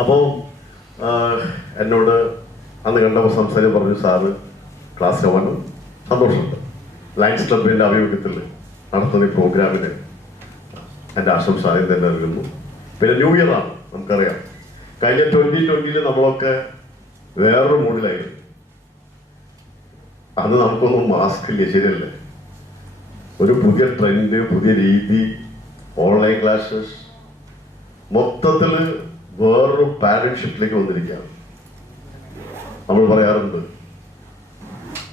അപ്പോൾ എന്നോട് അന്ന് കണ്ടപ്പോൾ സംസാരം പറഞ്ഞു, സാറ് ക്ലാസ്സിൽ വന്നു, സന്തോഷമുണ്ട്. ലയൺസ് ക്ലബിൻ്റെ ആഭിമുഖ്യത്തിൽ നടത്തുന്ന ഈ പ്രോഗ്രാമിന് എൻ്റെ ആശംസ ആദ്യം തന്നെ നൽകുന്നു. പിന്നെ ന്യൂ ഇയർ ആണ്, നമുക്കറിയാം. കഴിഞ്ഞ 2020 നമ്മളൊക്കെ വേറൊരു മൂഡിലായിരുന്നു. അത് നമുക്കൊന്നും മാസ്ക് ഇല്ല, ശരിയല്ലേ? ഒരു പുതിയ ട്രെൻഡ്, പുതിയ രീതി, ഓൺലൈൻ ക്ലാസ്സസ്, മൊത്തത്തിൽ വേറൊരു പാരൻഷിപ്പിലേക്ക് വന്നിരിക്കുകയാണ്. നമ്മൾ പറയാറുണ്ട്,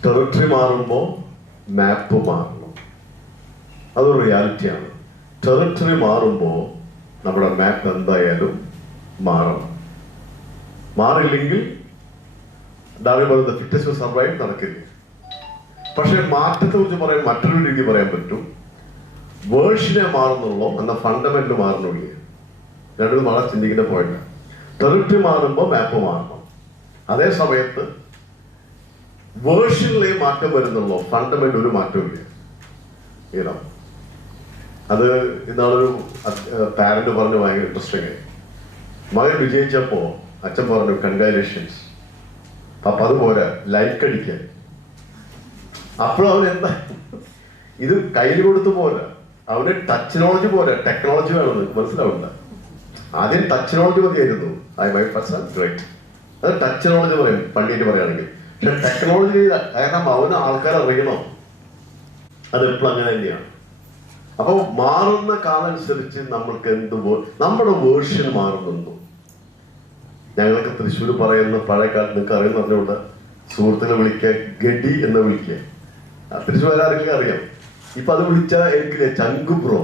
ടെറിട്ടറി മാറുമ്പോൾ മാപ്പ് മാറണം. അതൊരു റിയാലിറ്റിയാണ്. ടെറിട്ടറി മാറുമ്പോൾ നമ്മുടെ മാപ്പ് എന്തായാലും മാറണം. മാറില്ലെങ്കിൽ ഡാർവിൻ പറയുന്നത് ഫിറ്റ്നസ് ടു സർവൈവ് നടക്കില്ല. പക്ഷെ മാറ്റത്തെ കുറിച്ച് പറയാൻ മറ്റൊരു രീതി പറയാൻ പറ്റും. വേർഷനെ മാറുന്നുള്ളൂ എന്ന ഫണ്ടമെന്റൽ മാറുന്നില്ല. രണ്ടും വളരെ ചിന്തിക്കുന്ന പോയിന്റ്. ടെറിട്ടറി മാറുമ്പോൾ മാപ്പ് മാറണം. അതേ സമയത്ത് വേർഷനിലേ മാറ്റം വരുന്നുള്ളൂ, ഫണ്ടമെന്റ് ഒരു മാറ്റവും ഇല്ല. അത് ഇന്നാളൊരു പാരന്റ് പറഞ്ഞു, ഭയങ്കര ഇൻട്രസ്റ്റിംഗ്. മകൻ വിജയിച്ചപ്പോ അച്ഛൻ പറഞ്ഞു, കൺഗ്രാജുലേഷൻസ്. അപ്പൊ അതുപോലെ ലൈക്ക് അടിക്കാൻ. അപ്പോഴവൻ എന്താ, ഇത് കയ്യിൽ കൊടുത്തു പോരാ, അവന് ടച്ചിനോളജി പോരാ, ടെക്നോളജി വേണമെന്ന് മനസ്സിലാവില്ല. ആദ്യം ടച്ചിനോളജി മതിയായിരുന്നു. മൈ ഫസ്റ്റ് ഗ്രേറ്റ്, അത് ടച്ചിനോളജി പറയും പണ്ടിട്ട് പറയുകയാണെങ്കിൽ. പക്ഷെ ടെക്നോളജി കാരണം അവന് ആൾക്കാരെ അറിയണം. അത് എപ്പോഴും അങ്ങനെ തന്നെയാണ്. അപ്പോൾ മാറുന്ന കാലം അനുസരിച്ച് നമ്മൾക്ക് നമ്മുടെ വേർഷൻ മാറുന്നുണ്ടോ? ഞങ്ങൾക്ക് തൃശ്ശൂർ പറയുന്ന പഴയ കാലത്ത് നിങ്ങൾക്ക് അറിയുന്ന പറഞ്ഞുകൊണ്ട് സുഹൃത്തുക്കളെ വിളിക്കുക ഗഡി എന്ന് വിളിക്കുക. തൃശ്ശൂർ ആരെങ്കിലും അറിയാം. ഇപ്പൊ അത് വിളിച്ചാൽ എനിക്ക് ചങ്കു ബ്രോ,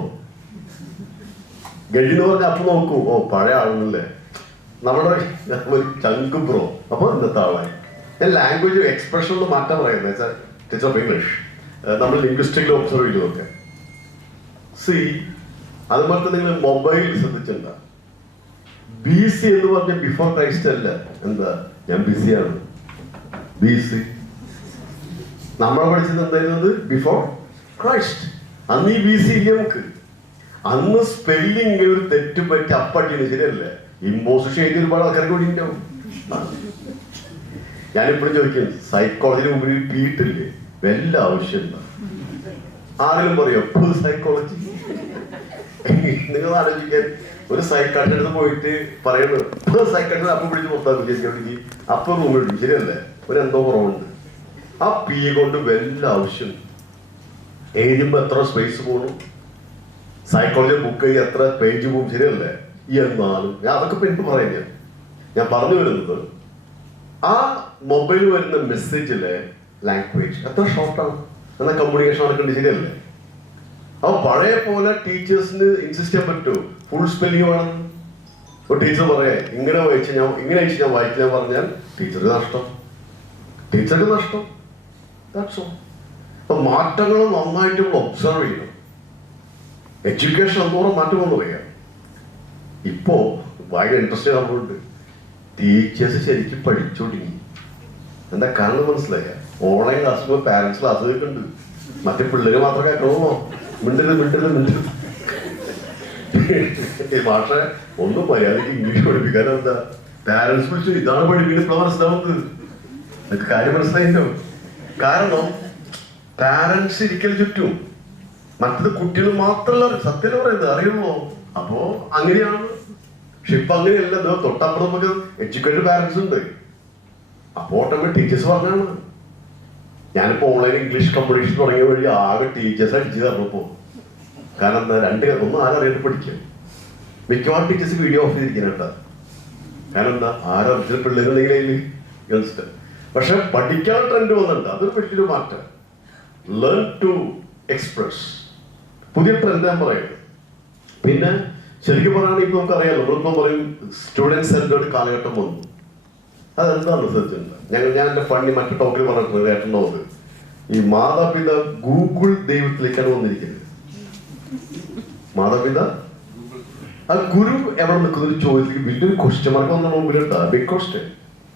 ഗഡി എന്ന് പറഞ്ഞാൽ അപ്പൊ നോക്കൂ, ഓ പഴയ ആളുകളല്ലേ, നമ്മുടെ ചങ്കു ബ്രോ. അപ്പൊ ഇന്നത്തെ ആളായി. ഞാൻ ലാംഗ്വേജ് എക്സ്പ്രഷനിൽ മാറ്റം പറയുന്നത് ടീച്ചർ ഓഫ് ഇംഗ്ലീഷ് നമ്മൾ ലിംഗ്വിസ്റ്റിക്കലി ഒബ്സർവ് ചെയ്തതൊക്കെ. അതുപോലെ നിങ്ങൾ മൊബൈൽ ശ്രദ്ധിച്ചിട്ടുണ്ടോ? BC എന്ന് പറഞ്ഞ ബിഫോർ ക്രൈസ്റ്റ് അല്ല. എന്താ, ഞാൻ ബിസിയാണ്. BC നമ്മളെ പഠിച്ചത് എന്തായിരുന്നത്? Before Christ. അന്ന് ഈ BC ഇല്ല നമുക്ക്. അന്ന് സ്പെല്ലിംഗ് ഒരു തെറ്റ് പറ്റി അപ്പട്ടിന്, ശരിയല്ലേ? ഇമ്പോസിഷൻ എഴുതി ഒരുപാട് ആൾക്കാർക്ക് കൂടി ഉണ്ടാവും. ഞാനിപ്പോഴും ചോദിക്കും, സൈക്കോളജിന് മുമ്പിൽ പീട്ടില്ലേ? വല്ല ആവശ്യമില്ല. ആരെങ്കിലും പറയോ സൈക്കോളജി? നിങ്ങൾ ആലോചിക്കാൻ, ഒരു സൈക്കാട്രിസ്റ്റ് പോയിട്ട് പറയുന്നത് സൈക്കാട്രിസ്റ്റ് അപ്പം പിടിച്ച് മൊത്തം അപ്പൊ റൂമിൽ ഇടും, ശരിയല്ലേ? ഒരു എന്തോ കുറവുണ്ട്. ആ പി കൊണ്ട് വല്ല ആവശ്യം. എഴുതുമ്പോ എത്ര സ്പേസ് പോകണം, സൈക്കോളജി ബുക്ക് എഴുതി എത്ര പേജ് പോകും, ശരിയല്ലേ? എന്നാലും ഞാൻ അതൊക്കെ പിന്നെ പറയാം. ഞാൻ പറഞ്ഞു വരുന്നത്, ആ മൊബൈൽ വരുന്ന മെസ്സേജിലെ ലാംഗ്വേജ് എത്ര ഷോർട്ടാണ്, എന്നാൽ കമ്മ്യൂണിക്കേഷൻ നടക്കേണ്ടത്, ശരിയല്ലേ? അപ്പൊ പഴയ പോലെ ടീച്ചേഴ്സിന് ഇൻസിസ്റ്റ് ചെയ്യാൻ പറ്റുമോ ഫുൾ സ്പെല്ലിംഗ് വേണം? ഒരു ടീച്ചർ പറയാ, ഇങ്ങനെ വായിച്ച് ഞാൻ വായിക്കാൻ പറഞ്ഞാൽ ടീച്ചർക്ക് നഷ്ടം, ടീച്ചർക്ക് നഷ്ടം. അപ്പൊ മാറ്റങ്ങൾ നന്നായിട്ട് ഒബ്സർവ് ചെയ്യണം. എഡ്യൂക്കേഷൻ എന്തോരം മാറ്റം വന്നു പറയാം. ഇപ്പോ ഭയങ്കര ഇൻട്രസ്റ്റ് ആകുന്നുണ്ട്. ടീച്ചേഴ്സ് ശരിക്കും പഠിച്ചു തുടങ്ങി. എന്താ കാരണം മനസ്സിലായ? ഓൺലൈൻ ക്ലാസ് പാരന്റ്സ് ക്ലാസ് കേൾക്കുന്നുണ്ട്. മറ്റേ പിള്ളേര് മാത്രം കേൾക്കണമോ? മിണ്ടരുത്. പക്ഷെ ഒന്നും മര്യാദക്ക് ഇംഗ്ലീഷ് പഠിപ്പിക്കാൻ എന്താ പാരന്റ്സ് വിളിച്ചു, ഇതാണ് പഠിപ്പിക്കുന്നത്. ഇപ്പോൾ മനസ്സിലാവുന്നത് എനിക്ക് കാര്യം മനസ്സിലായില്ലോ. കാരണം പാരന്റ്സ് ഇരിക്കൽ ചുറ്റും, മറ്റത് കുട്ടികൾ മാത്രമല്ല സത്യം പറയുന്നത് അറിയുള്ളൂ. അപ്പോ അങ്ങനെയാണ്. പക്ഷെ ഇപ്പൊ അങ്ങനെയല്ല. തൊട്ടപ്പുറം നമുക്ക് എഡ്യൂക്കേറ്റഡ് പാരന്റ്സ് ഉണ്ട്. അപ്പോ ഓട്ടോമാറ്റിക് ടീച്ചേഴ്സ് പറഞ്ഞാണ്. ഞാനിപ്പോ ഓൺലൈൻ ഇംഗ്ലീഷ് കോമ്പറ്റീഷൻ തുടങ്ങിയ വഴി ആകെ ടീച്ചേഴ്സ് അടിച്ചു തരണപ്പോ. കാരണം എന്താ, ഒന്നും ആരറിയാണ്ട് പഠിക്കും. മിക്കവാറും ടീച്ചേഴ്സ് വീഡിയോ ഓഫ് ചെയ്തിരിക്കുന്നുണ്ട്. കാരണം എന്താ, ആരറിഞ്ഞ പിള്ളേരുണ്ടെങ്കിൽ. പക്ഷെ പഠിക്കാൻ ട്രെൻഡ് വന്നിട്ടുണ്ട്. അതൊരു വലിയൊരു മാറ്റം. ലേൺ ടു എക്സ്പ്രസ് പുതിയ ട്രെൻഡ് ഞാൻ പറയുന്നത്. പിന്നെ ശരിക്കും പറയുകയാണെങ്കിൽ ഇപ്പൊ നമുക്കറിയാലോ, നമ്മളിപ്പം പറയും സ്റ്റുഡൻറ് സെന്റേർഡ് കാലഘട്ടം വന്നു. അതെന്താണ് റിസർച്ച് ഉണ്ട്. ഞാൻ എന്റെ ഫണ്ടി മറ്റു ടോക്കിൽ പറഞ്ഞിട്ടുണ്ട്, കേട്ടിട്ടുണ്ടാവുന്നത്. ഈ മാതാപിത ഗൂഗിൾ ദൈവത്തിലേക്കാണ് വന്നിരിക്കുന്നത്. മാതാപിത ആ ഗുരു എവിടെ നിൽക്കുന്ന ഒരു ചോദ്യത്തിലേക്ക് വലിയൊരു ക്വസ്റ്റ്യൻ മാർക്ക് വന്ന മുമ്പിലുണ്ടാ. Big question.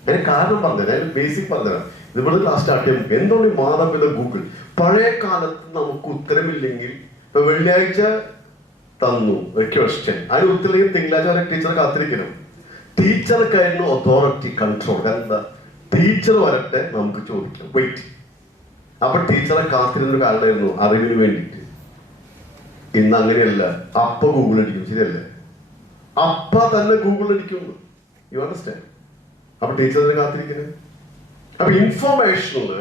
അതിന് കാരണം പറഞ്ഞുതരാം, അതിന് ബേസിക് പറഞ്ഞുതരാം. ഇവിടെ ക്ലാസ് സ്റ്റാർട്ട് ചെയ്യും. എന്തുകൊണ്ട് ഈ മാതാപിത ഗൂഗിൾ? പഴയ കാലത്ത് നമുക്ക് ഉത്തരമില്ലെങ്കിൽ ഇപ്പൊ വെള്ളിയാഴ്ച തന്നു ഒരു ക്വസ്റ്റ്യൻ, അതിന് ഉത്തരം തിങ്കളാഴ്ച വരെ ടീച്ചർ കാത്തിരിക്കണം. ടീച്ചർക്കായിരുന്നു അതോറിറ്റി കൺട്രോൾ. കാരണം എന്താ, ടീച്ചർ വരട്ടെ നമുക്ക് ചോദിക്കാം, വെയിറ്റ്. അപ്പൊ ടീച്ചറെ കാത്തിരുന്നൊരു കാലമായിരുന്നു അറിവിന് വേണ്ടിയിട്ട്. ഇന്ന് അങ്ങനെയല്ല, അപ്പ ഗൂഗിൾ അടിക്കും. ശരിയല്ലേ? അപ്പ തന്നെ ഗൂഗിൾ അടിക്കുന്നു. You understand? അപ്പൊ ടീച്ചറിനെ കാത്തിരിക്കുന്നത്. അപ്പൊ ഇൻഫോർമേഷനില്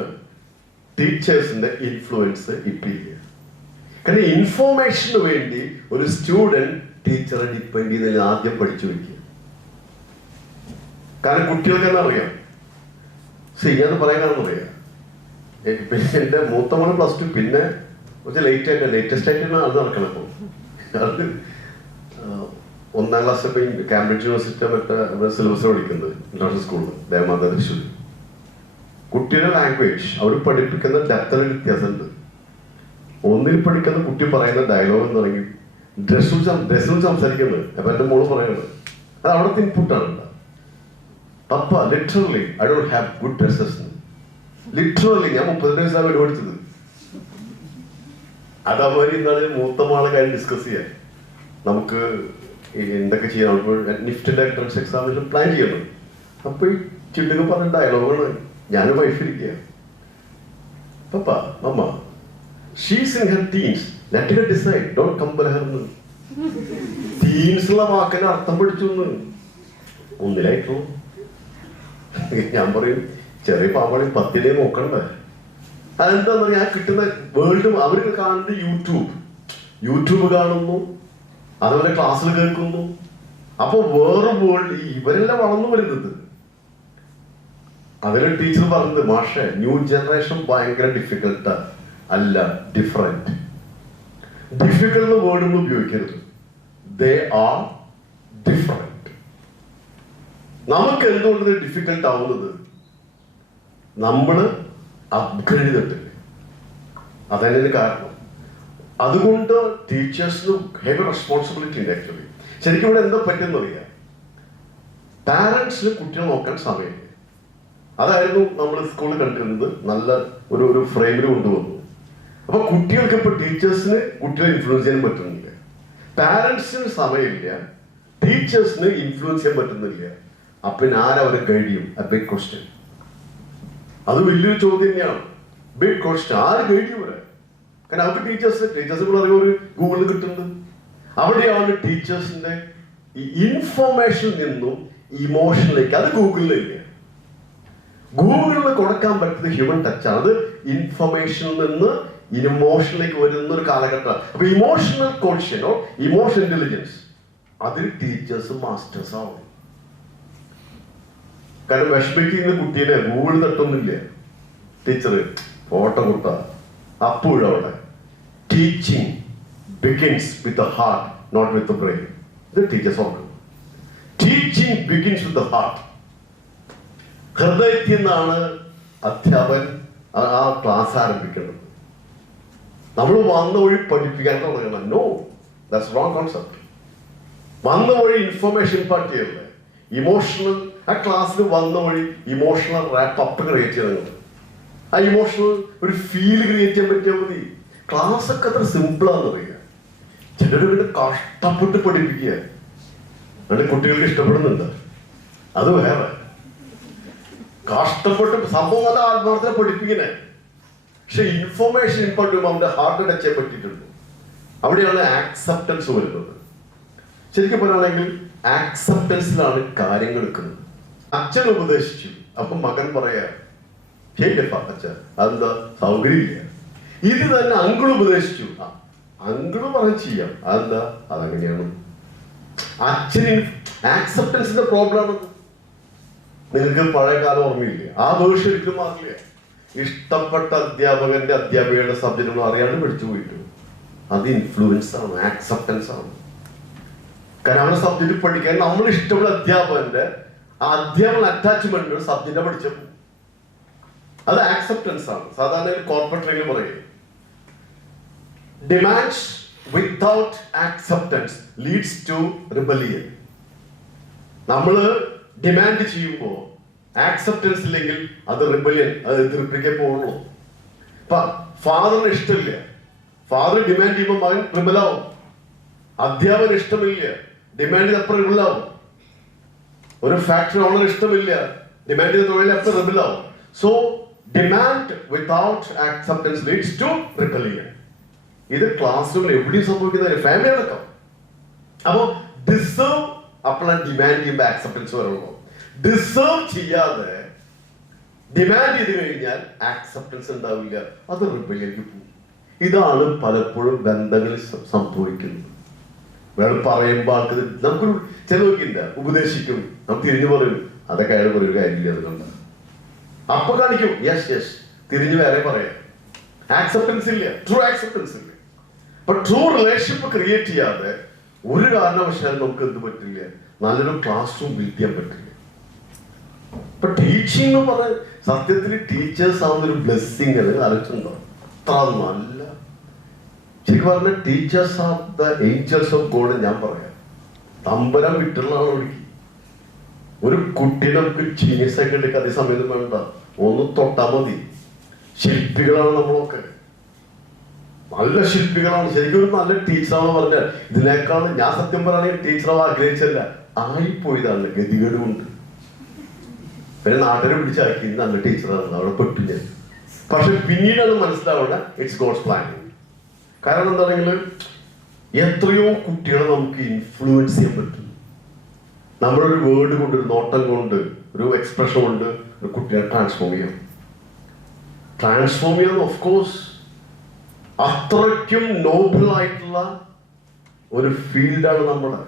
ടീച്ചേഴ്സിന്റെ ഇൻഫ്ലുവൻസ് ഇപ്പില്ല. കാരണം ഇൻഫോർമേഷന് വേണ്ടി ഒരു സ്റ്റുഡന്റ് ടീച്ചറെ ഡിപ്പെൻഡ് ചെയ്ത് ആദ്യം പഠിച്ചു വെക്കുക. കാരണം കുട്ടികൾക്ക് തന്നെ അറിയാം. ഞാനത് പറയാൻ കാരണം അറിയാം. എന്റെ മൂത്ത മോള് +2, പിന്നെ കുറച്ച് ലേറ്റസ്റ്റ് ആയിട്ടാണ് അത് നടക്കണം. അപ്പോൾ അത് 1ാം ക്ലാസ് ഇപ്പൊ കാംബ്രിഡ്ജ് യൂണിവേഴ്സിറ്റി മറ്റേ സിലബസ് പഠിക്കുന്നത് ഇന്റർനാഷണൽ സ്കൂളിൽ ദേവമാത തൃശ്ശൂർ. കുട്ടിയുടെ ലാംഗ്വേജ് അവർ പഠിപ്പിക്കുന്ന ഡെപ്തിന് വ്യത്യാസമുണ്ട്. ഒന്നിൽ പഠിക്കുന്ന കുട്ടി പറയുന്ന ഡയലോഗ് എന്ന് തുടങ്ങി ഡ്രസ്സിൽ സംസാരിക്കുന്നത്. അപ്പൊ എന്റെ മോള് പറയുന്നത് അത് അവിടുത്തെ ഇൻപുട്ടാണ്. പപ്പ literally I don't have good dresses. Literally ഞാൻ 32 വയസ്സാണ് പഠിച്ചത്. അതവര് ഇന്നാണ് മൂത്ത മാളെ കാര്യം ഡിസ്കസ് ചെയ്യാൻ. നമുക്ക് എന്തൊക്കെ ചെയ്യണം, നിഫ്റ്റിന്റെ എൻട്രൻസ് എക്സാമിനേഷൻ പ്ലാൻ ചെയ്യണം. അപ്പൊ ഈ ചിട്ടുക പറഞ്ഞ ഡയലോഗാണ്. ഞാൻ വൈഫിരിക്കുക, പപ്പ മമ്മ she's in her teens, let her decide, don't compel her. ടീൻസുള്ള വാക്കിന് അർത്ഥം പഠിച്ചു ഒന്നിലായിട്ടുള്ളൂ. ഞാൻ പറയും ചെറിയ പാമ്പാടി 10 നോക്കണ്ടേ. അതെന്താന്ന് പറഞ്ഞാൽ കിട്ടുന്ന വേൾഡ് അവർ കാണുന്നത് യൂട്യൂബ് കാണുന്നു, അതുപോലെ ക്ലാസ്സിൽ കേൾക്കുന്നു. അപ്പൊ വേറെ വേൾഡ് ഇവരെല്ലാം വളർന്നു വരുന്നത്. അതിൽ ടീച്ചർ പറഞ്ഞത്, മാഷെ ന്യൂ ജനറേഷൻ ഭയങ്കര ഡിഫിക്കൽട്ടാ. അല്ല, ഡിഫറെന്റ്. ഡിഫിക്കൽട്ട് വേർഡ് ഉപയോഗിക്കരുത്. They are different. നമുക്ക് എന്തുകൊണ്ട് ഡിഫിക്കൽട്ട് ആവുന്നത്? നമ്മള് അപ്ഗ്രേഡ് ചെയ്തിട്ടില്ല. അതന്നെ കാരണം. അതുകൊണ്ട് ടീച്ചേഴ്സിന് ഹെവി റെസ്പോൺസിബിലിറ്റി ഉണ്ട്. ആക്ച്വലി ശരിക്കും ഇവിടെ എന്താ പറ്റുന്ന അറിയാം, പാരന്റ്സിന് കുട്ടികളെ നോക്കാൻ സമയമില്ല. അതായിരുന്നു നമ്മൾ സ്കൂളിൽ കണ്ടിരുന്നത്. നല്ല ഒരു ഫ്രെയിമിൽ കൊണ്ടുവന്നു. അപ്പൊ കുട്ടികൾക്ക് ഇപ്പൊ ടീച്ചേഴ്സിന് കുട്ടികളെ ഇൻഫ്ലുവൻസ് ചെയ്യാൻ പറ്റുന്നില്ല. പാരന്റ്സിന് സമയമില്ല, ടീച്ചേഴ്സിന് ഇൻഫ്ലുവൻസ് ചെയ്യാൻ പറ്റുന്നില്ല. അപ്പൊ ആരവരെ ഗൈഡ് ചെയ്യും? Big question. അത് വലിയൊരു ചോദ്യം തന്നെയാണ്. Big question. ആര് ഗൈഡ് ചെയ്യും? കാരണം അവർക്ക് ടീച്ചേഴ്സ് കൂടെ അറിയാം, ഒരു ഗൂഗിളിൽ കിട്ടുന്നുണ്ട്. അവിടെയാണ് ടീച്ചേഴ്സിന്റെ ഈ ഇൻഫോർമേഷനിൽ നിന്നും ഇമോഷനിലേക്ക്. അത് ഗൂഗിളിലില്ല. ഗൂഗിളിൽ കൊടുക്കാൻ പറ്റുന്ന ഹ്യൂമൻ ടച്ചാണ്. അത് ഇൻഫർമേഷനിൽ നിന്ന് ഇമോഷനിലേക്ക് വരുന്ന ഒരു കാലഘട്ടം. അപ്പൊ ഇമോഷണൽ കോഷ്യനോ ഇമോഷണൽ ഇന്റലിജൻസ് അതിൽ ടീച്ചേഴ്സ് മാസ്റ്റേഴ്സ് ആവും. കാരണം വിഷമിക്കുന്ന കുട്ടീനെ ഗൂഗിൾ തട്ടൊന്നുമില്ല. ടീച്ചർ ഫോട്ടോ കൊടുത്ത അപ്പോഴും അവിടെ teaching begins with the heart, not with the brain. ഇത് ടീച്ചേഴ്സ് ഓർക്കും. Teaching begins with the heart. ഹൃദയത്തിൽ നിന്നാണ് അധ്യാപകൻ ആ ക്ലാസ് ആരംഭിക്കേണ്ടത്. നമ്മൾ വന്ന വഴി പഠിപ്പിക്കാൻ തുടങ്ങണം. No, that's wrong concept. വന്ന വഴി ഇൻഫർമേഷൻ പാർട്ട് ചെയ്യല്ലേ. ഇമോഷണൽ ആ ക്ലാസ്സിൽ വന്ന വഴി ഇമോഷണൽ റാപ്പ് ക്രിയേറ്റ് ചെയ്യണം. ആ ഇമോഷണൽ ഒരു ഫീൽ ക്രിയേറ്റ് ചെയ്യാൻ പറ്റിയാൽ മതി. ക്ലാസ് ഒക്കെ അത്ര സിമ്പിളാന്ന് പറയുക. ചിലർ പിന്നെ കഷ്ടപ്പെട്ട് പഠിപ്പിക്കുക. അതിന്റെ കുട്ടികൾക്ക് ഇഷ്ടപ്പെടുന്നുണ്ട്, അത് വേറെ. കഷ്ടപ്പെട്ട് സംഭവം നല്ല ആത്മാർത്ഥത പഠിപ്പിക്കണേ. പക്ഷെ ഇൻഫോർമേഷൻ ഇമ്പോർട്ട് ചെയ്യുമ്പോൾ അവന്റെ ഹാർട്ട് ടച്ച് ചെയ്യാൻ പറ്റിയിട്ടുണ്ട്. അവിടെയാണ് ആക്സെപ്റ്റൻസ് വരുന്നത്. ശരിക്കും പറയുകയാണെങ്കിൽ ആക്സെപ്റ്റൻസിലാണ് കാര്യങ്ങൾ എടുക്കുന്നത്. അച്ഛൻ ഉപദേശിച്ചു, അപ്പൊ മകൻ പറയാ അച്ഛ അതെന്താ സൗകര്യമില്ല. ഇത് തന്നെ അങ്കിൾ ഉപദേശിച്ചു, അങ്കിള് പറഞ്ഞ് ചെയ്യാം. അതെന്താ അതങ്ങനെയാണ്. അച്ഛന് ആക്സെപ്റ്റൻസിന്റെ പ്രോബ്ലം ആണ്. നിങ്ങൾക്ക് പഴയ കാലം ഓർമ്മയില്ലേ? ആ വേർഷൻ ഒരിക്കലും മാറില്ല. ഇഷ്ടപ്പെട്ട അധ്യാപകന്റെ അധ്യാപികയുടെ സബ്ജക്റ്റ് നമ്മൾ അറിയാണ്ട് പഠിച്ചു പോയിട്ടു. അത് ഇൻഫ്ലുവൻസ് ആണ്, ആക്സെപ്റ്റൻസ് ആണ്. കാരണം അവരുടെ സബ്ജക്റ്റ് പഠിക്കാൻ നമ്മൾ ഇഷ്ടമുള്ള അധ്യാപകന്റെ ആ അധ്യാപന അറ്റാച്ച്മെന്റ് സബ്ജക്റ്റ് പഠിച്ചപ്പോൾ അത് ആക്സെപ്റ്റൻസ് ആണ്. സാധാരണ കോർപ്പറേറ്റ് ട്രെയിനിൽ പറയും, demands without acceptance leads to rebellion. നമ്മള് ഡിമാൻഡ് ചെയ്യുമ്പോൾ ആക്സെപ്റ്റൻസ് ഇല്ലെങ്കിൽ അത് റിബലിയൻ, അത് എതിർപ്പിക്കാൻ പോകുള്ളൂ. ഇപ്പൊ ഫാദറിന് ഇഷ്ടമില്ല, ഫാദർ ഡിമാൻഡ് ചെയ്യുമ്പോൾ മകൻ റിബലാവും. അധ്യാപനം ഇഷ്ടമില്ല, ഡിമാൻഡ് ചെയ്ത് അപ്പുറം റിബിളാവും. ഒരു ഫാക്ടറി ഓണർ ഇഷ്ടമില്ല, ഡിമാൻഡ് ചെയ്ത തൊഴിൽ അപ്പുറം റിബിളാവും. So demand without acceptance leads to rebellion. ഇത് ക്ലാസ്സുകൾ എവിടെയും സംഭവിക്കുന്ന ഫാമിലി അടക്കം. അപ്പോ ഡിസേർവ് അപ്പോഴാണ് ഡിമാൻഡ് ചെയ്യുമ്പോൾ ആക്സെപ്റ്റൻസ് വരുള്ളൂ. ഡിസേർവ് ചെയ്യാതെ ഡിമാൻഡ് ചെയ്ത് കഴിഞ്ഞാൽ ആക്സെപ്റ്റൻസ് ഉണ്ടാവില്ല, അത് റിബല്യനിലേക്ക് പോകും. ഇതാണ് പലപ്പോഴും ബന്ധങ്ങളിൽ സംഭവിക്കുന്നത്. വേറെ പറയുമ്പോൾ ആൾക്ക് നമുക്കൊരു ചിലവൊക്കെയില്ല, ഉപദേശിക്കും, നമുക്ക് തിരിഞ്ഞു പറയും, അതൊക്കെ അയാൾ പറയൊരു കാര്യമില്ല, അതുകൊണ്ട് അപ്പൊ കാണിക്കും യെസ് യെസ്, തിരിഞ്ഞു വേറെ പറയാം. ആക്സെപ്റ്റൻസ് ഇല്ല, ട്രൂ ആക്സെപ്റ്റൻസ് ഇല്ല. അപ്പൊ ട്രൂ റിലേഷൻഷിപ്പ് ക്രിയേറ്റ് ചെയ്യാതെ ഒരു കാരണവശാലും നമുക്ക് എന്ത് പറ്റില്ല, നല്ലൊരു ക്ലാസ് റൂം ബിൽഡ് ചെയ്യാൻ പറ്റില്ല. ഇപ്പൊ ടീച്ചിങ് എന്ന് പറഞ്ഞാൽ സത്യത്തിൽ ടീച്ചേഴ്സ് ആവുന്ന ഒരു ബ്ലെസ്സിങ് അത് ആലോചിച്ചിട്ടുണ്ടോ? അത്ര നല്ല ശരിക്കും പറഞ്ഞ teachers are the Angeles of God. ഞാൻ പറയാം, തമ്പരം വിട്ടുള്ളതാണ് ഒഴുകി. ഒരു കുട്ടിയെ നമുക്ക് ജീനിയസ് ആയിട്ട് എടുക്കുക, അതേ സമയത്ത് വേണ്ട, ഒന്ന് തൊട്ടാ മതി. ശില്പികളാണ് നമ്മളൊക്കെ, നല്ല ശില്പികളാണ്. ശരിക്കും ഒരു നല്ല ടീച്ചറാണെന്ന് പറഞ്ഞാൽ ഇതിനേക്കാൾ ഞാൻ സത്യം പറയുകയാണെങ്കിൽ ടീച്ചറാവാൻ ആഗ്രഹിച്ചല്ല, ആയിപ്പോയതാണ്, ഗതികേട് കൊണ്ട്. പിന്നെ നാട്ടിനെ പിടിച്ചാക്കി നല്ല ടീച്ചറാണ്, അവിടെ പെട്ടു ഞാൻ. പക്ഷെ പിന്നീട് അത് മനസ്സിലാവുക ഇറ്റ്സ് ഗോഡ്സ് പ്ലാനിങ്. കാരണം എന്താണെങ്കിൽ എത്രയോ കുട്ടികളെ നമുക്ക് ഇൻഫ്ലുവൻസ് ചെയ്യാൻ പറ്റും. നമ്മളൊരു വേർഡ് കൊണ്ട്, ഒരു നോട്ടം കൊണ്ട്, ഒരു എക്സ്പ്രഷൻ കൊണ്ട് ഒരു കുട്ടിയെ ട്രാൻസ്ഫോം ചെയ്യാം. ട്രാൻസ്ഫോം ചെയ്യാൻ ഓഫ് കോഴ്സ് അത്രയ്ക്കും നോബിൾ ആയിട്ടുള്ള ഒരു ഫീൽഡാണ് നമ്മുടെ.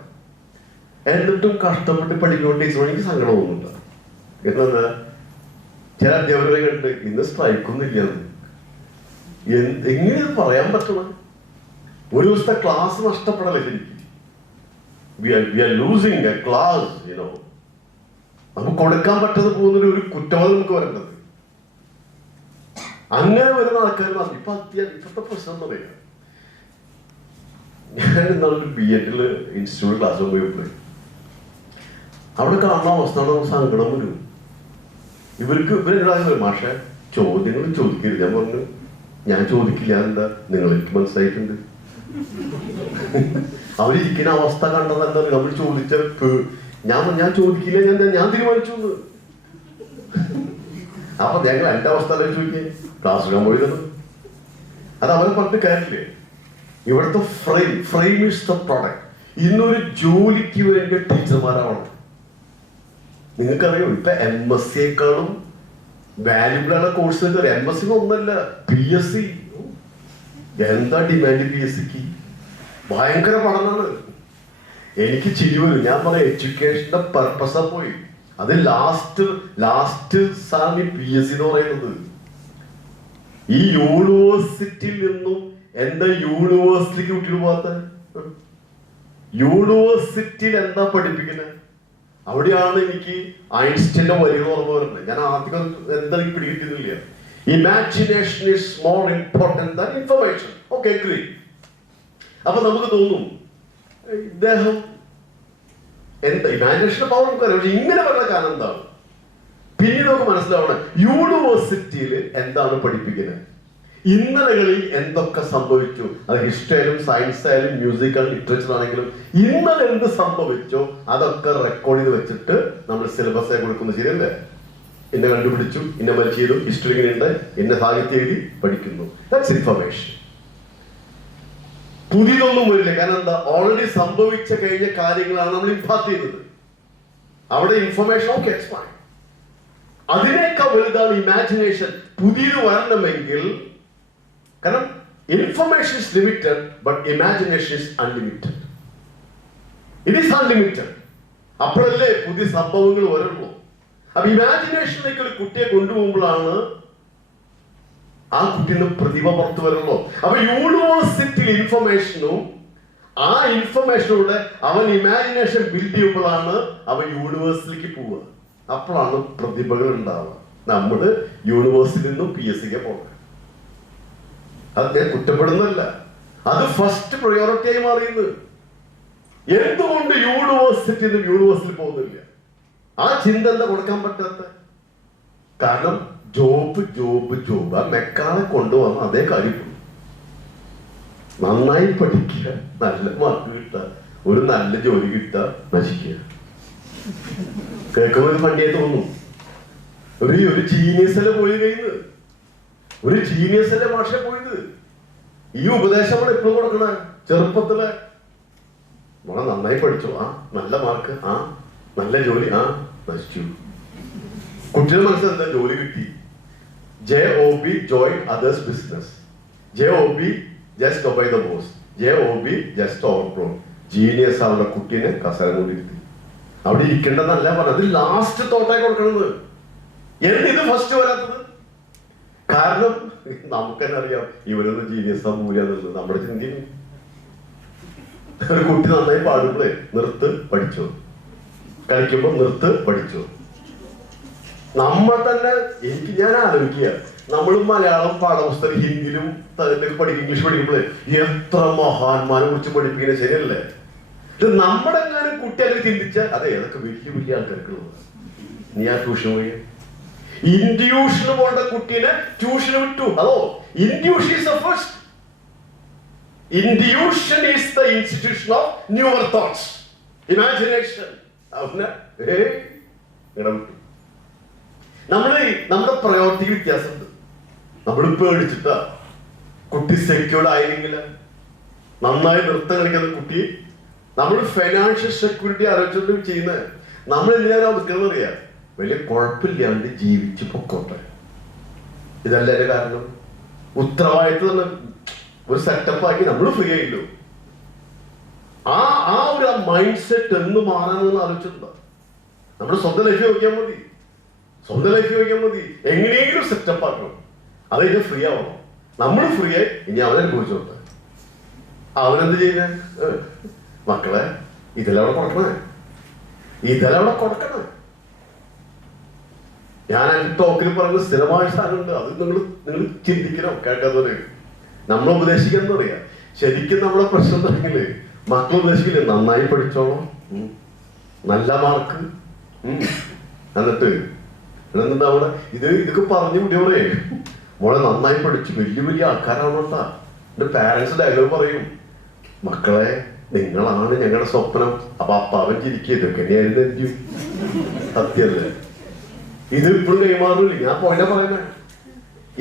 എന്നിട്ടും കഷ്ടപ്പെട്ട് പഠിക്കൊണ്ട് എനിക്ക് സങ്കടം തോന്നുന്നില്ല. എന്താ ചില അധ്യാപകരെ കണ്ട് ഇന്ന് സ്ട്രൈക്കൊന്നുമില്ല, എങ്ങനെ പറയാൻ പറ്റണം? ഒരു ദിവസത്തെ ക്ലാസ് നഷ്ടപ്പെടല്ലേ ശരിക്കും. We are losing a class, you know. നമുക്ക് കൊടുക്കാൻ പറ്റാതെ പോകുന്നൊരു ഒരു കുറ്റവാളി നമുക്ക് വരേണ്ടത്. അങ്ങനെ വരുന്ന ആൾക്കാർ ഇപ്പോഴത്തെ പ്രശ്നം എന്ന് പറയുക, ഞാൻ ഇന്നാളൊരു BEd ഇൻസ്റ്റിറ്റ്യൂട്ട് ക്ലാസ് പോയപ്പോൾ അവിടെ കാണുന്ന അവസ്ഥ സങ്കടം വരും. ഇവരുടെ മാഷെ ചോദ്യങ്ങൾ ചോദിക്കരുത്. ഞാൻ പറഞ്ഞു ഞാൻ ചോദിക്കില്ല, എന്താ നിങ്ങൾക്ക് മനസ്സിലായിട്ടുണ്ട്. അവരിയ്ക്കുന്ന അവസ്ഥ കണ്ടത് എന്താ, നമ്മൾ ചോദിച്ച ഞാൻ ചോദിക്കില്ല, ഞാൻ തീരുമാനിച്ചു. അപ്പൊ ഞങ്ങൾ എന്റെ അവസ്ഥ ചോദിക്കേ ക്ലാസ് എടുക്കാൻ പോയത്. അത് അവരെ പറഞ്ഞിട്ട് കാര്യമില്ലേ. ഇവിടുത്തെ ഫ്രെയിം ഇസ് ദ പ്രൊഡക്റ്റ്. ഇന്നൊരു ജോലിക്ക് വേണ്ടി ടീച്ചർമാരാവണം. നിങ്ങൾക്കറിയോ, ഇപ്പൊ MSc വാല്യൂബിൾ ആണ് കോഴ്സ്. MSc ഒന്നല്ല, PSc. എന്താ ഡിമാൻഡ് PScക്ക്? ഭയങ്കര പഠനമാണ്. എനിക്ക് ചിരി വരും. ഞാൻ പറയാം, എഡ്യൂക്കേഷന്റെ പർപ്പസാ പോയി. അത് ലാസ്റ്റ് സാമി PSc എന്ന് പറയുന്നത്. ഈ യൂണിവേഴ്സിറ്റിയിൽ നിന്നും എന്താ യൂണിവേഴ്സിറ്റിക്ക് കുട്ടികൾ പോകാത്ത? യൂണിവേഴ്സിറ്റിയിൽ എന്താ പഠിപ്പിക്കുന്നത്? അവിടെയാണ് എനിക്ക് ഐൻസ്റ്റീന്റെ വരികൾ ഓർമ്മ വരുന്നത്. ഞാൻ ആദ്യം എന്താ പിടികിട്ടുന്നില്ല. Imagination is more important than information. Okay, agree. അപ്പൊ നമുക്ക് തോന്നും ഇദ്ദേഹം എന്താ ഇമാജിനേഷന്റെ പവർ നമുക്കറിയാം. പക്ഷെ ഇങ്ങനെ പറഞ്ഞ കാരണം എന്താണ്? പിന്നീട് നമുക്ക് മനസ്സിലാവണം യൂണിവേഴ്സിറ്റിയിൽ എന്താണ് പഠിപ്പിക്കുന്നത്, ഇന്നലകളിൽ എന്തൊക്കെ സംഭവിച്ചു. അത് ഹിസ്റ്ററി ആയാലും സയൻസ് ആയാലും മ്യൂസിക് ആയാലും ലിറ്ററേച്ചർ ആണെങ്കിലും ഇന്നലെ എന്ത് സംഭവിച്ചോ അതൊക്കെ റെക്കോർഡ് ചെയ്ത് വെച്ചിട്ട് നമ്മൾ സിലബസ് ആയി കൊടുക്കുന്നത്. ശരിയല്ലേ? ഇന്ന കണ്ടുപിടിച്ചു, ഇന്ന മരിച്ചു ചെയ്തു, ഹിസ്റ്ററി ഇങ്ങനെയുണ്ട്, ഇന്ന സാഹിത്യം എഴുതി പഠിക്കുന്നു. That's information. പുതിയതൊന്നും വരില്ല. കാരണം എന്താ, ഓൾറെഡി സംഭവിച്ച കഴിഞ്ഞ കാര്യങ്ങളാണ് നമ്മൾ ഇംപാർട്ട് ചെയ്യുന്നത്. അവിടെ ഇൻഫർമേഷൻ ഓക്കെ, എക്സ്പാൻഡ്. അതിനേക്കാൾ വലുതാണ് ഇമാജിനേഷൻ. പുതിയത് വരണമെങ്കിൽ, കാരണം information is limited but imagination is unlimited. It is unlimited. അപ്പോഴല്ലേ പുതിയ സംഭവങ്ങൾ വരുള്ളൂ. അപ്പൊ ഇമാജിനേഷനിലേക്ക് ഒരു കുട്ടിയെ കൊണ്ടുപോകുമ്പോഴാണ് ആ കുട്ടിയുടെ പ്രതിഭ പുറത്തു വരുള്ളൂ. അപ്പൊ യൂണിവേഴ്സിറ്റി ഇൻഫർമേഷനും ആ ഇൻഫർമേഷനോടെ അവൻ ഇമാജിനേഷൻ ബിൽഡ് ചെയ്യുമ്പോഴാണ് അവൻ യൂണിവേഴ്സിറ്റിക്ക് പോവുക. അപ്പോഴാണ് പ്രതിഭകൾ ഉണ്ടാവുക. നമ്മള് യൂണിവേഴ്സിറ്റിയിൽ നിന്നും PScക്ക് പോകണം. അത് ഞാൻ കുറ്റപ്പെടുന്നല്ല, അത് ഫസ്റ്റ് പ്രയോറിറ്റി ആയി മാറിയത്. എന്തുകൊണ്ട് യൂണിവേഴ്സിറ്റിയിൽ നിന്നും യൂണിവേഴ്സിറ്റി പോകുന്നില്ല? ആ ചിന്ത എന്താ കൊടുക്കാൻ പറ്റാത്ത? കാരണം ജോബ്. ആ മെക്കാളെ കൊണ്ടുവന്ന അതേ കാര്യം. നന്നായി പഠിക്കുക, നല്ല മാർക്ക് കിട്ടുക, ഒരു നല്ല ജോലി കിട്ടുക, നശിക്കുക. കേൾക്കുമ്പോൾ ഫണ്ടിയായി തോന്നും. ഒരു ജീനിയസ് അല്ലേ പോയി കഴിയുന്നത്, ഒരു ജീനിയസ് അല്ലേ ഭാഷ പോയത്. ഈ ഉപദേശം നമ്മൾ എപ്പോഴും കൊടുക്കണ ചെറുപ്പത്തില് നമ്മളെ നന്നായി പഠിച്ചു, നല്ല മാർക്ക്, നല്ല ജോലി, നശിച്ചു. കുട്ടികൾ മനസ്സിലെന്താ ജോലി കിട്ടി. JOB join others business. JOB just obey the boss. JOB just overflow. Genius അവരുടെ കുട്ടീനെ കസേര കൊണ്ടിരുത്തി. അവിടെ ഇരിക്കേണ്ടതല്ല പറഞ്ഞത്, അത് ലാസ്റ്റ് തോട്ടായി കൊടുക്കണത്. എന്തിത് ഫസ്റ്റ് വരാത്തത്? കാരണം നമുക്ക് തന്നെ അറിയാം ഇവരൊന്നും ജീനിയസ് ആവൂലെന്നുള്ളത്. നമ്മുടെ ചിന്തയും ഒരു കുട്ടി നന്നായി പാടുമ്പോഴേ നിർത്ത് പഠിച്ചോ, കളിക്കുമ്പോ നിർത്ത് പഠിച്ചോ. നമ്മൾ തന്നെ ഞാൻ ആലോചിക്കുക, നമ്മൾ മലയാളം പാഠപുസ്തകം ഹിന്ദിയിലും ഇംഗ്ലീഷ് പഠിക്കുമ്പോഴേ എത്ര മഹാന്മാരെ കുറിച്ച് പഠിപ്പിക്കുന്നത് ശരിയല്ലേ? ഇത് നമ്മുടെ എങ്ങാനും കുട്ടികളെ ചിന്തിച്ചാൽ അതെ അതൊക്കെ വലിയ വലിയ ആൾക്കാർക്കുള്ളത്. നീ ആ ട്യൂഷൻ പോയി ഇൻഡ്യൂഷന് പോണ്ട കുട്ടീനെ ട്യൂഷന് വിട്ടു. അതോ intuition is the first. Intuition is the institution of newer thoughts, imagination. നമ്മുടെ പ്രയോറിറ്റി വ്യത്യാസമുണ്ട്. നമ്മൾ പേടിച്ചിട്ടാ കുട്ടി സെക്യൂർഡ് ആയില്ലെങ്കിൽ നന്നായി നൃത്തം കളിക്കുന്ന കുട്ടി നമ്മൾ ഫൈനാൻഷ്യൽ സെക്യൂരിറ്റി ആലോചിച്ചിട്ട് ചെയ്യുന്നത്. നമ്മൾ എന്തിനാ നിൽക്കുന്നത് അറിയാം, വലിയ കുഴപ്പമില്ലാണ്ട് ജീവിച്ച് പൊക്കോട്ടെ. ഇതല്ല എന്റെ കാരണം. ഉത്തരവാദിത്വം ഒരു സെറ്റപ്പ് ആക്കി നമ്മൾ ഫ്രീ ആയില്ലോ. ആ ഒരു മൈൻഡ് സെറ്റ് എന്ന് മാറാനെന്ന് ആലോചിച്ചിട്ടുണ്ടോ? നമ്മുടെ സ്വന്തം ലൈഫ് നോക്കിയാൽ മതി, സ്വന്തം ലൈഫ് നോക്കിയാൽ മതി. എങ്ങനെയെങ്കിലും സെറ്റപ്പ് ആക്കണം, അത് കഴിഞ്ഞാൽ ഫ്രീ ആവണം. നമ്മൾ ഫ്രീ ആയി ഇനി അവനനുഭവിച്ചോട്ടെ. അവനെന്ത് ചെയ്യുന്നേ? മക്കളെ ഇതിലവിടെ കൊടുക്കണേ, ഇതിലവിടെ കൊടുക്കണേ. ഞാൻ എന്റെ ടോക്കിൽ പറയുന്ന സ്ഥിരമായ സാധനമുണ്ട്, അത് നിങ്ങൾ ചിന്തിക്കണം. കേൾക്കാത്തവര് നമ്മൾ ഉപദേശിക്കണം പറയാ. ശരിക്കും നമ്മുടെ പ്രശ്നം തുടങ്ങില്ലേ, മക്കൾ ഉപദേശിക്കില്ലേ നന്നായി പഠിച്ചോളാം, നല്ല മാർക്ക്, എന്നിട്ട് എന്താ അവിടെ ഇതൊക്കെ പറഞ്ഞു കുട്ടിയോടെ മോളെ നന്നായി പഠിച്ചു വലിയ വലിയ ആൾക്കാരാണോട്ടാ. എന്റെ പാരന്റ്സ് ഡയലോഗ് പറയും, മക്കളെ നിങ്ങളാണ് ഞങ്ങളുടെ സ്വപ്നം. അപ്പൊ അപ്പാവൻ ചിരിക്കുക, ഇതൊക്കെ തന്നെയായിരുന്നു എനിക്ക് സത്യല്ലേ. ഇത് ഇപ്പോഴും കൈമാറില്ല. ഞാൻ പോയിന്റ് പറയുന്നത്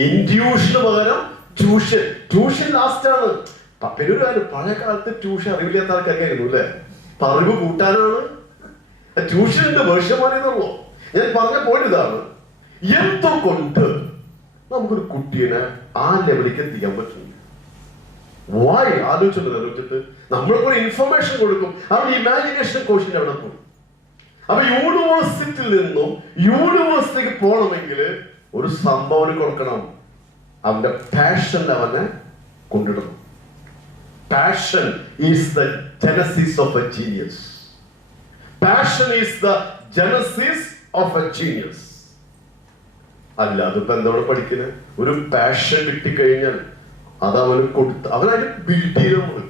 ഇൻഡ്യൂഷന് പകരം ട്യൂഷൻ. ട്യൂഷൻ ലാസ്റ്റ് ആണ്. പിന്നെ ഒരു കാര്യം, പഴയ കാലത്ത് ട്യൂഷൻ അറിവില്ലാത്ത ആൾക്കാർക്കായിരുന്നു അല്ലെ, അറിവ് കൂട്ടാനാണ്. ട്യൂഷന്റെ വേർഷമാണെന്നുള്ളൂ. ഞാൻ പറഞ്ഞ പോയിന്റ് ഇതാണ്, എന്തുകൊണ്ട് നമുക്കൊരു കുട്ടീനെ ആ ലെവലിലേക്ക് എത്തിക്കാൻ പറ്റും? വായി ആലോചിച്ചിട്ട് നമ്മൾക്കൊരു ഇൻഫർമേഷൻ കൊടുക്കും, അവരുടെ ഇമാജിനേഷൻ കോഷ്യന്റ് അവിടെ പോകും. അപ്പൊ യൂണിവേഴ്സിറ്റിയിൽ നിന്നും യൂണിവേഴ്സിറ്റിക്ക് പോകണമെങ്കിൽ ഒരു സംഭവന കൊടുക്കണം. അവന്റെ പാഷൻ അവനെ കൊണ്ടിടണം. Passion is the genesis of a genius. Passion is the genesis of a genius. അല്ല അതിപ്പോ എന്തോടെ പഠിക്കുന്നത്? ഒരു പാഷൻ കിട്ടിക്കഴിഞ്ഞാൽ അത് അവന് കൊടുത്ത് അവനതിന് ബിൽഡ് ചെയ്ത്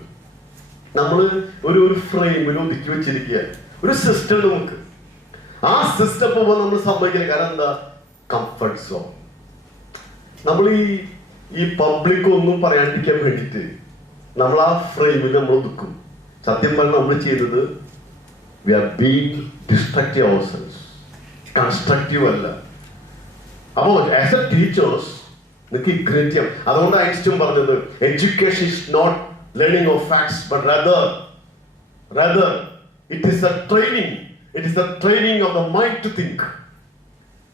നമ്മള് ഒരു ഫ്രെയിമിൽ ഒതുക്കി വെച്ചിരിക്കുക. ഒരു സിസ്റ്റം നമുക്ക് ആ സിസ്റ്റം പോകുമ്പോൾ നമ്മൾ സംഭവിക്കില്ല. കാരണം എന്താ? Comfort zone. നമ്മൾ ഈ പബ്ലിക് ഒന്നും പറയാണ്ടിരിക്കാൻ വേണ്ടിയിട്ട് നമ്മൾ ആ ഫ്രെയിമിൽ നമ്മൾ ഒതുക്കും. സത്യം പറഞ്ഞാൽ നമ്മൾ ചെയ്തത് we are being destructive ourselves, constructive അല്ല. അപ്പോൾ ആസ് എ ടീച്ചേഴ്സ് നിങ്ങൾക്ക് ഇഗ്നേറ്റ് ചെയ്യാം. അതുകൊണ്ട് ഐൻസ്റ്റീൻ പറഞ്ഞത് education is not learning of facts but rather it is a training of the mind to think.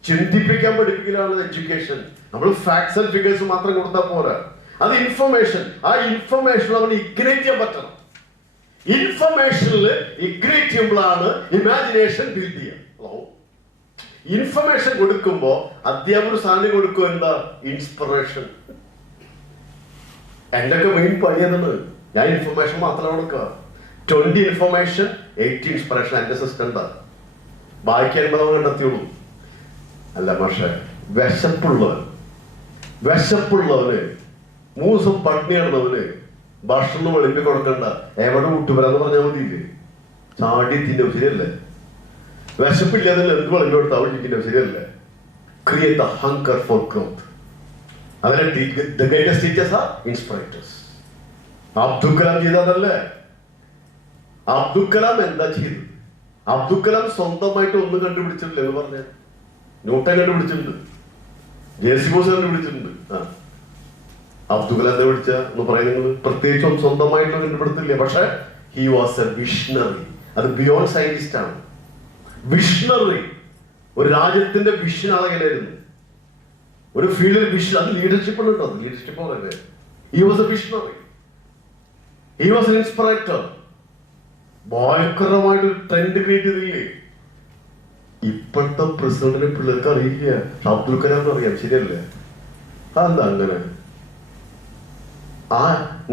ചിന്തിപ്പിക്കാൻ പഠിപ്പിക്കലാണ് എഡ്യൂക്കേഷൻ. നമ്മൾ ഫാക്ട്സ് ആൻഡ് ഫിഗേഴ്സ് മാത്രം കൊടുത്താൽ പോരാ, അത് ഇൻഫർമേഷൻ. ആ ഇൻഫർമേഷൻ അവന് ഇഗ്നേറ്റ് ചെയ്യാൻ പറ്റണം. ഇൻഫർമേഷനിൽ ഇഗ്നേറ്റ് ചെയ്യുമ്പോഴാണ് ഇമാജിനേഷൻ ബിൽഡ് ചെയ്യുക. ഇൻഫർമേഷൻ കൊടുക്കുമ്പോ അധ്യാപകർ സാധനം കൊടുക്കും, എന്താ? ഇൻസ്പിറേഷൻ. എന്റെയൊക്കെ മെയിൻ പണിയെന്നത് ഞാൻ ഇൻഫർമേഷൻ മാത്രം കൊടുക്കുക. 20 ഇൻഫർമേഷൻ 80 ഇൻസ്പിറേഷൻ. എന്റെ സിസ്റ്റം എന്താ? ബാക്കി 80 കണ്ടെത്തിയുള്ളൂ. അല്ല പക്ഷേ വിശപ്പുള്ളവന് 3 ദിവസം പട്ടിണി കിടന്നവന് ഭക്ഷണം വെളുപ്പി കൊടുക്കണ്ട, എവിടെ വിട്ടുവരാന്ന് പറഞ്ഞാൽ മതിയില്ലേ? ചാടി തിന്റെ ശരിയല്ലേ? വിശപ്പില്ലാതെ എന്ത് വെളുപ്പി കൊടുത്താൽ അവൾ ശരിയല്ലേ? Create the hunger for growth. അതിലെ the greatest teachers are inspirators. Abdul Kalam ചെയ്തതല്ലേ? അബ്ദുൽ കലാം എന്താ ചെയ്തത്? അബ്ദുൽ കലാം സ്വന്തമായിട്ട് ഒന്നും കണ്ടുപിടിച്ചിട്ടില്ല എന്ന് പറഞ്ഞ. ന്യൂട്ടൺ കണ്ടുപിടിച്ചിട്ടുണ്ട്, ജെ.സി. ബോസ് കണ്ടുപിടിച്ചിട്ടുണ്ട്. അബ്ദുൽ കലാം കണ്ടുപിടിച്ച എന്ന് പറയുന്നത് പ്രത്യേകിച്ചും സ്വന്തമായിട്ട് കണ്ടുപിടുത്തില്ല. പക്ഷെ ഹി വാസ് എ വിഷണറി. അത് ബിയോണ്ട് സയന്റിസ്റ്റ് ആണ്. വിഷണറി. ഒരു രാജ്യത്തിന്റെ വിഷൻ അളകലായിരുന്നു. ഒരു ഫീൽഡിൽ വിഷൻ, അത് ലീഡർഷിപ്പ് ഉണ്ട് കേട്ടോ. ലീഡർഷിപ്പ് പറയല്ലേ. He was a visionary. He was an ഇൻസ്പിറേറ്റർ. ഭയങ്കരമായിട്ട് ട്രെൻഡ് ക്രിയേറ്റ് ചെയ്തില്ലേ? ഇപ്പോഴത്തെ പ്രസിഡന്റിനെ പിള്ളേർക്ക് അറിയില്ല, അബ്ദുൽ കലാം അറിയാം. ശരിയല്ലേ? അതെന്താ അങ്ങനെ?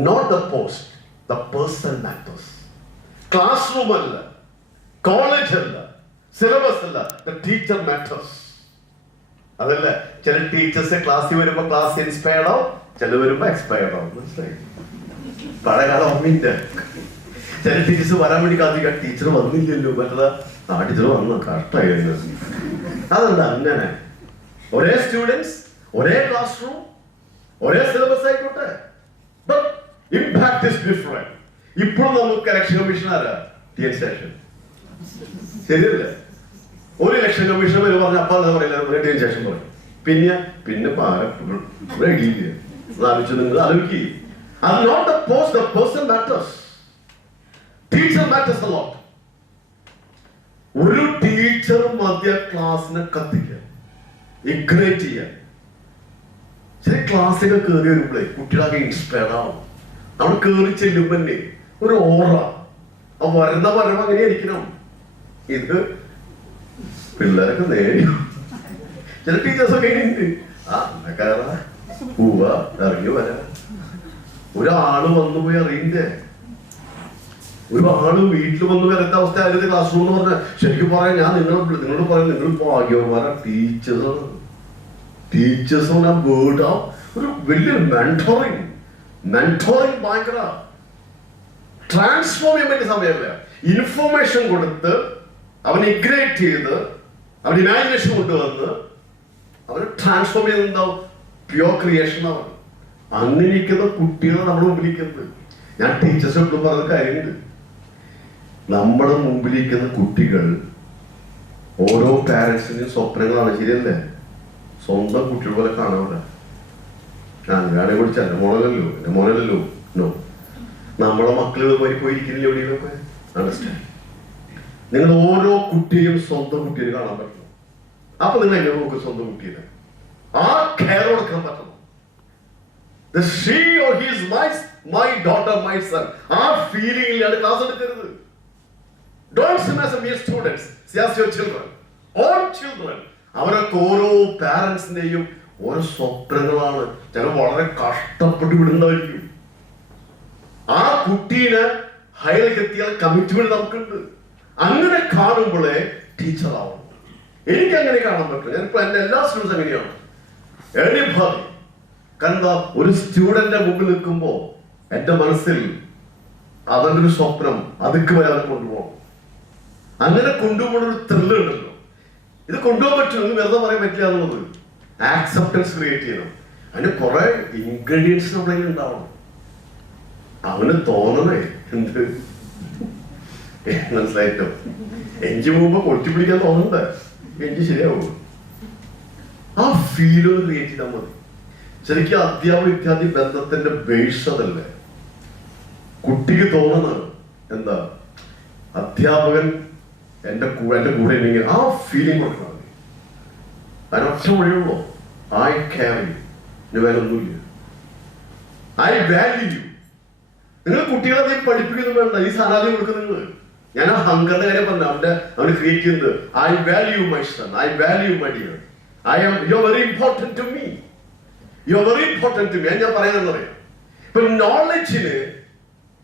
Not the post, the person matters. Class room അല്ല, കോളേജ് അല്ല, സിലബസ് അല്ല, ദ ടീച്ചർ മാറ്റേഴ്സ്. അതല്ല, ചില ടീച്ചേഴ്സ് ക്ലാസ്സിൽ വരുമ്പോ ക്ലാസ് ഇൻസ്പയർഡ് ആവും, ചില വരുമ്പോ എക്സ്പയർഡ് ആവും. മനസ്സിലായി? പഴയകാലം ഓർമ്മയില്ല. ചില ടീച്ചേഴ്സ് വരാൻ വേണ്ടി കാത്തിക്ക, ടീച്ചർ വന്നില്ലല്ലോ, മറ്റേതാ ആ ടീച്ചർ വന്നു, കറക്റ്റായിരുന്നു. അതല്ല അങ്ങനെ. ഒരേ സ്റ്റുഡൻസ്, ഒരേ ക്ലാസ് റൂം, ഒരേ സിലബസ് ആയിക്കോട്ടെ, ബട്ട് ഇംപാക്ട് ഇസ് ഡിഫറെന്റ്. ഇപ്പോൾ നമുക്ക് ഇലക്ഷൻ കമ്മീഷൻ ആരാ? T N Seshan. ശരിയല്ലേ? ഒരു ഇലക്ഷൻ കമ്മീഷൻ വരെ പറഞ്ഞ അപ്പൊ എന്താ പറയില്ല, ടി എൻ ശേഷൻ പറയും. പിന്നെ ആലോചിച്ചു, നിങ്ങൾ ആലോചിക്കുക. അത് not the post, the person matters. Teacher matters a lot. ഒരു ടീച്ചർ മധ്യ ക്ലാസ്സിനെ കത്തിക്കുക, ഇഗ്നേറ്റ് ചെയ്യാൻ. ചില ക്ലാസ്സിലൊക്കെ കയറി വരുമ്പോഴേ കുട്ടികളൊക്കെ ഇൻസ്പയർഡ് ആവും. അവിടെ കയറി ചെല്ലുമ്പോ തന്നെ ഒരു ഓറ, ആ വരുന്ന വരവ് അങ്ങനെ ഇരിക്കണം. ഇത് പിള്ളേരൊക്കെ നേടിയോ? ചില ടീച്ചേഴ്സൊക്കെ ഉണ്ട്, ആ കയറാ പോവാ ഇറങ്ങി വരാ. ഒരാള് വന്നു പോയി അറിയില്ലേ? ഒരു ആള് വീട്ടിൽ വന്നു വരത്ത അവസ്ഥ ആയിരുന്നു ക്ലാസ് റൂം എന്ന് പറഞ്ഞാൽ. ശരിക്കും പറയാൻ ഞാൻ നിങ്ങളോട് പറയാം, നിങ്ങൾ ഭാഗ്യവന്മാരാ. ടീച്ചേഴ്സാണ്. ടീച്ചേഴ്സ് വേർഡ് ആ ഒരു വലിയൊരു മെന്റോറിങ് ഭയങ്കര ട്രാൻസ്ഫോം ചെയ്യാൻ പറ്റിയ സമയമല്ല. ഇൻഫോർമേഷൻ കൊടുത്ത് അവനെ ഇഗ്നേറ്റ് ചെയ്ത് അവൻ ഇമാജിനേഷൻ കൊണ്ടുവന്ന് അവന് ട്രാൻസ്ഫോം ചെയ്തുണ്ടാവും. പ്യോർ ക്രിയേഷൻ ആണ്. അങ്ങനെയിരിക്കുന്ന കുട്ടികളെ നമ്മൾ മുമ്പിലിരിക്കുന്നത്. ഞാൻ ടീച്ചേഴ്സ് എപ്പോഴും പറഞ്ഞ കാര്യമുണ്ട്. നമ്മുടെ മുമ്പിലിരിക്കുന്ന കുട്ടികൾ ഓരോ പാരന്റ്സിന്റെയും സ്വപ്നങ്ങളാണ്. ശരിയല്ലേ? സ്വന്തം കുട്ടികൾ പോലെ കാണാറില്ല. ഞാനെ കുറിച്ച് എന്റെ മോളല്ലോ, എന്റെ മോനല്ലോ. നോ, നമ്മുടെ മക്കൾ വരി പോയിരിക്കുന്നില്ല എവിടെയൊക്കെ. അണ്ടർസ്റ്റാൻഡ്? നിങ്ങൾ ഓരോ കുട്ടിയും സ്വന്തം കുട്ടിയെ കാണാൻ പറ്റണം. അപ്പൊ നിങ്ങൾ എങ്ങനെ നോക്കും? സ്വന്തം കുട്ടിയെ ആ കെയർ കൊടുക്കാൻ പറ്റണം. She or he is my daughter, my son. ആ ഫീലിംഗിലാണ് ക്ലാസ് എടുക്കരുത്. Don't see them as mere students. See as your children. All children. അവരൊക്കെ ഓരോ പാരന്റ്സിന്റെയും ഓരോ സ്വപ്നങ്ങളാണ്. ചില വളരെ കഷ്ടപ്പെട്ട് വിടുന്നതായിരിക്കും. ആ കുട്ടീനെ ഹൈലേക്ക് എത്തിയാൽ കമ്മിറ്റ്മെന്റ് നമുക്കുണ്ട്. അങ്ങനെ കാണുമ്പോഴേ ടീച്ചർ ആവണം. എനിക്ക് അങ്ങനെ കാണാൻ പറ്റും. ഞാനിപ്പോ എന്റെ എല്ലാ സ്റ്റുഡൻസ് അങ്ങനെയാണ്. എണിഭാവി കണ്ട ഒരു സ്റ്റുഡന്റിന്റെ മുമ്പിൽ നിൽക്കുമ്പോ എന്റെ മനസ്സിൽ അവന്റെ ഒരു സ്വപ്നം അതുക്ക് വരെ അവനെ കൊണ്ടുപോകണം. അങ്ങനെ കൊണ്ടുപോകുന്ന ഒരു ത്രില്ല് ഉണ്ടല്ലോ. ഇത് കൊണ്ടുപോകാൻ പറ്റും എന്ന് വെറുതെ പറയാൻ പറ്റില്ല എന്നുള്ളത്. ആക്സെപ്റ്റൻസ് ക്രിയേറ്റ് ചെയ്യണം. അതിന് കുറെ ഇൻഗ്രീഡിയൻസ് നമ്മുടെ ഉണ്ടാവണം. അവന് തോന്നണേ എന്ത് മനസ്സിലായിട്ടോ? എഞ്ചി പോകുമ്പോ കൊട്ടി പിടിക്കാൻ തോന്നണ്ടേ? എഞ്ചി ശരിയാവും. ആ ഫീൽ ഒന്ന് ക്രിയേറ്റ് ചെയ്താൽ മതി. ശരിക്കും അധ്യാപക വിദ്യാർത്ഥി ബന്ധത്തിന്റെ ബേസ് അതല്ലേ? കുട്ടിക്ക് തോന്നുന്നതാണ് എന്താ? അധ്യാപകൻ എന്റെ കൂടെ ഉണ്ടെങ്കിൽ ആ ഫീലിംഗ് കൊടുക്കണം. അതിനൊറ്റ വഴിയുള്ളൂ. I care you. ഇനി വേറെ ഒന്നുമില്ല. I value you. നിങ്ങൾ കുട്ടികളെ പഠിപ്പിക്കുന്നു വേണ്ട. ഈ സാധനം കൊടുക്കും നിങ്ങൾ. ഞാൻ ആ ഹങ്കറിന്റെ കാര്യം പറഞ്ഞു. അവന് ക്രിയേറ്റ് ചെയ്യുന്നത് I value my son, I value my dear, you are very important to me, you are very important to me. ഞാൻ പറയുന്നത് പറയാം. ഇപ്പൊ നോളജിന്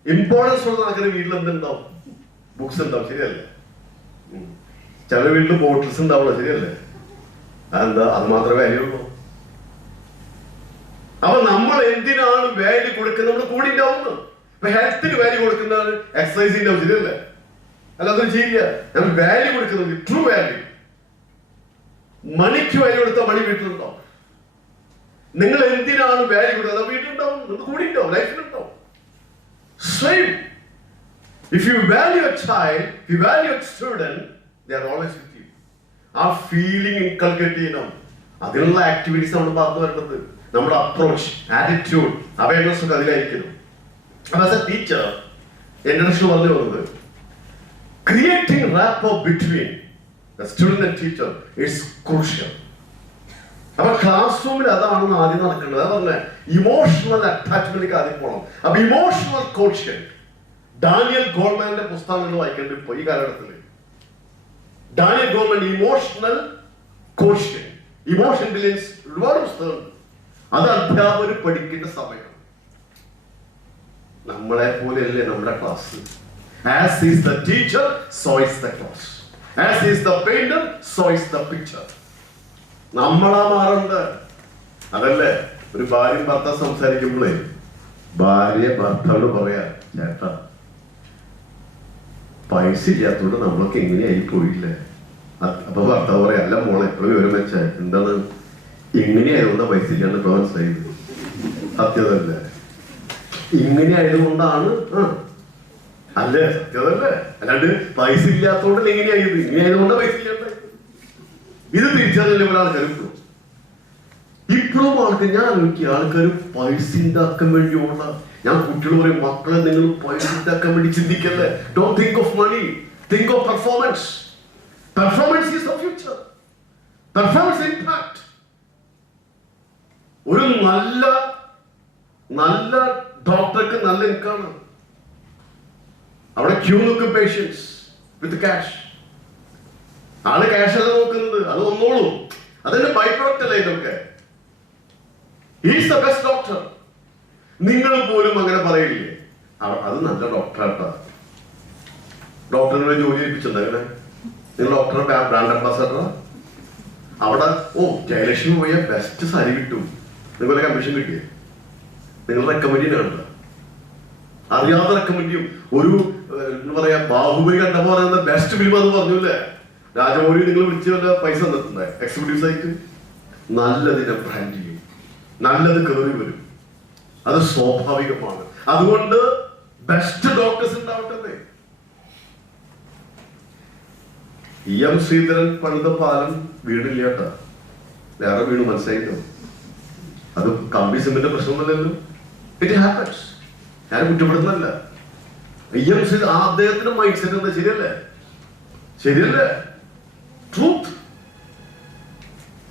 ഇമ്പോർട്ടൻസ് ഉള്ള നടക്കുന്ന വീട്ടിൽ എന്തുണ്ടാവും? ബുക്സ് ഉണ്ടാവും. ശരിയല്ലേ? ചില വീട്ടിൽ ബോട്ടിൽസ് ഉണ്ടാവുള്ളൂ. ശരിയല്ലേ? അതെന്താ? അത് മാത്രമേ വാല്യൂ ഉള്ളൂ. അപ്പൊ നമ്മൾ എന്തിനാണ് വാല്യൂ കൊടുക്കുന്നത്? നമ്മൾ കൂടി ഉണ്ടാവുന്നു. ഇപ്പൊ ഹെൽത്തിന് വാല്യൂ കൊടുക്കുന്നതാണ് എക്സസൈസിന്റെ ശരിയല്ലേ? അല്ലാതെ ചെയ്യില്ല. നമ്മൾ വാല്യൂ കൊടുക്കുന്നത് ട്രൂ വാല്യൂ. മണിക്ക് വാല്യൂ കൊടുത്താൽ മണി വീട്ടിലുണ്ടാവും. നിങ്ങൾ എന്തിനാണ് വാല്യൂ കൊടുക്കുന്നത്? വീട്ടിലുണ്ടാവും. നിങ്ങൾ കൂടി ഉണ്ടാവും, ലൈഫിലുണ്ടാവും. Same. If you value a child, if you value a student, they are always with you. ആ ഫീലിംഗ് ഇൻകൾക്കേറ്റ് ചെയ്യണം. അതിനുള്ള ആക്ടിവിറ്റീസ് നമ്മൾ പറഞ്ഞു വരുന്നത്. നമ്മുടെ അപ്രോച്ച്, ആറ്റിറ്റ്യൂഡ്, അവയർനെസ് ഒക്കെ അതിലായിരിക്കണം. ആസ് എ ടീച്ചർ എന്റെ പറഞ്ഞു വന്നത് creating rapport between the student and teacher it's crucial. അപ്പൊ ക്ലാസ് റൂമിൽ അതാണ് ആദ്യം നടക്കേണ്ടത്. അത് പറഞ്ഞ ഇമോഷണൽ അറ്റാച്ച്മെന്റിലേക്ക് ആദ്യം പോകണം. അപ്പൊ ഇമോഷണൽ കോഷ്യന്റ് ഡാനിയൽ ഗോൾമാന്റെ പുസ്തകങ്ങൾ വായിക്കേണ്ടത് ഇപ്പൊ ഈ കാലഘട്ടത്തിൽ. Daniel Goleman emotional quotient, emotion intelligence ഒരുപാട് പുസ്തകമുണ്ട്. അത് അധ്യാപകർ പഠിക്കേണ്ട സമയം. നമ്മളെ പോലെയല്ലേ നമ്മുടെ class. As is the teacher, so is the class. As is the painter, so is the picture. നമ്മളാ മാറേണ്ടത്. അതല്ലേ ഒരു ഭാര്യ ഭർത്താവ് സംസാരിക്കുമ്പോഴേ ഭാര്യ ഭർത്താവോട് പറയാ, ചേട്ടാ പൈസ ഇല്ലാത്തോണ്ട് നമ്മളൊക്കെ എങ്ങനെയായി പോയില്ലേ. അപ്പൊ ഭർത്താവ് പറയാ, അല്ല മോളെ എപ്പോഴും വിവരം വെച്ചാൽ എന്താണ് ഇങ്ങനെയായതുകൊണ്ടാ പൈസ ഇല്ലാണ്ട് ഇപ്പൊ മനസ്സിലായത്. സത്യതല്ലേ, ഇങ്ങനെ ആയതുകൊണ്ടാണ്. അല്ലേ, സത്യതല്ലേ. അല്ലാണ്ട് പൈസ ഇല്ലാത്തോണ്ടല്ലേ എങ്ങനെയായത്, ഇങ്ങനെ ആയതുകൊണ്ടാ പൈസ ഇല്ലാണ്ടായത്. ഇത് തിരിച്ചറിയില്ല ഇവിടെ ആൾക്കാർ. ഇപ്പോഴും ആൾക്കാർ, ഞാൻ നോക്കി ആൾക്കാർ പൈസ ഉണ്ടാക്കാൻ വേണ്ടിയുള്ള, ഞാൻ കുട്ടികൾ പറയും, മക്കളെ നിങ്ങൾ പൈസ ഉണ്ടാക്കാൻ വേണ്ടി ചിന്തിക്കല്ലേ. Don't think of money, think of performance. Performance is the future. Performance impact. ഒരു നല്ല ഡോക്ടർക്ക് നല്ല ഇൻകാണ്. അവിടെ ക്യൂ നിൽക്കും പേഷ്യൻസ് വിത്ത് ക്യാഷ്. ആള് ക്യാഷ് അല്ല നോക്കുന്നത്, അത് വന്നോളൂ. അതിന്റെ ബൈ പ്രോഡക്റ്റ് അല്ലേ ഇതൊക്കെ. Is the best doctor. നിങ്ങൾ പോലും അങ്ങനെ പറയില്ലേ, അത് നല്ല ഡോക്ടറാട്ടാ. ഡോക്ടറിനെ ജോലി ഏൽപ്പിച്ചിട്ടുണ്ട്. അങ്ങനെ നിങ്ങൾ ഡോക്ടറെ ബ്രാൻഡ് അംബാസഡറാ. അവിടെ ജയലക്ഷ്മി പോയ ബെസ്റ്റ് സാരി കിട്ടും, നിങ്ങളുടെ കമ്മീഷൻ കിട്ടിയ നിങ്ങൾ റെക്കമെൻഡ് ചെയ്യുന്നുണ്ട്. അറിയാതെ റെക്കമെൻഡ് ചെയ്യും. ഒരു എന്താ പറയാ, ബാഹുബലി കണ്ടപ്പോ പറയുന്ന ബെസ്റ്റ് ഫിലിം അത് പറഞ്ഞില്ലേ. രാജമൗലി നിങ്ങൾ വിളിച്ച് വല്ല പൈസ തന്നിട്ടുണ്ടേ എക്സിക്യൂട്ടീവ്സ് ആയിട്ട്. നല്ലതിനെ ബ്രാൻഡ് ചെയ്യും, നല്ലത് കയറി വരും. അത് സ്വാഭാവികമാണ്. അതുകൊണ്ട് ബെസ്റ്റ് ഡോക്ടേഴ്സ് ഉണ്ടാവട്ടെ. എം ശ്രീധരൻ പണിത പാലം വീണില്ല കേട്ടാ, വേറെ വീണ്, മനസ്സിലായിട്ടോ. അത് കമ്പി സിമെന്റിന്റെ പ്രശ്നമൊന്നുമല്ലല്ലോ. It happens. ഞാൻ കുറ്റപ്പെടുന്നല്ല. എം ശ്രീധരൻ അദ്ദേഹത്തിന്റെ മൈൻഡ് സെറ്റ് എന്താ, ശരിയല്ലേ? ശരിയല്ലേ? ട്രൂത്ത്.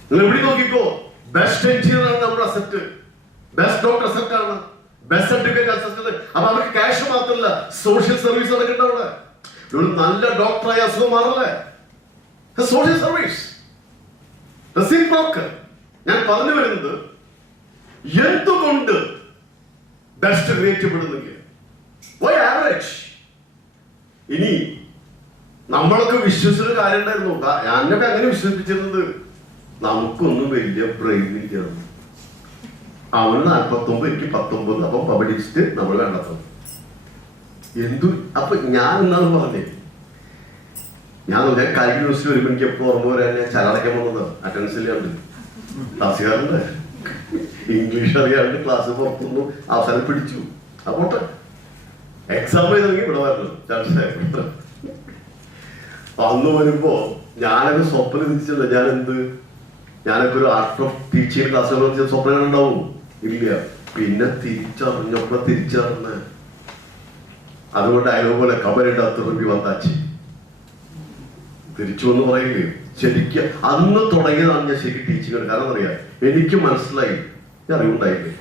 നിങ്ങൾ എവിടെ നോക്കിക്കോ, ബെസ്റ്റ് എഞ്ചിനീയർ ആണ് നമ്മുടെ അസറ്റ്, ബെസ്റ്റ് ഡോക്ടർ അസറ്റ് ആണ്, ബെസ്റ്റ് സർട്ടിഫിക്കറ്റ് അസറ്റ്. അപ്പൊ അവർക്ക് ക്യാഷ് മാത്രമല്ല, സോഷ്യൽ സർവീസ് നടക്കണ്ട. അവിടെ ഒരു നല്ല ഡോക്ടറായ അസുഖം മാറല്ലേ, സോഷ്യൽ സർവീസ്. ഞാൻ പറഞ്ഞു വരുന്നത്, എന്തുകൊണ്ട് ബെസ്റ്റ് ക്രിയേറ്റപ്പെടുന്നെങ്കിൽ വൈ ആവറേജ്. ഇനി നമ്മളൊക്കെ വിശ്വസിച്ച കാര്യം ഉണ്ടായിരുന്നു. ഞാനൊക്കെ അങ്ങനെ വിശ്വസിപ്പിച്ചിരുന്നത്, നമുക്കൊന്നും വലിയ ബ്രെയിൻ ഇല്ല. അവന് 49, എനിക്ക് 19. അപ്പൊ പബ്ലിസിസ്റ്റ് നമ്മൾ കണ്ടെത്തും. അപ്പൊ ഞാൻ എന്നാണ് പറഞ്ഞേ, ഞാൻ കാലിക്കറ്റ് യൂണിവേഴ്സിറ്റി വരുമ്പോ എനിക്ക് എപ്പോഴും ഓർമ്മ വരാൻ, ഞാൻ ചലടയ്ക്കാൻ പോകുന്നത് അറ്റൻഡൻസ് ഇല്ലാണ്ട്, ക്ലാസ്സുകാരുണ്ട്, ഇംഗ്ലീഷ് അറിയാണ്ട് ക്ലാസ് പുറത്തുനിന്ന് അവസാനം പിടിച്ചു. അപ്പോട്ടെ എക്സാം എഴുതണമെങ്കിൽ ഇവിടെ വരണം. ചാൻസ് അന്ന് വരുമ്പോ ഞാനൊക്കെ സ്വപ്നം തിരിച്ചില്ല. ഞാനൊക്കെ ഒരു ആർട്ട് ഓഫ് ടീച്ചിങ് ക്ലാസ്സുകൾ സ്വപ്നം ഉണ്ടാവും ഇല്ല. പിന്നെ തിരിച്ചറിഞ്ഞ അതുകൊണ്ട് അതുപോലെ കബലിടാത്ത റിവ്യൂ വന്നാച്ചി തിരിച്ചു എന്ന് പറയില്ലേ. ശരിക്കും അന്ന് തുടങ്ങിയതാണ് ഞാൻ ശരിക്കും ടീച്ചിങ്. കാരണം അറിയാം, എനിക്ക് മനസ്സിലായി, അറിവുണ്ടായില്ലേ.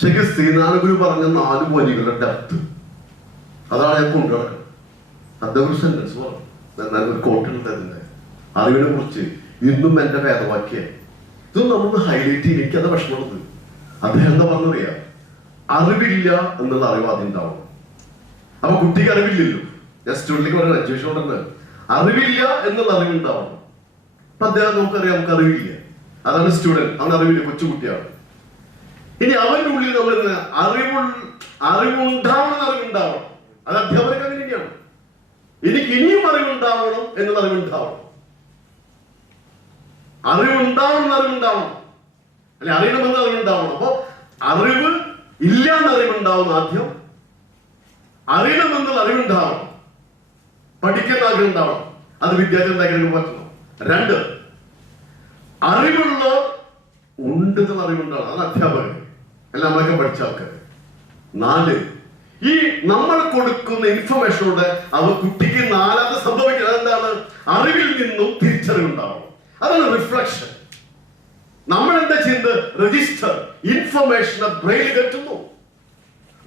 ശരിക്കും ശ്രീനാരായണ ഗുരു പറഞ്ഞ 4 വരികളുടെ ഡെപ്ത്, അതാണ് ഞാൻ കൊണ്ടുനടക്കുന്നത്. അദ്ദേഹം ഒരു സെന്റൻസ് പറഞ്ഞു, ഒരു കോട്ടുണ്ട് അതിന്റെ അറിവിനെ കുറിച്ച്. ഇന്നും എന്റെ വേദവാക്യം ഇതൊന്നും നമ്മളൊന്ന് ഹൈലൈറ്റ് ചെയ്യും. എനിക്കത് വിഷമമുള്ളത്. അദ്ദേഹം എന്താ പറഞ്ഞറിയാം, അറിവില്ല എന്നുള്ള അറിവ് ആദ്യം ഉണ്ടാവണം. അപ്പൊ കുട്ടിക്ക് അറിവില്ലല്ലോ. ഞാൻ സ്റ്റുഡന്റിലേക്ക് പറയുന്നത്, എഡ്യൂക്കേഷൻ ഉണ്ടെന്ന് അറിവില്ല എന്നുള്ള അറിവുണ്ടാവണം. അപ്പൊ അദ്ദേഹം നമുക്കറിയാം, നമുക്ക് അറിവില്ല. അതാണ് സ്റ്റുഡന്റ്, അവന് അറിവില്ല, കൊച്ചുകുട്ടിയാണ്. ഇനി അവന്റെ ഉള്ളിൽ നമ്മൾ അറിവുണ്ടാവണം, അറിവുണ്ടാവണം. അത് അധ്യാപകർക്ക് അങ്ങനെയാണ്. എനിക്ക് ഇനിയും അറിവുണ്ടാവണം എന്നുള്ള അറിവുണ്ടാവണം. അറിവുണ്ടാവണം, അല്ലെ അറിയണമെന്ന് അറിവുണ്ടാവണം. അപ്പൊ അറിവ് ഇല്ലാന്ന് അറിവുണ്ടാവുന്ന ആദ്യം, അറിയണമെന്നുള്ള അറിവുണ്ടാവണം, പഠിക്കുന്ന ആഗ്രഹം ഉണ്ടാവണം. അത് വിദ്യാർത്ഥി പറ്റണം. 2, അറിവുള്ള ഉണ്ടെന്നുള്ള അറിവുണ്ടാവണം. അത് അധ്യാപകൻ എല്ലാം നമ്മളൊക്കെ പഠിച്ച ആൾക്കാർ. 4, ഈ നമ്മൾ കൊടുക്കുന്ന ഇൻഫർമേഷനോട് അവ കുട്ടിക്ക് 4ാമത് സംഭവിക്കുന്നത് എന്താണ്? അറിവിൽ നിന്നും തിരിച്ചറിവുണ്ടാവണം. അതാണ് റിഫ്ലക്ഷൻ. നമ്മൾ എന്താ ചെയ്യുന്നത്? രജിസ്റ്റർ ഇൻഫർമേഷൻ ബ്രെയിനിൽ കെട്ടുന്നു.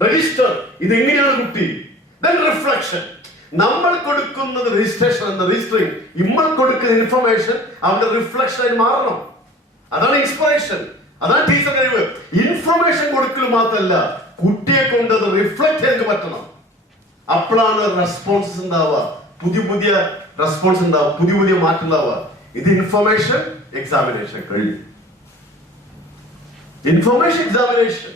രജിസ്റ്റർ ഇതെങ്ങനെയാണ് കുട്ടി. റിഫ്ലക്ഷൻ, നമ്മൾ കൊടുക്കുന്നത് രജിസ്ട്രേഷൻ എന്ന രജിസ്റ്ററിങ്. നമ്മൾ കൊടുക്കുന്ന ഇൻഫർമേഷൻ അവന്റെ റിഫ്ലക്ഷൻ ആയി മാറണം. അതാണ് ഇൻസ്പിറേഷൻ, അതാണ് ടീച്ചർ കഴിവ്. ഇൻഫർമേഷൻ കൊടുക്കൽ മാത്രമല്ല, കുട്ടിയെ കൊണ്ട് അത് റിഫ്ലക്ട് ചെയ്യാൻ പറ്റണം. അപ്പോഴാണ് റെസ്പോൺസസ് ഉണ്ടാവുക, പുതിയ റെസ്പോൺസ് ഉണ്ടാവുക, പുതിയ മാറ്റം ഉണ്ടാവുക. ഇത് ഇൻഫർമേഷൻ എക്സാമിനേഷൻ കഴിഞ്ഞു. ഇൻഫർമേഷൻ എക്സാമിനേഷൻ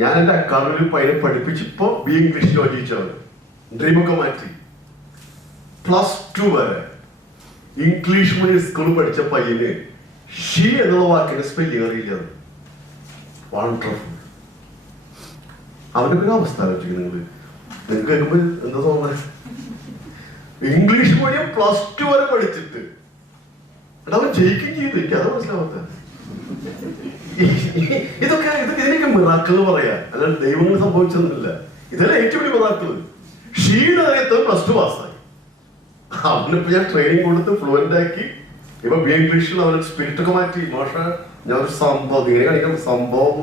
ഞാൻ എന്റെ അക്കാദമിയിൽ പയ്യനെ പഠിപ്പിച്ചിപ്പോ ബി ഇംഗ്ലീഷിലോ ടീച്ചറാണ്. ഡ്രീമൊക്കെ മാറ്റി +2 വരെ ഇംഗ്ലീഷ് മീഡിയം സ്കൂളിൽ പഠിച്ച പയ്യന് ഷീ എന്നുള്ള വാക്കിന്റെ സ്പെല്ലിംഗ് അറിയില്ല. വണ്ടർഫുൾ. അവന്റെ ഒരു അവസ്ഥ ആലോചിക്കുന്നത് നിങ്ങൾക്ക് കേൾക്കുമ്പോ എന്താ തോന്നുന്നത്? ഇംഗ്ലീഷ് മീഡിയം +2 വരെ പഠിച്ചിട്ട് അവൻ ജയിക്കുകയും ചെയ്തു. എനിക്ക് അത് മനസ്സിലാവാത്ത ഇതിനൊക്കെ മിറാക്കിൾ പറയാ, അല്ലാണ്ട് ദൈവങ്ങൾ സംഭവിച്ചൊന്നുമില്ല. ഇതല്ല ഏറ്റവും വലിയ മിറാക്കിൾ. ഷീയുടെ അറിയത്ത് +2 പാസ്സായി. അവനിപ്പോ ഞാൻ ട്രെയിനിങ് കൊടുത്ത് ഫ്ലുവന്റ് ആക്കി. ഇപ്പൊ ബി ഇംഗ്ലീഷിൽ അവന് സ്പിരിറ്റ് ഒക്കെ മാറ്റി. മോശ ഞാനൊരു സംഭവം ഇങ്ങനെ കാണിക്കണം, സംഭവം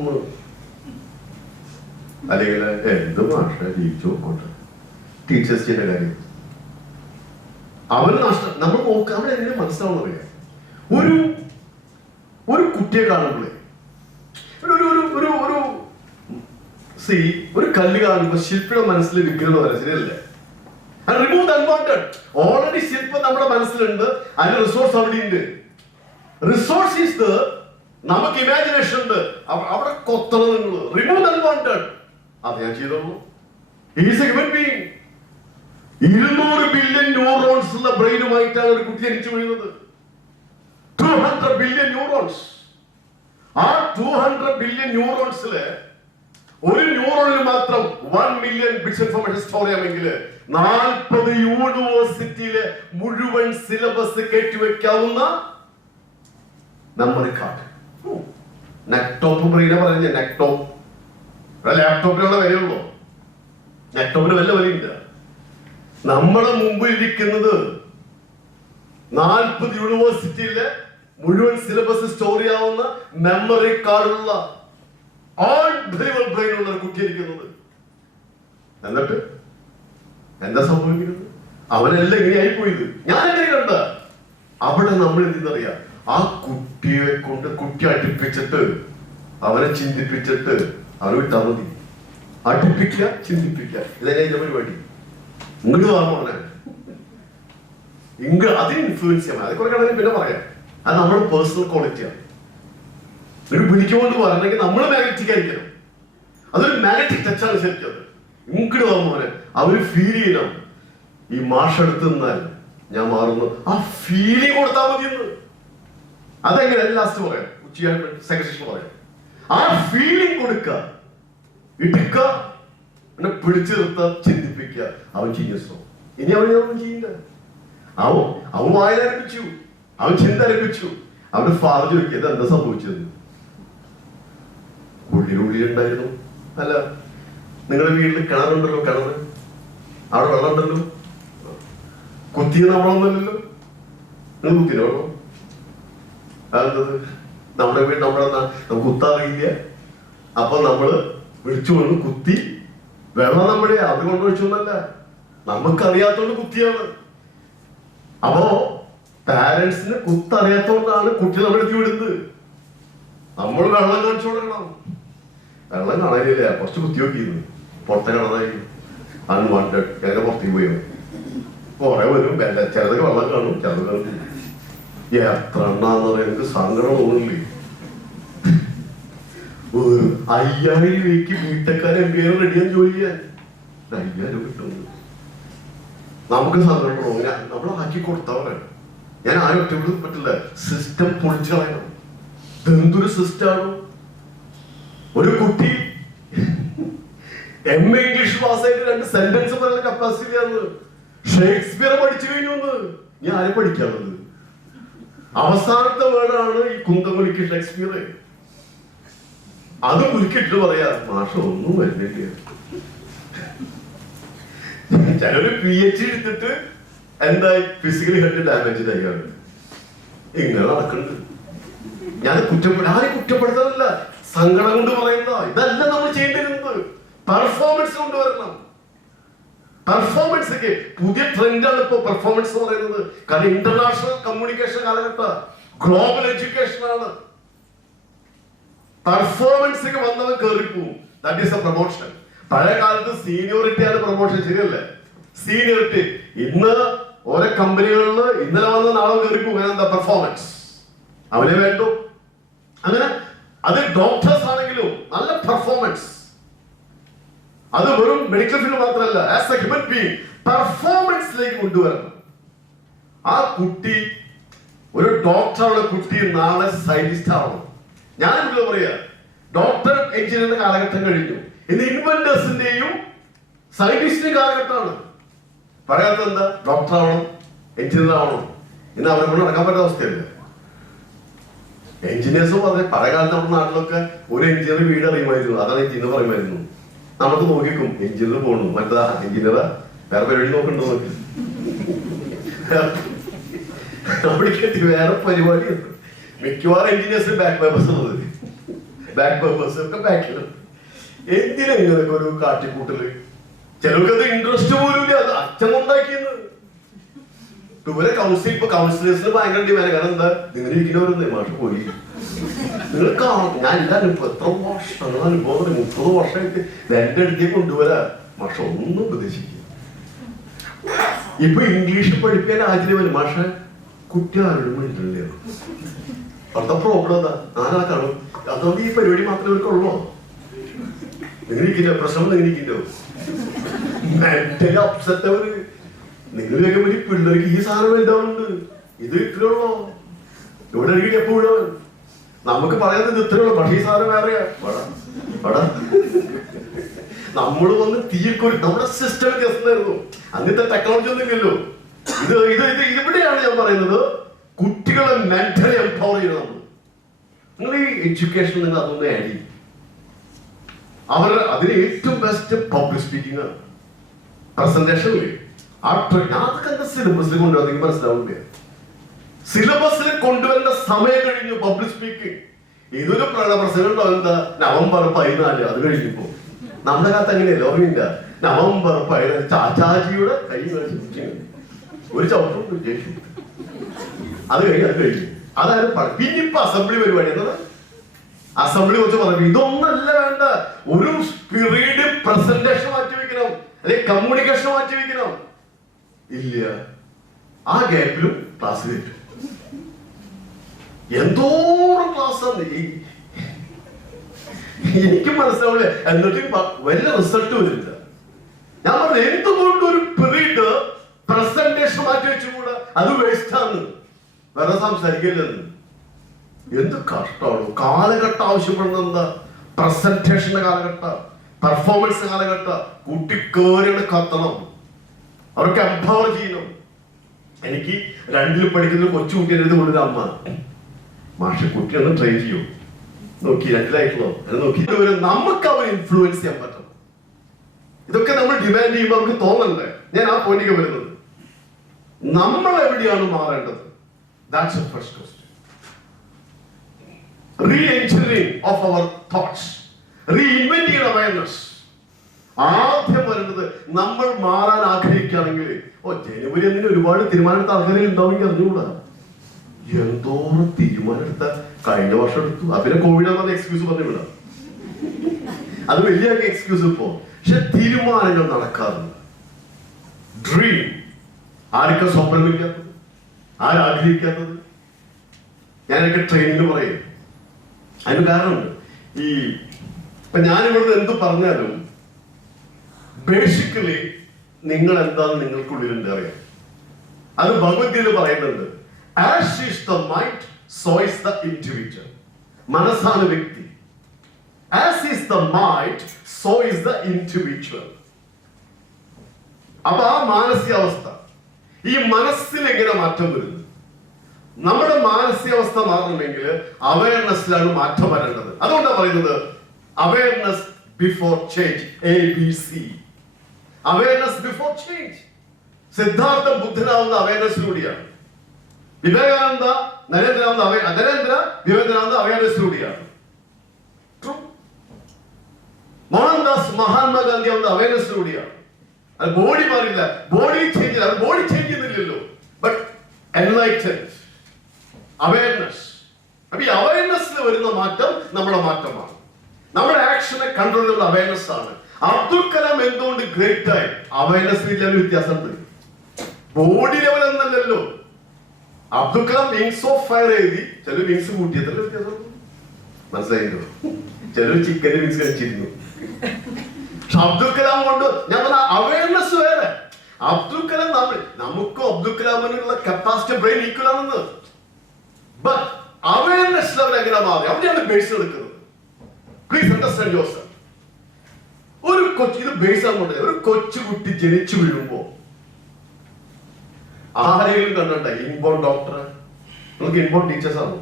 അല്ലെങ്കിൽ എന്ത് ഭാഷ ജയിച്ചു നോക്കോട്ടെ. ടീച്ചേഴ്സ് ചെയ്യുന്ന കാര്യം അവന് നഷ്ടം. നമ്മൾ നോക്കാം, നമ്മൾ എങ്ങനെ മനസ്സിലാവുന്ന അറിയാം. ഒരു കുട്ടിയെ കാണുമ്പോഴേ ഒരു കല്ല് കാണുമ്പോ ശില്പിയുടെ മനസ്സിൽ വിഗ്രഹം വരാം, ശരിയല്ലേ? Remove unwanted. ഓൾറെഡി ശില്പം നമ്മുടെ മനസ്സിലുണ്ട്, അതിന് റിസോഴ്സ് അവിടെ ഉണ്ട്. റിസോഴ്സ് ഈസ് ദ, നമുക്ക് ഇമാജിനേഷൻ ഉണ്ട്, അവിടെ കൊത്തണം നിങ്ങൾ. Remove unwanted. അത് ഞാൻ ചെയ്തോളൂ. Is A human being. 200 billion neurons ഉള്ള ബ്രെയിനുമായിട്ടാണ് ഒരു കുട്ടി ജനിച്ചു വീഴുന്നത്. 200 ബില്യൺ ന്യൂറോൺസ്. ആ 200 ബില്യൺ ന്യൂറോൺസില് ഒരു ന്യൂറോണിൽ മാത്രം 1 മില്യൺ ബിറ്റ്സ് ഇൻഫർമേഷൻ സ്റ്റോർ ചെയ്യാമെങ്കിൽ 40 യൂണിവേഴ്സിറ്റിയിലെ മുഴുവൻ സിലബസ് കെട്ടിവെക്കാവുന്ന മെമ്മറി കാർഡ്. നെക്ടോപ്പ് ബ്രെയിനെ പറഞ്ഞ നെക്ടോപ്പ്. ലാപ്ടോപ്പിനുള്ള വിലയുള്ളൂ, നെക്ടോപ്പിന് വല്ല വിലയില്ല. നമ്മുടെ മുമ്പിൽ ഇരിക്കുന്നത് 40 യൂണിവേഴ്സിറ്റിയിലെ മുഴുവൻ സിലബസ് സ്റ്റോർ ചെയ്യാവുന്ന മെമ്മറി കാർഡുള്ള ബ്രെയിനുള്ള ഒരു കുട്ടിയിരിക്കുന്നത്. എന്നിട്ട് എന്താ സംഭവിക്കുന്നത്? അവനെല്ലാം എങ്ങനെയായി പോയത്. ഞാൻ എങ്ങനെ കണ്ട അവിടെ നമ്മൾ എന്തെന്നറിയാം, ആ കുട്ടിയെ കൊണ്ട് കുട്ടി അടുപ്പിച്ചിട്ട് അവനെ ചിന്തിപ്പിച്ചിട്ട് അവനെ വിട്ടാൽ മതി. അടുപ്പിക്കുക, ചിന്തിപ്പിക്കുക, ഇതെന്നെ പരിപാടി. ഇങ്ങോട്ട് പറഞ്ഞ അതിന് ഇൻഫ്ലുവൻസ് ചെയ്യാൻ അത് കുറെ കണക്കിന് പിന്നെ പറയാം. അത് നമ്മുടെ പേഴ്സണൽ ക്വാളിറ്റിയാണ്. ഒരു വിളിക്കുകൊണ്ട് പറഞ്ഞെങ്കിൽ നമ്മൾ മാഗ്നറ്റിക് ആയിരിക്കണം. അതൊരു മാഗ്നറ്റിക് ടച്ചാണ് ശരിക്കും. അത് ഇങ്ങോട്ട് പറഞ്ഞ അവര് ഫീൽ ചെയ്യണം. ഈ മാഷ് എടുത്ത് നിന്നാൽ ഞാൻ മാറുന്നു, ആ ഫീലിംഗ് കൊടുത്താൽ മതി എന്ന്. അതെങ്ങനെ ലാസ്റ്റ് പറയാം, ഉച്ചയായിട്ട് സെക്കൻഡ് സെഷൻ പറയാം. ആ ഫീലിംഗ് കൊടുക്കുക, ഇടുക്ക, പിന്നെ പിടിച്ചു നിർത്തുക, ചിന്തിപ്പിക്കുക. അവൻ ജീനിയസോ. ഇനി അവൻ ചെയ്യില്ല. അവൻ വായനാരംഭിച്ചു, അവൻ ചിന്ത ആരംഭിച്ചു. അവന്റെ ഫാദർ ചോദിക്കുക എന്താ സംഭവിച്ചത്? ഉള്ളിലുണ്ടായിരുന്നു. അല്ല, നിങ്ങളുടെ വീട്ടിൽ കിണറുണ്ടല്ലോ, കിണറ് അവിടെ വെള്ളം ഉണ്ടല്ലോ, കുത്തിയത് നമ്മളൊന്നുമല്ലല്ലോ, നിങ്ങൾ കുത്തിനോ വെള്ളം? അതെന്തത്? നമ്മുടെ വീട് നമുക്ക് കുത്താറിയില്ല. അപ്പൊ നമ്മള് വിളിച്ചു കൊണ്ട് കുത്തി. വെള്ളം നമ്മുടെ അത് കൊണ്ടൊഴിച്ചൊന്നല്ല, നമുക്കറിയാത്തോണ്ട് കുത്തിയാണ്. അപ്പോ പാരന്റ്സിന് കുത്തറിയാത്തോണ്ടാണ് കുട്ടി നമ്മുടെ അടുത്ത് വിടുന്നത്. നമ്മൾ വെള്ളം കാണിച്ചു കൊടുക്കണം. വെള്ളം കാണാനില്ല, കുറച്ച് കുത്തി നോക്കിയിരുന്നു, പുറത്തെ കാണാനായി അൺവാണ്ടഡ്. ഞാൻ പുറത്തേക്ക് പോയി കുറെ വരും. ചിലതൊക്കെ വെള്ളം കാണും, ചിലത് കാണും. എത്ര എണ്ണാന്ന് പറയാൻ എനിക്ക് സങ്കടം തോന്നില്ലേ? 5000 രൂപയ്ക്ക് വീട്ടക്കാർ MBA റെഡിയാൻ ജോലി ചെയ്യാൻ 5000 രൂപ കിട്ടുന്നു. നമുക്ക് സങ്കടം തോന്നില്ല, നമ്മൾ ആക്കി കൊടുത്താൽ പറയാം. ഞാൻ ആരും ഒറ്റ പറ്റില്ല. സിസ്റ്റം പൊളിച്ചു കളയണം. എന്തൊരു സിസ്റ്റമാണ്. ഒരു കുട്ടി MA ഇംഗ്ലീഷ് പാസ്സായിട്ട് 2 സെന്റൻസ് പറയുന്ന കപ്പാസിറ്റി ആണ്. ഷേക്സ്പിയർ പഠിച്ചു കഴിഞ്ഞു. ഞാൻ ആരെ പഠിക്കാറുണ്ട്? അവസാനത്തെ വേർഡാണ് ഈ കുന്തമുലിക്ക് ഷേക്സ്പിയർ. അത് മുലിക്കിട്ട് പറയാ മാഷ ഒന്നും വരുന്നില്ല. ചിലര് PhD എടുത്തിട്ട് എന്തായി ഫിസിക്കലി ഹെൽത്ത് ഡാമേജ് ആയിക്കാണ്. ഇങ്ങനെ നടക്കുന്നുണ്ട്. ഞാൻ ആരെ കുറ്റപ്പെടുത്താറില്ല, സങ്കടം കൊണ്ട് പറയുന്ന ഇതല്ല നമ്മൾ ചെയ്യേണ്ടിരുന്നത്. പെർഫോമൻസ് കൊണ്ടുവരണം. പെർഫോമൻസ് പുതിയ ട്രെൻഡാണ് ഇപ്പൊ പെർഫോമൻസ് എന്ന് പറയുന്നത്. കാരണം ഇന്റർനാഷണൽ കമ്മ്യൂണിക്കേഷൻ കാലഘട്ടം, ഗ്ലോബൽ എഡ്യൂക്കേഷൻ ആണ്. പെർഫോമൻസ് വന്നവൻ കയറിപ്പോവും. That is a promotion. പഴയ കാലത്ത് സീനിയോറിറ്റി ആണ് പ്രൊമോഷൻ, ശരിയല്ലേ? സീനിയോറിറ്റി. ഇന്ന് ഓരോ കമ്പനികളിൽ ഇന്നലെ വന്ന നാളെ കയറിപ്പോവും. എന്താ പെർഫോമൻസ്, അവനെ വേണ്ടു. അങ്ങനെ അത് ഡോക്ടേഴ്സ് ആണെങ്കിലും നല്ല പെർഫോമൻസ്. അത് വെറും മെഡിക്കൽ ഫീൽഡ് മാത്രമല്ല, ആസ് എ ഹ്യൂമൻ ബീയിങ് പെർഫോമൻസിലേക്ക് കൊണ്ടുവരണം. ആ കുട്ടി ഒരു ഡോക്ടറുടെ കുട്ടി നാളെ സയന്റിസ്റ്റ് ആവണം. ഞാനിവിടെ പറയാ, ഡോക്ടർ എഞ്ചിനീയറിന്റെ കാലഘട്ടം കഴിഞ്ഞു. ഇന്ന് ഇൻവെന്റേഴ്സിന്റെയും സയന്റിസ്റ്റിന്റെയും കാലഘട്ടമാണ്. പറയാത്ത എന്താ? ഡോക്ടർ ആവണം, എഞ്ചിനീയർ ആവണം. ഇന്ന് അവരെ കൊണ്ട് നടക്കാൻ പറ്റുന്ന അവസ്ഥയല്ല. എഞ്ചിനീയേഴ്സ് പറഞ്ഞ പഴയ കാലത്ത് നമ്മുടെ നാട്ടിലൊക്കെ ഒരു എഞ്ചിനീയർ വീട് അറിയുമായിരുന്നു. അതാണ് എഞ്ചിനീയർ പറയുമായിരുന്നു. നമുക്ക് നോക്കിക്കും എഞ്ചിനീയർ പോകണം, മറ്റേ എഞ്ചിനീയർ വേറെ പരിപാടി നോക്കണ്ടോ നോക്കി വേറെ പരിപാടി. മിക്കവാറും എഞ്ചിനീയേഴ്സിന് ബാക്ക് പേപ്പേഴ്സ് ഉള്ളത്, ബാക്ക് പേപ്പേഴ്സ് ഒക്കെ ബാക്കിലുണ്ട്. എന്തിനാ ഇങ്ങനെയൊക്കെ ഒരു കാട്ടിക്കൂട്ടല്? ചിലർക്കത് ഇൻട്രസ്റ്റ് പോലും ഇല്ല. അത് അച്ഛൻ ഉണ്ടാക്കിയെന്ന്. ഇവരെ കൗൺസിലേഴ്സിന് ഭയങ്കര ഡിമാൻഡ്. കാരണം എന്താ? നിങ്ങൾ ഇരിക്കുന്നവരൊന്നേ മാഷ് പോയി നിങ്ങൾ ഞാൻ എല്ലാവരും ഇപ്പൊ എത്ര വർഷം അനുഭവം 30 വർഷമായിട്ട് എന്റെ അടുത്തേക്ക് കൊണ്ടുവരാ മാഷ ഒന്നും ഉപദേശിക്കുക. ഇപ്പൊ ഇംഗ്ലീഷ് പഠിക്കാൻ ആചര്യം മാഷ കുട്ടി ആരോടും വേണ്ടില്ലേ? അവിടുത്തെ പ്രോബ്ലം എന്താ? ആരാ കാണും. അതുകൊണ്ട് ഈ പരിപാടി മാത്രമേ ഇവർക്കുള്ളൂ. നിങ്ങളിരിക്കില്ല, പ്രശ്നം നിങ്ങളിരിക്കില്ലോ. മെന്റലി അപ്സെറ്റ് അവര്. നിങ്ങളൊക്കെ ഒരു പിള്ളേർക്ക് ഈ സാധനം വലുതാവുന്നുണ്ട്. ഇത് ഇത്രയുള്ളോ? ഇവിടെ ഇരിക്കും എപ്പോഴും നമുക്ക് പറയുന്നത് ഇത്രയുള്ളൂ. പക്ഷേ ഈ സാധനം വേറെയാ. നമ്മള് വന്ന് തീർക്കൊരു നമ്മുടെ സിസ്റ്റം വ്യത്യാസമായിരുന്നു. അങ്ങനത്തെ ടെക്നോളജി ഒന്നും ഇല്ലല്ലോ. ഇവിടെയാണ് ഞാൻ പറയുന്നത്, കുട്ടികളെ മെന്റലി എംപവർ ചെയ്യണം. നിങ്ങൾ ഈ എഡ്യൂക്കേഷൻ നിങ്ങൾ അതൊന്നും ആഡ് ചെയ്യും. അതിന് ഏറ്റവും ബെസ്റ്റ് പബ്ലിക് സ്പീക്കിംഗ് ആണ്. പ്രസന്റേഷൻ അതൊക്കെ എന്താ സിലബസിൽ കൊണ്ടുവന്നെങ്കിൽ മനസ്സിലാവില്ല. സിലബസിൽ കൊണ്ടുവരേണ്ട സമയം കഴിഞ്ഞു. പബ്ലിക് സ്പീക്കിംഗ് ഇതൊരു പ്രസംഗം ഉണ്ടാവും. എന്താ? November 14 അത് കഴിഞ്ഞപ്പോ. നമ്മുടെ കാലത്ത് അങ്ങനെയല്ല, ഓർമ്മയില്ല. November 14 ചാച്ചാജിയുടെ കൈ കഴിച്ചു ഒരു ചവിട്ടും ജയിച്ചു. അത് കഴിഞ്ഞു. അതായത് പിന്നിപ്പോ അസംബ്ലി പരിപാടി എന്നത്. അസംബ്ലി വെച്ച് പറഞ്ഞു ഇതൊന്നല്ല വേണ്ട. ഒരു സ്പിരിറ്റ് പ്രസന്റേഷൻ മാറ്റി വെക്കണം, അല്ലെങ്കിൽ കമ്മ്യൂണിക്കേഷൻ മാറ്റി വെക്കണം. ഇല്ല, ആ ഗ്യാപ്പിലും ക്ലാസ് കിട്ടും. എന്തോരം ക്ലാസ്സാണ്. എനിക്ക് മനസ്സിലാവില്ല. എന്നിട്ട് വലിയ റിസൾട്ട് വരില്ല. ഞാൻ പറഞ്ഞു എന്തുകൊണ്ടൊരു പീരീഡ് പ്രസന്റേഷൻ മാറ്റി വെച്ചുകൂടാ? അത് വേസ്റ്റ് ആണ്, വേറെ സംസാരിക്കില്ലെന്ന്. എന്ത് കഷ്ടമാണ്. കാലഘട്ടം ആവശ്യപ്പെടുന്നത് എന്താ? പ്രസന്റേഷന്റെ കാലഘട്ടം, പെർഫോമൻസ് കാലഘട്ടം. കുട്ടി കേറിയുടെ കത്തണം, അവർക്ക് എംപവർ ചെയ്യണം. എനിക്ക് 2ൽ പഠിക്കുന്ന കൊച്ചു കുട്ടി എഴുതി കൊണ്ടൊരു അമ്മ, മാഷെ കുട്ടി ഒന്ന് ട്രെയിൻ ചെയ്യൂ. നോക്കി 2ലായിട്ടുള്ളൂ അത് നോക്കി നമുക്ക് അവർ ഇൻഫ്ലുവൻസ് ചെയ്യാൻ പറ്റും. ഇതൊക്കെ നമ്മൾ ഡിമാൻഡ് ചെയ്യുമ്പോൾ നമുക്ക് തോന്നണ്ടേ? ഞാൻ ആ പോയിന്റിലേക്ക് വരുന്നത്. നമ്മൾ എവിടെയാണ് മാറേണ്ടത്? That's the first question. Reengineering of our thoughts, reinventing awareness. ആദ്യം വരുന്നത് നമ്മൾ മാറാൻ ആഗ്രഹിക്കുകയാണെങ്കിൽ, ജനുവരി 1 ഒരുപാട് തീരുമാനമെടുത്ത ആൾക്കാരെ ഉണ്ടാവുമെങ്കിൽ അറിഞ്ഞുകൂടാ. എന്തോരം തീരുമാനം എടുത്ത കഴിഞ്ഞ വർഷം എടുത്തു. അതിനെ കോവിഡ് പറഞ്ഞ എക്സ്ക്യൂസ് പറഞ്ഞു വിടാം. അത് വലിയ എക്സ്ക്യൂസ് ഇപ്പോ. പക്ഷെ തീരുമാനങ്ങൾ നടക്കാറുണ്ട്. ഡ്രീം ആർക്കും സ്വപ്നമില്ലാത്തത്, ആരാഗ്രഹിക്കാത്തത്. ഞാനൊക്കെ ട്രെയിനിങ് പറയും. അതിന് കാരണമുണ്ട്. ഇപ്പൊ ഞാനിവിടുന്ന് എന്ത് പറഞ്ഞാലും ബേസിക്കലി നിങ്ങൾ എന്താന്ന് നിങ്ങൾക്കുള്ളിലുണ്ട് അറിയാം. അത് ഭഗവത്ഗീതയിൽ പറയുന്നുണ്ട്. As is the mind, so is the individual. മനസ്സാണ് വ്യക്തി. As is the mind, so is the individual. അപ്പൊ ആ മാനസികാവസ്ഥ, ഈ മനസ്സിൽ എങ്ങനെ മാറ്റം വരുന്നു? നമ്മുടെ മാനസികാവസ്ഥ മാറണമെങ്കിൽ അവയർനെസ്സിലാണ് മാറ്റം വരേണ്ടത്. അതുകൊണ്ടാണ് പറയുന്നത് awareness before change, ABC. Awareness before change. Siddhartha ബുദ്ധനാവുന്ന അവയർനെസ്സിലൂടെയാണ്. Vivekananda Vivekananda അവയർനെസ്സിലൂടെയാണ്. Mohandas Mahatma Gandhi ആവുന്ന അവയർനെസ്സിലൂടെയാണ്. അത് ബോഡി മാറില്ല, ബോഡി ചേഞ്ച്, അത് body change ചെയ്യുന്നില്ലല്ലോ, but enlightened awareness. അപ്പൊ ഈ അവയർനെസ്സിൽ വരുന്ന മാറ്റം നമ്മുടെ മാറ്റമാണ്. നമ്മുടെ ആക്ഷനെ കൺട്രോൾ ചെയ്യുന്ന അവയർനെസ് ആണ്. അബ്ദുൽ കലാം എന്തുകൊണ്ട് ഗ്രേറ്റ് ആയി? അവയർനെസ് ലെവൽ വ്യത്യാസമുണ്ട്, ബോഡി ലെവൽ എന്നല്ലല്ലോ. Abdul Kalam wings of fire എഴുതി, ചില വിങ്സ് കൂട്ടിയതല്ല വ്യത്യാസം. മനസ്സിലായില്ലോ? ചിലർ ചിക്കന്റെ വിങ്സ് കഴിച്ചിരുന്നു. അബ്ദുൽ കലാം കൊണ്ട് ഞാൻ പറഞ്ഞ അവയർനെസ് വേറെ. അബ്ദുൽ കലാം നമുക്കും അബ്ദുൽ കലാമിനുള്ള കപ്പാസിറ്റി ബ്രെയിൻ ഈക്വൽ ആണെന്ന്. ബട്ട് അവയർനെസ് ലെവൽ എങ്ങനെ മാറി? അവിടെയാണ് ബേസ് എടുക്കുന്നത്. Please understand your self. ഒരു കൊച്ചു, ഇത് ബേസ് ആകുന്നുണ്ട്. ഒരു കൊച്ചു കുട്ടി ജനിച്ചു വീഴുമ്പോ ആരെങ്കിലും കണ്ടണ്ട ഇൻബോൺ ഡോക്ടറെ? നമുക്ക് ഇൻബോൺ ടീച്ചേഴ്സ് ആണ്.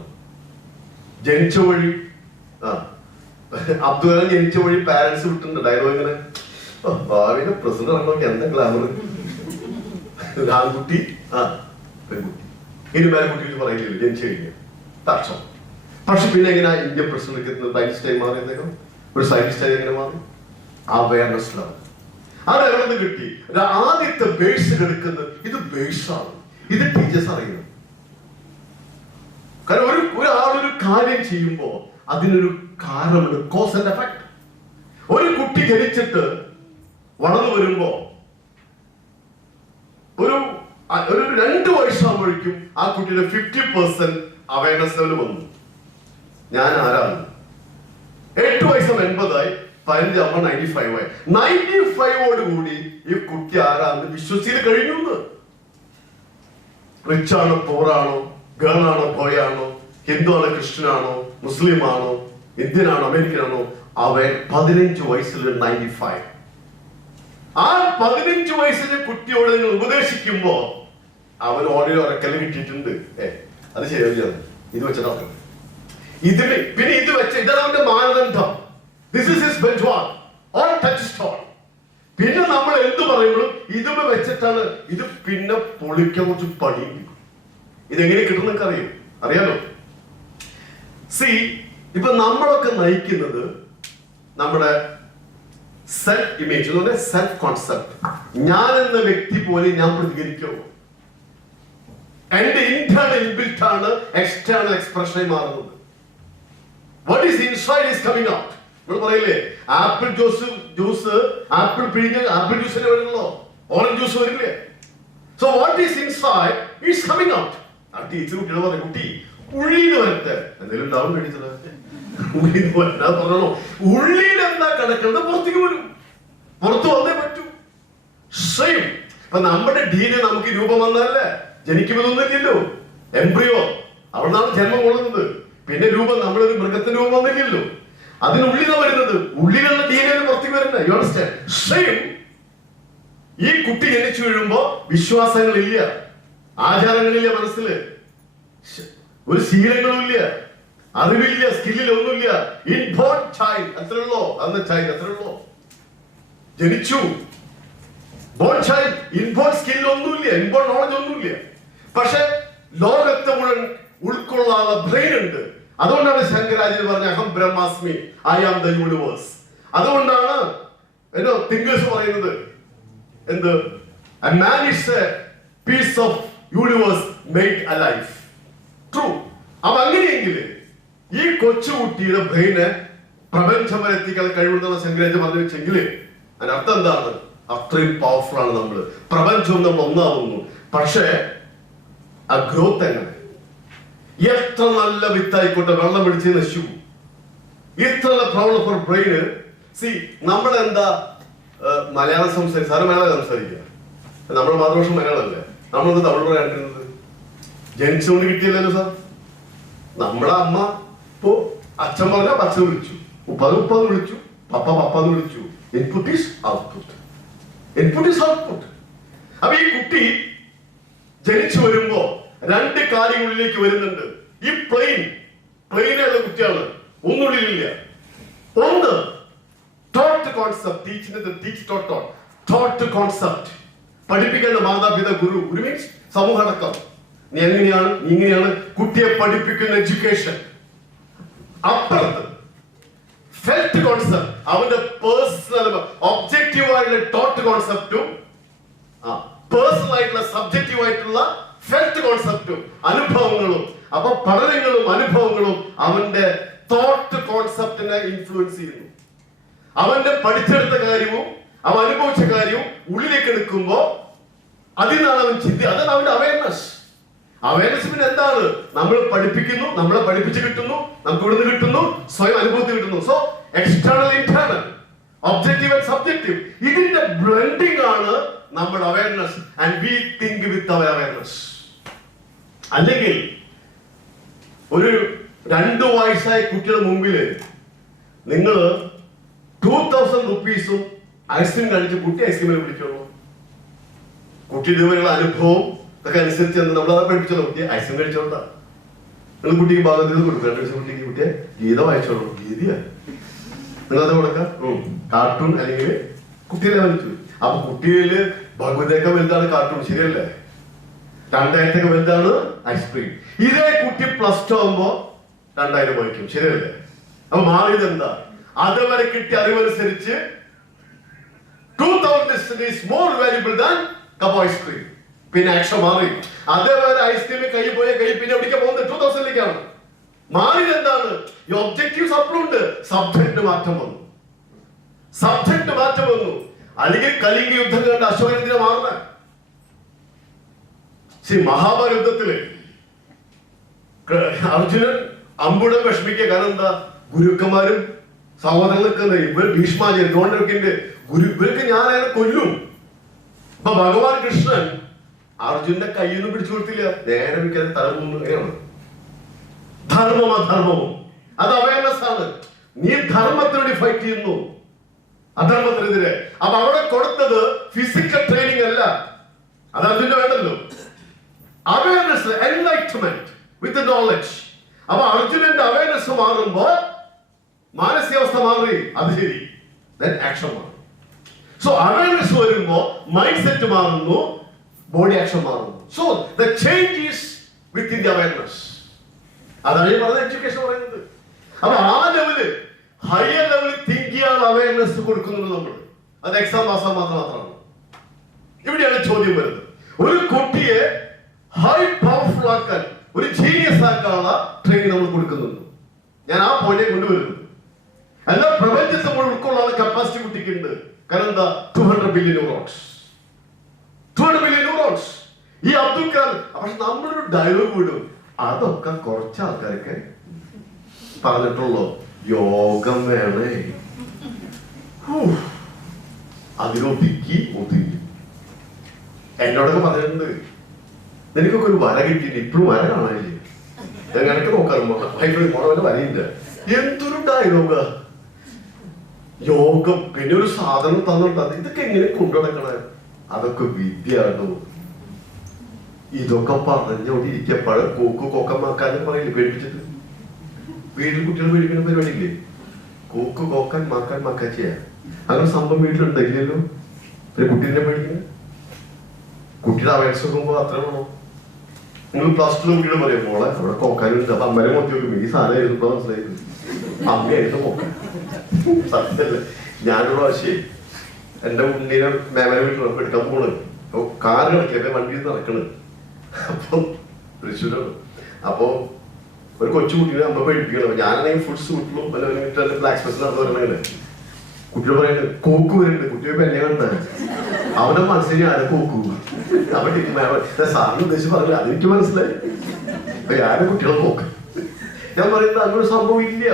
ജനിച്ച വഴി അബ്ദുൽ കലാം ജനിച്ച വഴി പാരന്റ്സ് വിട്ടിട്ടുണ്ട് ഡയലോഗ് ഇങ്ങനെ, ഭാവിയുടെ പ്രസിഡന്റ് ആണോക്കെ എന്താ ഗ്ലാമർ, ആൺകുട്ടി പെൺകുട്ടി, ഇനി മേലെ കുട്ടികൾ പറയില്ലല്ലോ ജനിച്ചു കഴിഞ്ഞ തർക്ഷം. പക്ഷെ പിന്നെ എങ്ങനെ ഇന്ത്യൻ പ്രസിഡന്റ് സയന്റിസ്റ്റായി മാറി? അദ്ദേഹം ഒരു സയന്റിസ്റ്റായി എങ്ങനെ മാറി? അവയർനെസ് ലെവൽ അത് എവിടെ നിന്ന് കിട്ടി? ആദ്യത്തെ ബേസ് എടുക്കുന്നത് ഇത് ബേസാണ്. ഇത് ടീച്ചേഴ്സ് അറിയുന്നത്. കാരണം ഒരാളൊരു കാര്യം ചെയ്യുമ്പോ അതിനൊരു കാരണമുണ്ട്, കോസ് ആൻഡ് എഫക്ട്. ഒരു കുട്ടി ജനിച്ചിട്ട് വളർന്നു വരുമ്പോ ഒരു 2 വയസ്സാകുമ്പോഴേക്കും ആ കുട്ടിയുടെ 50% അവയർനെസ് ലെവൽ വന്നു. ഞാൻ ആരാണ്? 8 വയസ്സും 80 15 അമ്മ 95 ആയി. 95 കൂടി ഈ കുട്ടി ആരാന്ന് വിശ്വസിച്ച് കഴിഞ്ഞു. റിച്ച് ആണോ പോറാണോ, ഗേൾ ആണോ ബോയ് ആണോ, ഹിന്ദു ആണോ ക്രിസ്ത്യൻ ആണോ, മുസ്ലിം ആണോ, ഇന്ത്യൻ ആണോ അമേരിക്കൻ ആണോ, അവൻ 15 വയസ്സിൽ 95. ആ 15 വയസ്സിലെ കുട്ടിയോട് നിങ്ങൾ ഉപദേശിക്കുമ്പോ അവൻ ഓൾറെഡി ഉറക്കല് കിട്ടിയിട്ടുണ്ട്. അത് ശരിയാവില്ല, ഇത് വെച്ചിട്ടാണ്. ഇതിന് പിന്നെ ഇത് വെച്ച ഇതാണ് അവന്റെ മാനദണ്ഡം. This is his benchmark or touchstone. പിന്നെ നമ്മൾ എന്ത് പറയുമ്പോഴും ഇതുമേ വെച്ചിട്ടാണ്. ഇത് പിന്നെ പൊളിക്കാൻ കുറച്ച് പണി. ഇതെങ്ങനെ കിട്ടും നിങ്ങൾക്ക് അറിയാലോ. സി, ഇപ്പൊ നമ്മളൊക്കെ നയിക്കുന്നത് നമ്മുടെ സെൽഫ് ഇമേജ്, സെൽഫ് കോൺസെപ്റ്റ്. ഞാൻ എന്ന വ്യക്തി പോലെ ഞാൻ പ്രതികരിക്കുമോ? എന്റെ ഇന്റേണൽ ഇൻബിൽറ്റ് ആണ് എക്സ്റ്റേണൽ എക്സ്പ്രഷനായി മാറുന്നത്. What is inside is coming out. നമ്മൾ പറയില്ലേ ആപ്പിൾ ജ്യൂസ് ആപ്പിൾ പിഴിഞ്ഞ് ആപ്പിൾ ജ്യൂസ് വരുന്നല്ലോ, ഓറഞ്ച് ജ്യൂസ് വരില്ലേ? So what is inside is coming out. ആ ടീച്ചർ കുട്ടികൾ പറയും, കുട്ടി ഉള്ളിന്ന് വരട്ടെ, എന്തെങ്കിലും ഉണ്ടാവും കഴിച്ചത്. ഉള്ളിൽ എന്താ കിടക്കുന്നത് പുറത്തേക്ക് വരും, പുറത്തു വന്നേ പറ്റൂ. സെയിം. ഇപ്പൊ നമ്മുടെ ഡീനെ നമുക്ക് രൂപം വന്നതല്ലേ, ജനിക്കുമെന്നൊന്നുമില്ലല്ലോ. എംബ്രിയോ അവിടെ നിന്നാണ് ജന്മം കൊള്ളുന്നത്. പിന്നെ രൂപം നമ്മളൊരു മൃഗത്തിന്റെ രൂപം വന്നില്ലല്ലോ. അതിനുള്ളിലാണ് വരുന്നത്. ഉള്ളിലുള്ള ഡീനെ പുറത്തേക്ക് വരുന്നത്. You understand? സെയിം. ഈ കുട്ടി ജനിച്ചു വീഴുമ്പോ വിശ്വാസങ്ങളില്ല, ആചാരങ്ങളില്ല, മനസ്സില് ഒരു ശീലങ്ങളും ഇല്ല, അറിവില്ല, സ്കില്ലില്ല, ഒന്നുമില്ല. ഇൻബോൺ ചൈൽഡ് അത്രയുള്ളോ? അന്ന് ചൈൽഡ് അത്രയുള്ളോ? ജനിച്ചു ബോൺ ചൈൽഡ്. ഇൻബോൺ സ്കിൽ ഒന്നുമില്ല, ഇൻബോൺ നോളജ് ഒന്നുമില്ല. പക്ഷെ ലോകത്തെ മുഴുവൻ ഉൾക്കൊള്ളാനുള്ള ബ്രെയിൻ ഉണ്ട്. അതുകൊണ്ടാണ് ശങ്കരാചാര്യ പറഞ്ഞ അഹം ബ്രഹ്മാസ്മി, ഐ ആം ദ യൂണിവേഴ്സ്. അതുകൊണ്ടാണ് തിങ്കേഴ്സ് പറയുന്നത് എന്ത്? A man is a piece of universe made alive. True. അപ്പൊ അങ്ങനെയെങ്കിൽ ഈ കൊച്ചുകുട്ടിയുടെ ബ്രെയിന് പ്രപഞ്ചം വരെ എത്തിക്കാൻ കഴിവുണ്ടെന്ന് ശങ്കരാചാര്യ പറഞ്ഞു വെച്ചെങ്കിൽ അതിനർത്ഥം എന്താണ്? അത്രയും പവർഫുൾ ആണ് നമ്മള്. പ്രപഞ്ചവും നമ്മൾ ഒന്നാവുന്നു. പക്ഷേ ആ ഗ്രോത്ത് എങ്ങനെ? എത്ര നല്ല വിത്തായിക്കോട്ടെ വെള്ളം പിടിച്ച് നശിച്ചു. ഇത്ര പ്രോബ്ലം ഫോർ ബ്രെയിന്. സി, നമ്മളെന്താ മലയാളം സാറ് മലയാളം സംസാരിക്കുക, നമ്മുടെ മാതൃഭാഷ മലയാളമല്ലേ. നമ്മളെന്താ തമിഴ് പറയാണ്ടിരുന്നത്? ജനിച്ചുകൊണ്ട് കിട്ടിയല്ലോ സാർ. നമ്മുടെ അമ്മ ഇപ്പോ അച്ഛൻ പറഞ്ഞാൽ അച്ഛൻ വിളിച്ചു, ഉപ്പ വിളിച്ചു, പപ്പ വിളിച്ചു. Input is output. Input is output. അപ്പൊ ഈ കുട്ടി ജനിച്ചു വരുമ്പോ രണ്ട് കാര്യങ്ങളിലേക്ക് വരുന്നുണ്ട്. ഈ പ്ലെയിനുള്ള കുട്ടിയാണ്, ഒന്നുള്ളിലില്ല. ഒന്ന് thought concept, teach thought concept പഠിപ്പിക്കേണ്ട മാതാപിതാ ഗുരു മീൻസ് സമൂഹ അടക്കം. നീ എങ്ങനെയാണ്, ഇങ്ങനെയാണ് കുട്ടിയെ പഠിപ്പിക്കുന്ന എഡ്യൂക്കേഷൻ. അപ്പുറത്ത് ഫെൽറ്റ് കോൺസെപ്റ്റ്, അവന്റെ പേഴ്സണൽ ഒബ്ജക്റ്റീവ് ആയിട്ടുള്ള തോട്ട് കോൺസെപ്റ്റും പേഴ്സണൽ ആയിട്ടുള്ള സബ്ജക്റ്റീവ് ആയിട്ടുള്ള ഫെൽറ്റ് കോൺസെപ്റ്റും അനുഭവങ്ങളും. അപ്പൊ പഠനങ്ങളും അനുഭവങ്ങളും അവന്റെ തോട്ട് കോൺസെപ്റ്റിനെ ഇൻഫ്ലുവൻസ് ചെയ്യുന്നു. അവന്റെ പഠിച്ചെടുത്ത കാര്യവും അവൻ അനുഭവിച്ച കാര്യവും ഉള്ളിലേക്ക് എടുക്കുമ്പോ അതിനാണ് അവൻ അതാണ് അവന്റെ അവയർനെസ്. അവയർനെസ് പിന്നെ എന്താണ്? നമ്മൾ പഠിപ്പിക്കുന്നു, നമ്മളെ പഠിപ്പിച്ച് കിട്ടുന്നു, നമുക്ക് ഇവിടുന്ന് കിട്ടുന്നു, സ്വയം അനുഭവത്തിൽ കിട്ടുന്നു. So external internal, objective and subjective, ഇതിന്റെ ബ്ലെൻഡിങ് ആണ് നമ്മുടെ awareness. And we think with our awareness. അല്ലെങ്കിൽ ഒരു 2 വയസ്സായ കുട്ടിയുടെ മുമ്പില് നിങ്ങൾ 2000 റുപ്പീസും ഐസ്ക്രീം കഴിച്ച് കുട്ടി ഐസ്ക്രീമിൽ പിടിച്ചോളൂ. കുട്ടി ഇതുവരെയുള്ള അനുഭവം ഒക്കെ അനുസരിച്ച് നമ്മളത് പഠിപ്പിച്ചോളൂ. കുട്ടിയെ ഐസ്ക്രീം കഴിച്ചോണ്ടാ. നിങ്ങൾ കുട്ടിക്ക് ഭാഗത്തിൽ കൊടുക്കുക. 2 വയസ്സ് കുട്ടിക്ക് കുട്ടിയെ ഗീത വായിച്ചോളൂ. ഗീതയാ നിങ്ങളത് കൊടുക്കാം. കാർട്ടൂൺ അല്ലെങ്കിൽ കുട്ടിയെ വലിച്ചു. അപ്പൊ കുട്ടിയില് ഭഗവതയൊക്കെ വലുതാണ് കാർട്ടൂൺ, ശരിയല്ലേ? 2000 വലുതാണ് ഐസ്ക്രീം. ഇതേ കുട്ടി +2 ആകുമ്പോ 2000 വായിക്കും, ശരിയല്ലേ? അപ്പൊ മാറിയത് എന്താ? അതുവരെ കിട്ടിയ അറിവനുസരിച്ച് 2000 is more valuable than cup ice cream. പിന്നെ ആക്ഷൻ മാറി. അതേപോലെ ഐസ്ക്രീമിൽ കൈ പോയ കൈ പിന്നെ എവിടേക്കാ പോകുന്നത്? 2000ലേക്കാണ്. മാറിയത് എന്താണ്? ഈ ഒബ്ജക്റ്റീവ്സ് അപ്പുണ്ട്, സബ്ജക്ട് മാറ്റം വന്നു. അല്ലെങ്കിൽ കലിംഗ യുദ്ധം കണ്ട് അശോകൻ എന്തിനാ മാറുന്നത്? മഹാഭാരത യുദ്ധത്തില് അർജുനൻ അമ്പുടം വിഷമിക്കുക. കാരണം എന്താ? ഗുരുക്കന്മാരും സഹോദരങ്ങൾക്ക് ഇവർ ഭീഷ്മാചാര്യ ദ്രോണർക്കിന്റെ ഗുരു, ഇവർക്ക് ഞാൻ അയാളെ കൊല്ലും. അപ്പൊ ഭഗവാൻ കൃഷ്ണൻ അർജുനന്റെ കയ്യൊന്നും പിടിച്ചു കൊടുത്തില്ല, നേരെ മിക്കാതെ തലമുന്നു. എങ്ങനെയാണ്? ധർമ്മവും അത് അവയർനെസ് ആണ്. നീ ധർമ്മത്തിനുവേണ്ടി ഫൈറ്റ് ചെയ്യുന്നു, അധർമ്മത്തിനെതിരെ. അപ്പൊ അവിടെ കൊടുത്തത് ഫിസിക്കൽ ട്രെയിനിങ് അല്ല, അത് അർജുന വേണ്ടല്ലോ. അവയർനെസ്, എൻലൈറ്റ്മെന്റ് വിത്ത് നോളജ്. അപ്പൊ അർജുനന്റെ അവയർനെസ് മാറുമ്പോ മാനസികാവസ്ഥ മാറി, അത് ശരി, ആക്ഷൻ മാറും. സോ അവയർനെസ് വരുമ്പോ മൈൻഡ് സെറ്റ് മാറുന്നു, ബോഡി ആക്ഷൻ മാറുന്നു. So the change is within the awareness. അതാണ് ഈ പറഞ്ഞ എഡ്യൂക്കേഷൻ പറയുന്നത്. അപ്പൊ ആ ലെവല്, ഹയർ ലെവലിൽ തിങ്ക് ചെയ്യാൻ അവയർനെസ് കൊടുക്കുന്നുണ്ട് നമ്മൾ. അത് എക്സാം പാസ്സാൻ മാത്രമാണ്. ഇവിടെയാണ് ചോദ്യം വരുന്നത്. ഒരു കുട്ടിയെ ഹൈ പവർഫുൾ ആക്കാൻ, ഒരു ജീനിയസ് ആക്കാനുള്ള ട്രെയിനിങ് നമ്മൾ കൊടുക്കുന്നുണ്ട്. ഞാൻ ആ പോയിന്റ് കൊണ്ടുവരുന്നത്. എല്ലാ പ്രപഞ്ചത്തെ മുഴുവൻ ഉൾക്കൊള്ളാനുള്ള കപ്പാസിറ്റി കുട്ടിക്കുണ്ട്. കാരണം എന്താ? 200 ബില്യൺ ന്യൂറോൺസ്. ഈ അബ്ദുൽ കലാം. പക്ഷെ നമ്മളൊരു ഡയലോഗ് വിടും, അതൊക്കെ കുറച്ച് ആൾക്കാർക്ക് പറഞ്ഞിട്ടുള്ളൂ. യോഗം വേണേ, അതിലൊതുക്കി എന്നോടൊക്കെ പറഞ്ഞിട്ടുണ്ട്. നിനക്കൊക്കെ ഒരു വര കിട്ടിയിട്ട് ഇപ്പോഴും വര കാണാനില്ലേ? ഞാൻ കണക്ക് നോക്കാറുമ്പോ മോളെ വരയില്ല. എന്തൊരു ഡയലോഗാ! യോഗം, പിന്നെ ഒരു സാധനം തന്നിട്ട് ഇതൊക്കെ എങ്ങനെ കൊണ്ടുനടക്കണ? അതൊക്കെ വിദ്യയാണോ? ഇതൊക്കെ പറഞ്ഞോണ്ടിരിക്കപ്പോഴും കോക്കമാക്കാനും പറയില്ലേ, പേടിപ്പിച്ചിട്ട്. വീട്ടിൽ കുട്ടികൾ പേടിക്കുന്ന പരിപാടിയില്ലേ? കോക്കാൻ മാക്കാച്ചിയാ. അങ്ങനെ സംഭവം വീട്ടിലുണ്ടെങ്കിലല്ലോ. പിന്നെ കുട്ടീനെ പേടിക്കുന്നത്, കുട്ടിയുടെ അവയർസ് നോക്കുമ്പോ അത്ര വേണോ? നിങ്ങൾ +2 കുട്ടിയോട് പറയും, മോളെ അവിടെ കോക്കാനുണ്ട്. അപ്പൊ അമ്മരെ മൊത്തി നോക്കും, ഈ സാധനം ഇപ്പൊ മനസ്സിലായിരുന്നു, അമ്മയായിരുന്നു കോക്കാൻ. സത്യല്ലേ? ഞാനൊരു പ്രാവശ്യം എന്റെ ഉണ്ണീനെ മേമനെ വീട്ടിൽ എടുക്കാൻ പോണ്. അപ്പൊ കാറ് കളിക്കട്ടെ, വണ്ടിയിൽ നടക്കണ്. അപ്പൊ തൃശ്ശൂരാണ്. അപ്പൊ ഒരു കൊച്ചുകുട്ടീനെ അമ്മ പേടിപ്പിക്കണം. ഞാനാണെങ്കിൽ ഫുൾ സൂട്ടിലും ബ്ലാക്ക് സ്പെഷ്യൽ നടന്നു വരണേ. കുട്ടിയോട് പറയുന്നത് കോക്ക് വരുന്നുണ്ട്. കുട്ടിയെ പെന്നെ കണ്ട അവന്റെ മനസ്സിൽ ആരെ കോക്കു. അവൻ സാറിന് ഉദ്ദേശിച്ച് പറഞ്ഞു, അതെനിക്ക് മനസ്സിലായി. അപ്പൊ ഞാനും കുട്ടികളെ കോക്ക്. ഞാൻ പറയുന്നത് അങ്ങനൊരു സംഭവം ഇല്ല.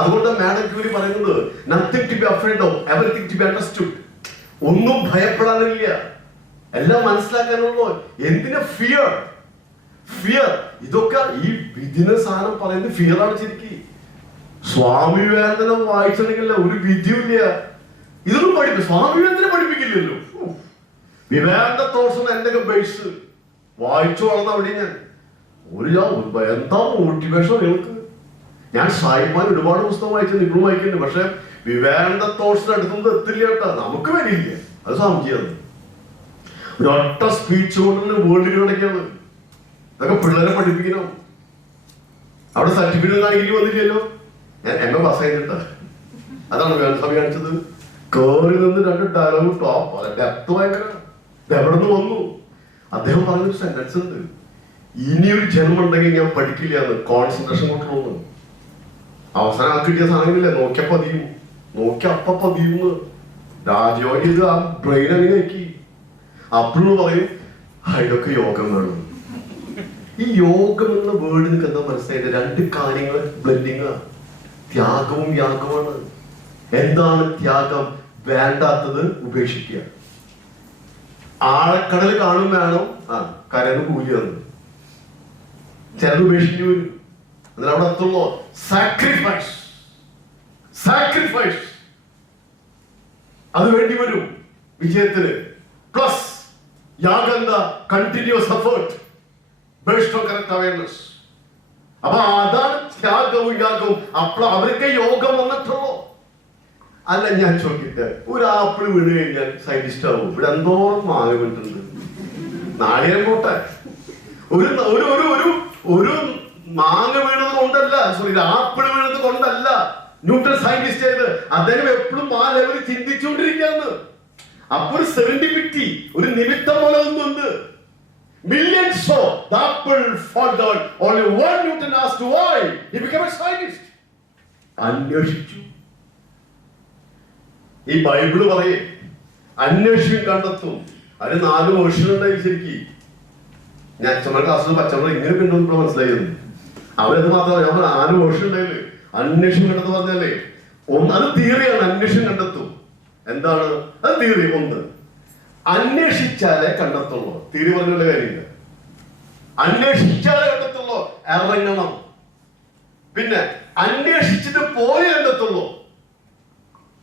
അതുകൊണ്ട് മാഡം ക്യൂരി പറയുന്നത് nothing to be afraid of, everything to be understood. ഒന്നും ഭയപ്പെടാനില്ല, എല്ലാം മനസ്സിലാക്കാനുള്ളൂ. എന്തിനാ ഫിയർ? ഇതൊക്കെ ഈ ബിസിനസ് സാധനം പറയുന്നത് ഫിയർ ആണ് ശരിക്കും. സ്വാമി വിവേകാനന്ദനെ വായിച്ചിട്ടുണ്ടെങ്കിലല്ല ഒരു വിധിയില്ല. ഇതൊന്നും പഠിക്കും സ്വാമി വിവേകാനന്ദനെ പഠിപ്പിക്കില്ലല്ലോ. വിവേകാനന്ദ തോട്ട്സ് എന്തൊക്കെ ബേസ് വായിച്ചു വളർന്ന അവിടെ ഞാൻ എന്താ മോട്ടിവേഷൻ നിങ്ങൾക്ക്. ഞാൻ സായിമാൻ ഒരുപാട് പുസ്തകം വായിച്ചു, ഇപ്പോഴും വായിക്കുന്നുണ്ട്. പക്ഷെ വിവേകാനന്ദ തോട്ട്സിന് അടുത്തൊന്നും എത്തില്ല കേട്ടാ, നമുക്ക് വരില്ല. അത് സംശയം. ഒരൊറ്റ സ്പീച്ച് കൊണ്ട് വേൾഡ് കിടക്കാണ്. അതൊക്കെ പിള്ളേരെ പഠിപ്പിക്കണം. അവിടെ സർട്ടിഫിക്കറ്റ് കാണിക്കേണ്ടി വന്നില്ലല്ലോ. ഞാൻ എന്നെ പാസ്സായിട്ടാ. അതാണ് വേദസ്വാമി കാണിച്ചത്. കേറി നിന്ന് 2 ഡയലോഗ് ടോപ്പ്. അതിന്റെ അർത്ഥം ഭയങ്കര. ഇത് എവിടെ നിന്ന് വന്നു? അദ്ദേഹം പറഞ്ഞൊരു സെന്റൻസ് ഉണ്ട്, ഇനിയൊരു ജന്മം ഉണ്ടെങ്കിൽ ഞാൻ പഠിക്കില്ല എന്ന്. കോൺസെൻട്രേഷൻ കൊണ്ടുള്ളൂ. അവസാനം ആ കിട്ടിയ സാധനങ്ങളില്ലേ, നോക്കിയ പതിയും, നോക്കിയ അപ്പ പതിയുന്ന്. രാജയോഗി ഇത് ആ ബ്രെയിൻ അങ്ങനെ ആക്കി. അപ്പോഴും പറയും ഇതൊക്കെ യോഗം വേണം. ഈ യോഗം എന്ന വേർഡ് നിങ്ങൾക്ക് എന്താ മനസ്സിലായിട്ട്? 2 കാര്യങ്ങൾ ബ്ലെൻഡിങ്. ത്യാഗവും യാഗമാണ്. എന്താണ് ത്യാഗം? വേണ്ടാത്തത് ഉപേക്ഷിക്കുക. ആഴക്കടൽ കാണും വേണം, കരന്ന് കൂലി തന്നു. ചിലത് ഉപേക്ഷിച്ചു വരും. അതിൽ അവിടെ എത്തുള്ളൂ. സാക്രിഫൈസ്, സാക്രിഫൈസ് അത് വേണ്ടി വരും വിജയത്തിന്. പ്ലസ് യാഗം, continuous effort based on correct awareness. അപ്പൊ അതാണ് ത്യാഗവും യാഗവും. അപ്പോൾ അവർക്ക് യോഗം വന്നിട്ടുള്ളൂ. അല്ല ഞാൻ ചോദിക്കട്ടെ, ഒരു ആപ്പിൾ വീണ് കഴിഞ്ഞാൽ സയന്റിസ്റ്റ് ആവും. ഇവിടെ എന്തോരം മാങ്ങ വീണിട്ടുണ്ട്. നാളികേരം പോട്ടെ, ഒരു ഒരു ഒരു ഒരു ഒരു മാങ്ങ വീണത് കൊണ്ടല്ല, സോറി ആപ്പിൾ വീണത് കൊണ്ടല്ല ന്യൂട്ടൺ സയന്റിസ്റ്റ് ആയത്. അദ്ദേഹം എപ്പോഴും ആ ലെവലിൽ ചിന്തിച്ചുകൊണ്ടിരിക്കുകയാണ്. അപ്പൊ ഒരു സെറൻഡിപിറ്റി, ഒരു നിമിത്തം പോലെ ഒന്നുണ്ട്. Millions saw the apple fall down. Only one Newton asked why. He became a scientist. അന്വേഷിച്ചു. ഈ ബൈബിള് പറയേ അന്വേഷിക്കും കണ്ടെത്തും. അതിന് 4 വേർഷൻ ഉണ്ടായി. ശരിക്കും ഞാൻ അച്ഛമ്മ ക്ലാസ്സിൽ പച്ചമ്മ ഇങ്ങനെ പിന്നോട്ട് മനസ്സിലായിരുന്നു. അവരത് മാത്രമല്ല, ഞാൻ 4 വേർഷൻ ഉണ്ടായില്ലേ. അന്വേഷിക്കും കണ്ടെത്തും പറഞ്ഞാലേ അത് തിയറിയാണ്. അന്വേഷിക്കും കണ്ടെത്തും. എന്താണ് അത്? തിയറി. ഒന്ന്, അന്വേഷിച്ചാലേ കണ്ടെത്തുള്ളൂ. തിരി പറഞ്ഞുള്ള കാര്യമില്ല. അന്വേഷിച്ചാലേ കണ്ടെത്തുള്ളൂ, ഇറങ്ങണം. പിന്നെ അന്വേഷിച്ചിട്ട് പോയി കണ്ടെത്തുള്ളൂ.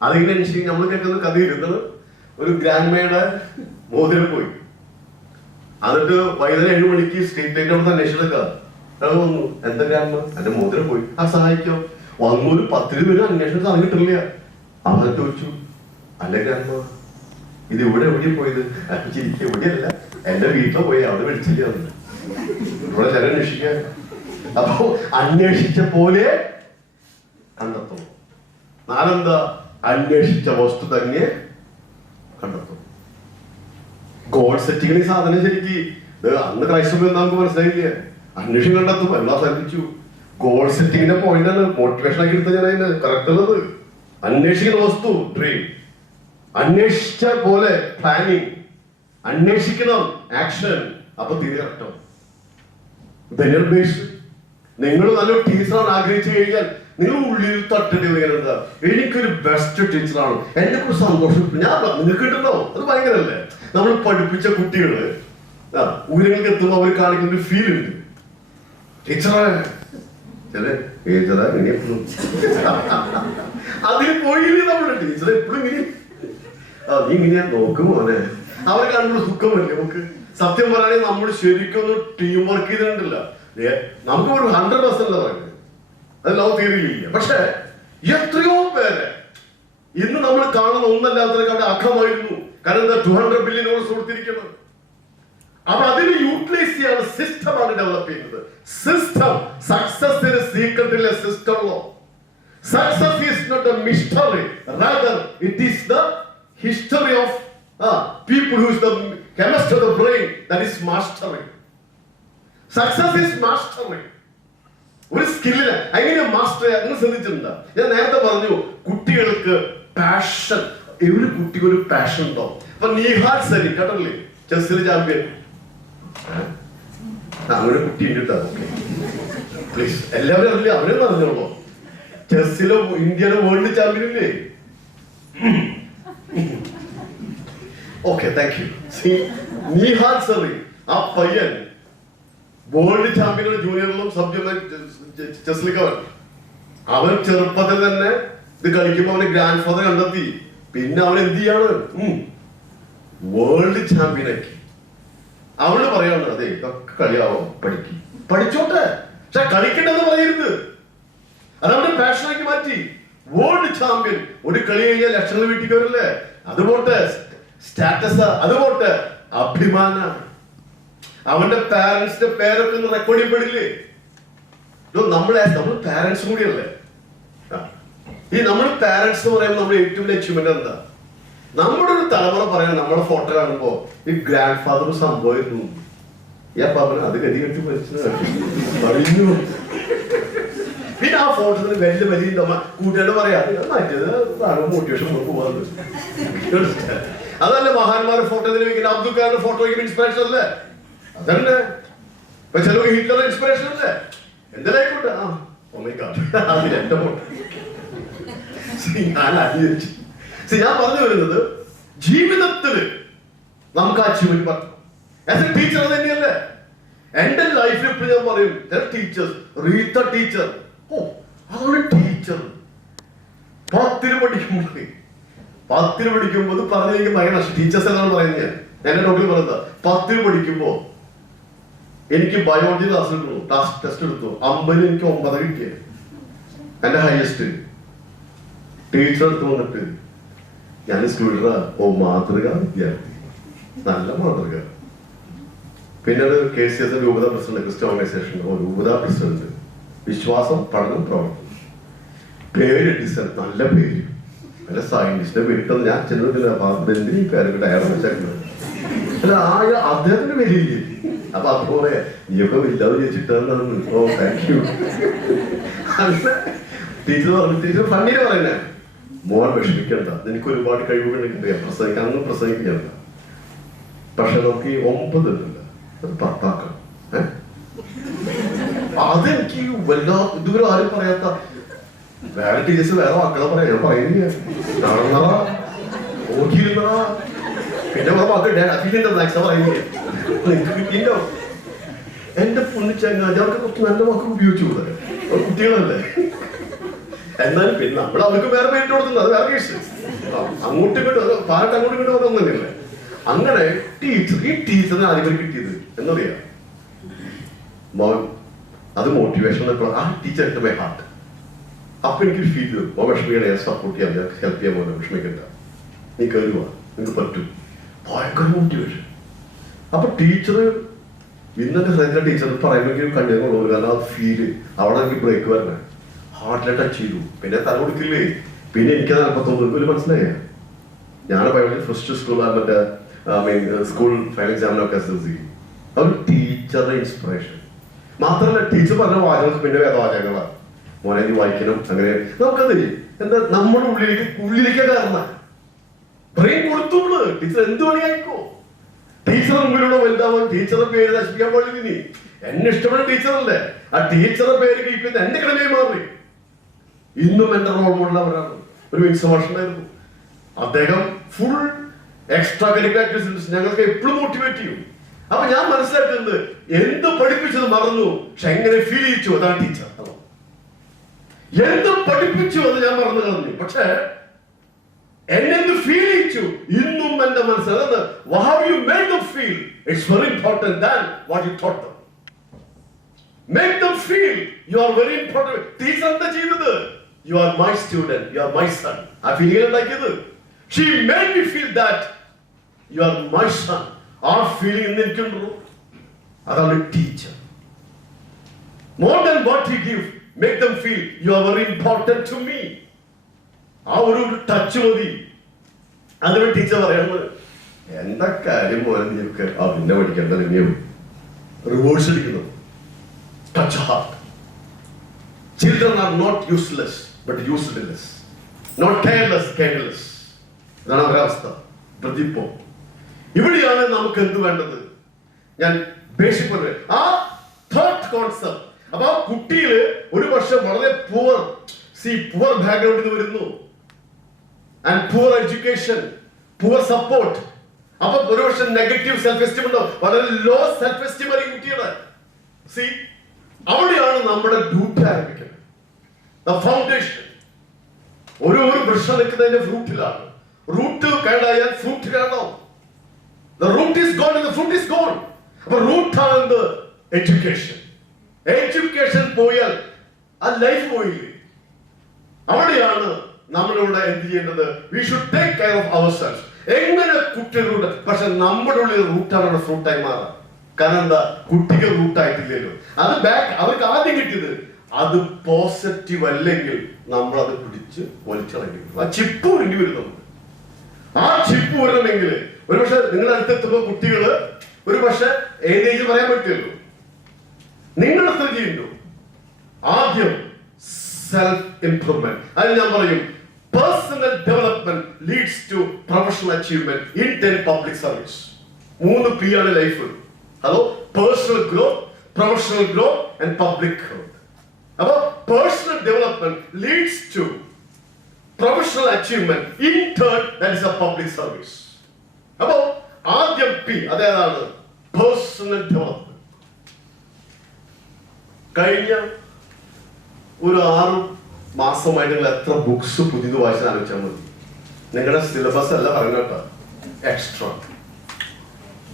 അതിങ്ങനെ അന്വേഷിക്കും. നമ്മൾ കേൾക്കുന്ന കഥ ഇരുന്നത് ഒരു ഗ്രാൻഡ്മയുടെ മോതിരം പോയി. എന്നിട്ട് വൈകുന്നേരം 7 മണിക്ക് സ്ട്രീറ്റ് ലൈറ്റ് അവിടെ അന്വേഷിച്ചെടുക്കുക. വന്നു, എന്താ ഗ്രാൻഡ്മ? എന്റെ മോതിരം പോയി, ആ സഹായിക്കോ? വന്നു ഒരു 10 പേര് അന്വേഷണം സാധനം കിട്ടില്ല. അവരെ ചോദിച്ചു, അല്ല ഗ്രാൻഡ്മ ഇത് ഇവിടെ എവിടെയും പോയത്? ചിരിക്കും, എവിടെയല്ല, എന്റെ വീട്ടിൽ പോയി, അവിടെ വിളിച്ചില്ല. ഇവിടെ ചില അന്വേഷിക്കാൻ. അപ്പൊ അന്വേഷിച്ച പോലെ കണ്ടെത്തും. 4 എന്താ? അന്വേഷിച്ച വസ്തു തന്നെ കണ്ടെത്തും. ഗോൾ സെറ്റിംഗ് സാധനം ശരിക്കും അന്ന് ക്രൈസ്തവ നമുക്ക് മനസ്സിലായില്ല. അന്വേഷണം കണ്ടെത്തും, എല്ലാം ശ്രദ്ധിച്ചു. ഗോൾ സെറ്റിംഗിന്റെ പോയിന്റ് ആണ്. മോട്ടിവേഷൻ ആക്കി എടുത്ത ഞാൻ അതിന് കറക്റ്റ് ഉള്ളത്. അന്വേഷിക്കുന്ന വസ്തു ഡ്രീം, അന്വേഷിച്ച പോലെ പ്ലാനിങ്, അന്വേഷിക്കണം ആക്ഷൻ. അപ്പൊ തീർച്ചയായിട്ടും നിങ്ങൾ നല്ലൊരു ടീച്ചറാണ് ആഗ്രഹിച്ചു കഴിഞ്ഞാൽ നിങ്ങൾ ഉള്ളിൽ തട്ടിട്ട് എന്താ, എനിക്കൊരു ബെസ്റ്റ് ടീച്ചറാണ്, എന്നെ കുറിച്ച് സന്തോഷം ഞാൻ നിങ്ങൾക്ക് കിട്ടുന്നോ? അത് ഭയങ്കരല്ലേ. നമ്മൾ പഠിപ്പിച്ച കുട്ടികള് ഉയരങ്ങൾക്ക് എത്തുമ്പോൾ അവർ കാണിക്കുന്ന ഒരു ഫീൽ ഉണ്ട്. ടീച്ചറെ ചില ടീച്ചറെ അതിൽ പോയില്ലേ നമ്മുടെ ടീച്ചറെ എപ്പോഴും ഇങ്ങനെ നീ ഇങ്ങനെ നോക്കും മോനെ. അവരെ കാണുമ്പോൾ സുഖം വരില്ല നമുക്ക്. സത്യം പറയുകയാണെങ്കിൽ നമ്മൾ ശരിക്കും ഒന്ന് ടീം വർക്ക് ചെയ്തിട്ടുണ്ടല്ല. നമുക്ക് ഒരു 100% അല്ല പറയുന്നത്, അത് ലവ് തിയറിയിലില്ല. പക്ഷെ എത്രയോ പേരെ ഇന്ന് നമ്മൾ കാണുന്ന ഒന്നല്ലാത്തവർക്ക് അവിടെ അഖമായിരുന്നു. കാരണം എന്താ? 200 ബില്യൺ കൊടുത്തിരിക്കുന്നത്. അപ്പൊ അതിന് യൂട്ടിലൈസ് ചെയ്യാൻ സിസ്റ്റമാണ് ഡെവലപ്പ് ചെയ്യുന്നത്. സിസ്റ്റം സക്സസിന് സീക്രട്ടിലെ system. Success is not a mystery, rather it is the history of people who is the chemist of the brain, that is mastery. Success is mastery. ഒരു സ്കില്ലില്ല എങ്ങനെ മാസ്റ്റർ അങ്ങനെ ശ്രദ്ധിച്ചിട്ടുണ്ടോ? ഞാൻ നേരത്തെ പറഞ്ഞു കുട്ടികൾക്ക് പാഷൻ. ഒരു കുട്ടിക്ക് ഒരു പാഷൻ ഉണ്ടോ? അപ്പൊ നിഹാൽ സരീൻ കേട്ടല്ലേ, ചെസ്സിൽ ചാമ്പ്യൻ. അങ്ങനെ കുട്ടി ഉണ്ട് കേട്ടോ. പ്ലീസ് എല്ലാവരും അറിയില്ല, അവരും അറിഞ്ഞോളൂ. ചെസ്സിലോ ഇന്ത്യയിലെ വേൾഡ് ചാമ്പ്യൻ ഇല്ലേ? Okay, thank you. Nihal Zareen ആ പയ്യൻ വേൾഡ് ചാമ്പ്യൻ ജൂനിയറിലും സബ് ജൂനിയർ ചെസ്സിലൊക്കെ അവൻ ചെറുപ്പത്തിൽ തന്നെ ഇത് കളിക്കുമ്പോ അവന് ഗ്രാൻഡ് ഫാദർ കണ്ടെത്തി. പിന്നെ അവൻ എന്ത് ചെയ്യാണ്? വേൾഡ് ചാമ്പ്യനാക്കി. അവള് പറയാണ്, അതെ ഇതൊക്കെ കളിയാവോ, പഠിച്ചോട്ടെ, പക്ഷെ കളിക്കണ്ടെന്ന് പറയരുത്. അതവന്റെ പാഷനാക്കി മാറ്റി. World champion. ഒരു കളി കഴിഞ്ഞാൽ ലക്ഷങ്ങൾ വീട്ടിൽ വരില്ലേ? അതുപോട്ടെ സ്റ്റാറ്റസ്, അതുപോട്ടെ അഭിമാനാണ്. അവന്റെ പാരന്റ്സിന്റെ പേരൊക്കെ ഒന്ന് റെക്കോർഡ് ചെയ്യപ്പെടില്ലേ? നമ്മൾ പാരന്റ്സ് കൂടിയല്ലേ? ഈ നമ്മൾ പാരന്റ്സ് എന്ന് പറയുമ്പോൾ നമ്മുടെ ഏറ്റവും വലിയ അച്ചീവ്മെന്റ് എന്താ? നമ്മുടെ ഒരു തലമുറ പറയാൻ നമ്മുടെ ഫോട്ടോ കാണുമ്പോ ഈ ഗ്രാൻഡ് ഫാദർ സംഭവിക്കുന്നു, അത് ഗതി കെട്ടി പറഞ്ഞു. പിന്നെ ആ ഫോട്ടോത്തിന് വലിയ വലിയ കൂട്ടുകാരുടെ പറയാ മറ്റേത് മോട്ടിവേഷൻ പോകാറുണ്ട്. അതല്ലേ മഹാന്മാരുടെ ഫോട്ടോ വെക്കുന്ന, അബ്ദുൽ കലാമിന്റെ ഫോട്ടോ വയ്ക്കുമ്പോൾ ഇൻസ്പിറേഷൻ അല്ലേ? അതന്നെ. ഇപ്പൊ ചിലർക്ക് ഹിറ്റ്ലറുടെ ഇൻസ്പിറേഷൻ അല്ലേ? എന്തിനായിക്കോട്ടെ. അതിൽ എന്റെ ഫോട്ടോ ഞാൻ പറഞ്ഞു വരുന്നത്, ജീവിതത്തില് നമുക്ക് അച്ചീവ്മെന്റ് പറ്റണം. ആസ് എ ടീച്ചർ തന്നെയല്ലേ? എന്റെ ലൈഫിൽ ഇപ്പൊ ഞാൻ പറയും, ടീച്ചേഴ്സ്, റീത്ത ടീച്ചർ, അതാണ് ടീച്ചർ. 10ൽ പഠിക്കുമ്പോൾ പറഞ്ഞു എനിക്ക് ഭയങ്കര ടീച്ചേഴ്സ് എന്നാണ് പറയുന്നത്. ഞാൻ എന്റെ ഡോക്ടർ പറയുന്നത്, 10ൽ പഠിക്കുമ്പോ എനിക്ക് ബയോളജി ക്ലാസ് എടുത്തു, ടെസ്റ്റ് എടുത്തു, 50 എനിക്ക് 9 കിട്ടിയത് എന്റെ ഹയസ്റ്റ്. ടീച്ചർ എടുത്ത് വന്നിട്ട്, ഞാൻ സ്കൂളിലെ മാതൃക വിദ്യാർത്ഥി, നല്ല മാതൃക. പിന്നെ അത് KCS രൂപത പ്രസിഡന്റ്, ക്രിസ്ത്യൻ ഓർഗനൈസേഷൻ രൂപത പ്രസിഡന്റ്. വിശ്വാസം, പഠനം, പ്രവർത്തനം. പേര് ഡിസൈൻ, നല്ല പേര്, നല്ല സയന്റിസ്റ്റിന്റെ പേരിട്ടത്. ഞാൻ ചെന്നിട്ടില്ല, ഈ പേരൊക്കെ അയാൾ വെച്ചേക്കുന്നത് അല്ല, അദ്ദേഹത്തിന് പേരില്ലേ? അപ്പൊ അതുപോലെ നീയൊക്കെ വല്ലാതെ ചോദിച്ചിട്ടാണ്. ഓ താങ്ക് യു. ടീച്ചർ ഫണ്ണീര് പറയുന്നേ, മോൻ വിഷമിക്കണ്ട, നിനക്ക് ഒരുപാട് കഴിവുകളുണ്ടെങ്കിൽ പ്രസംഗിക്കാനൊന്നും പ്രസംഗിക്കണ്ട, പക്ഷെ നമുക്ക് 9 ഉണ്ടല്ലോ, അത് 10 ആക്കണം. അതെനിക്ക് ഇതുവരെ ആരും പറയാത്ത, വേറെ ടീച്ചേഴ്സ് വേറെ വാക്കുകളെ പറയാ, ഞാൻ പറയുന്നില്ല. നടന്നതാ, നോക്കിയിരുന്നതാ, പിന്നെ വാക്ക് പറയുന്നില്ല. കിട്ടിയോ? എന്റെ പൊന്നിച്ചങ്ങാതി, അവർക്ക് കുറച്ച് നല്ല വാക്കുകൾ ഉപയോഗിച്ചു കൂടെ, കുട്ടികളല്ലേ? എന്നാലും പിന്നെ നമ്മൾ അവർക്ക് വേറെ പേരിട്ട് കൊടുക്കുന്നത്, അത് വേറെ കേസ്. അങ്ങോട്ടും ഇങ്ങോട്ടും പാട്ട് അങ്ങോട്ടും ഇങ്ങോട്ടും അതൊന്നുമില്ലേ? അങ്ങനെ ഈ ടീച്ചറിന് ആദ്യം കിട്ടിയത് എന്നറിയാം, മോൻ അത് മോട്ടിവേഷൻ. ആ ടീച്ചർ ഇട്ട് മൈ ഹാർട്ട്. അപ്പൊ എനിക്കൊരു ഫീൽ ചെയ്തു, മോൻ വിഷമിക്കണേ, സപ്പോർട്ട് ചെയ്യാൻ, ഹെൽപ്പ് ചെയ്യാൻ, മോനെ വിഷമിക്കണ്ട, നീ കയറുക, നിനക്ക് പറ്റും. ഭയങ്കര മോട്ടിവേഷൻ. അപ്പൊ ടീച്ചർ ഇന്നത്തെ സൈറ്റിലെ ടീച്ചർ പറയുമെങ്കിലും കണ്ടിരുന്നുള്ളൂ, കാരണം ആ ഫീല് അവിടെ എനിക്ക് ബ്രേക്ക് വരണേ, ഹാർട്ടിലെ ടച്ച് ചെയ്തു. പിന്നെ തല കൊടുക്കില്ലേ? പിന്നെ എനിക്ക് 49 മനസ്സിലായ ഞാൻ ബയോളജി ഫസ്റ്റ് സ്കൂൾ മറ്റേ സ്കൂൾ ഫൈനൽ എക്സാമിനൊക്കെ SSLC. ഒരു ടീച്ചറുടെ ഇൻസ്പിറേഷൻ മാത്രമല്ല, ടീച്ചർ പറഞ്ഞ വാചകം പിന്നെ വേദവാചകങ്ങളാണ്. മോനെ നീ വായിക്കണം. അങ്ങനെ നമുക്കത് എന്താ നമ്മുടെ ഉള്ളിലേക്ക് കാരണം ബ്രെയിൻ കൊടുത്തുള്ളൂ. ടീച്ചർ എന്ത് പണിയായിക്കോ, ടീച്ചറെ മുമ്പിലൂടെ വലുതാവാൻ ടീച്ചറുടെ പേര് നശിപ്പിക്കാൻ പാടില്ല. നീ എന്നെ ഇഷ്ടപ്പെട്ട ടീച്ചറല്ലേ, ആ ടീച്ചറുടെ പേര് കഴിക്കുന്ന എന്റെ കടമയായി മാറി. ഇന്നും എന്റെ റോൾ മോഡൽ അവരാണ്. ഒരു വിൻസമാഷനായിരുന്നു അദ്ദേഹം. ഫുൾ എക്സ്ട്രാ കരിക്കുലർ ആക്ടിവിറ്റീസ് ഞങ്ങൾക്ക് എപ്പോഴും മോട്ടിവേറ്റ് ചെയ്യും. അപ്പൊ ഞാൻ മനസ്സിലാക്കുന്നത്, എന്ത് പഠിപ്പിച്ചത് മറന്നു, പക്ഷെ എങ്ങനെ ഫീൽ ചെയ്യിച്ചു അതാണ് ടീച്ചർ. എന്ത് പഠിപ്പിച്ചു അത് ഞാൻ മറന്നു കളഞ്ഞു, പക്ഷെ എന്നെ ഫീൽ ചെയ്യിച്ചു ഇന്നും എന്റെ മനസ്സിൽ. how you made them feel, it's very important than what you taught them. Make them feel you are very important. Teacher എന്താ ചെയ്തത്? You are my student, you are my son. ആ ഫീലിംഗ് ഉണ്ടാക്കിയത്. She made me feel that you are my son. ആ feeling ഇന്ന് എനിക്കുണ്ടോ? അതാണ് teacher. More than what you give, make them feel you are very important to me. ആ ഒരു touch മതി. അതിന് teacher പറയുന്നത്, എന്താ കാര്യം പോലെ നീക്ക് പിന്നെ പഠിക്കേണ്ട തന്നെയാണ്. റിവേഴ്സ് അടിക്കുന്നു. Touch heart. Children are not useless, but useless. Not careless, careless. ഇതാണ് അവരുടെ അവസ്ഥ. പ്രതിപ്പോ ഇവിടെയാണ് നമുക്ക് എന്ത് വേണ്ടത്. ഞാൻ ബേസിക് പറഞ്ഞു ആ തോട്ട് കോൺസെപ്റ്റ്. അപ്പൊ ആ കുട്ടിയില് ഒരു വർഷം വളരെ പുവർ ബാക്ക്ഗ്രൗണ്ടിൽ നിന്ന് വരുന്നു, and poor education, poor support. അപ്പൊ ഒരു വർഷം നെഗറ്റീവ് സെൽഫ് എസ്റ്റീം ഉണ്ടോ, വളരെ ലോ സെൽഫ് എസ്റ്റീം ആയി കുട്ടിയുടെ. അവിടെയാണ് നമ്മുടെ ഡ്യൂട്ടി ആരംഭിക്കുന്നത്. ഫൗണ്ടേഷൻ. ഒരു വൃക്ഷം നിൽക്കുന്നതിന്റെ ഫ്രൂട്ടിലാണ്. റൂട്ട് കേടായാൽ ഫ്രൂട്ട് കേടാവും. The root is gone and the fruit is gone. അപ്പൊ റൂട്ടാണ് എന്ത്? എഡ്യൂക്കേഷൻ. എഡ്യൂക്കേഷൻ പോയാൽ ആ ലൈഫ് പോയില്ലേ? അവിടെയാണ് നമ്മളിവിടെ എന്ത് ചെയ്യേണ്ടത്? We should take care of ourselves. എങ്ങനെ കുട്ടികളുടെ, പക്ഷെ നമ്മുടെ ഉള്ളിൽ റൂട്ടാണ് ഫ്രൂട്ടായി മാറാം. കാരണം എന്താ? കുട്ടികൾ റൂട്ടായിട്ടില്ലല്ലോ. അത് അവർക്ക് ആദ്യം കിട്ടിയത് അത് പോസിറ്റീവ് അല്ലെങ്കിൽ നമ്മൾ അത് പിടിച്ച് വലിച്ചളയും. ആ ചിപ്പ് വേണ്ടി വരും നമുക്ക്. ആ ചിപ്പ് വരണമെങ്കിൽ ഒരു പക്ഷെ നിങ്ങളുടെ അടുത്തെത്തുമ്പോൾ കുട്ടികള് ഒരു പക്ഷെ ഏതേജ് പറയാൻ പറ്റില്ലല്ലോ. നിങ്ങൾ എത്ര ചെയ്യുന്നു? ആദ്യം സെൽഫ് ഇംപ്രൂവ്മെന്റ്. അത് ഞാൻ പറയും, personal development leads to professional achievement in public service. 3 P ആണ് life. Hello, personal growth, professional growth and public growth. അപ്പൊ personal development leads to professional achievement, in turn that is a public service. അപ്പോ ആദ്യം P അതേതാണ്? Personal development. കഴിഞ്ഞ ഒരു 6 മാസമായിട്ട് നിങ്ങൾ എത്ര ബുക്സ് പുതിയത് വായിച്ചാൽ ആലോചിച്ചാൽ മതി. നിങ്ങളുടെ സിലബസ് അല്ല പറഞ്ഞോട്ടോ, എക്സ്ട്രാ.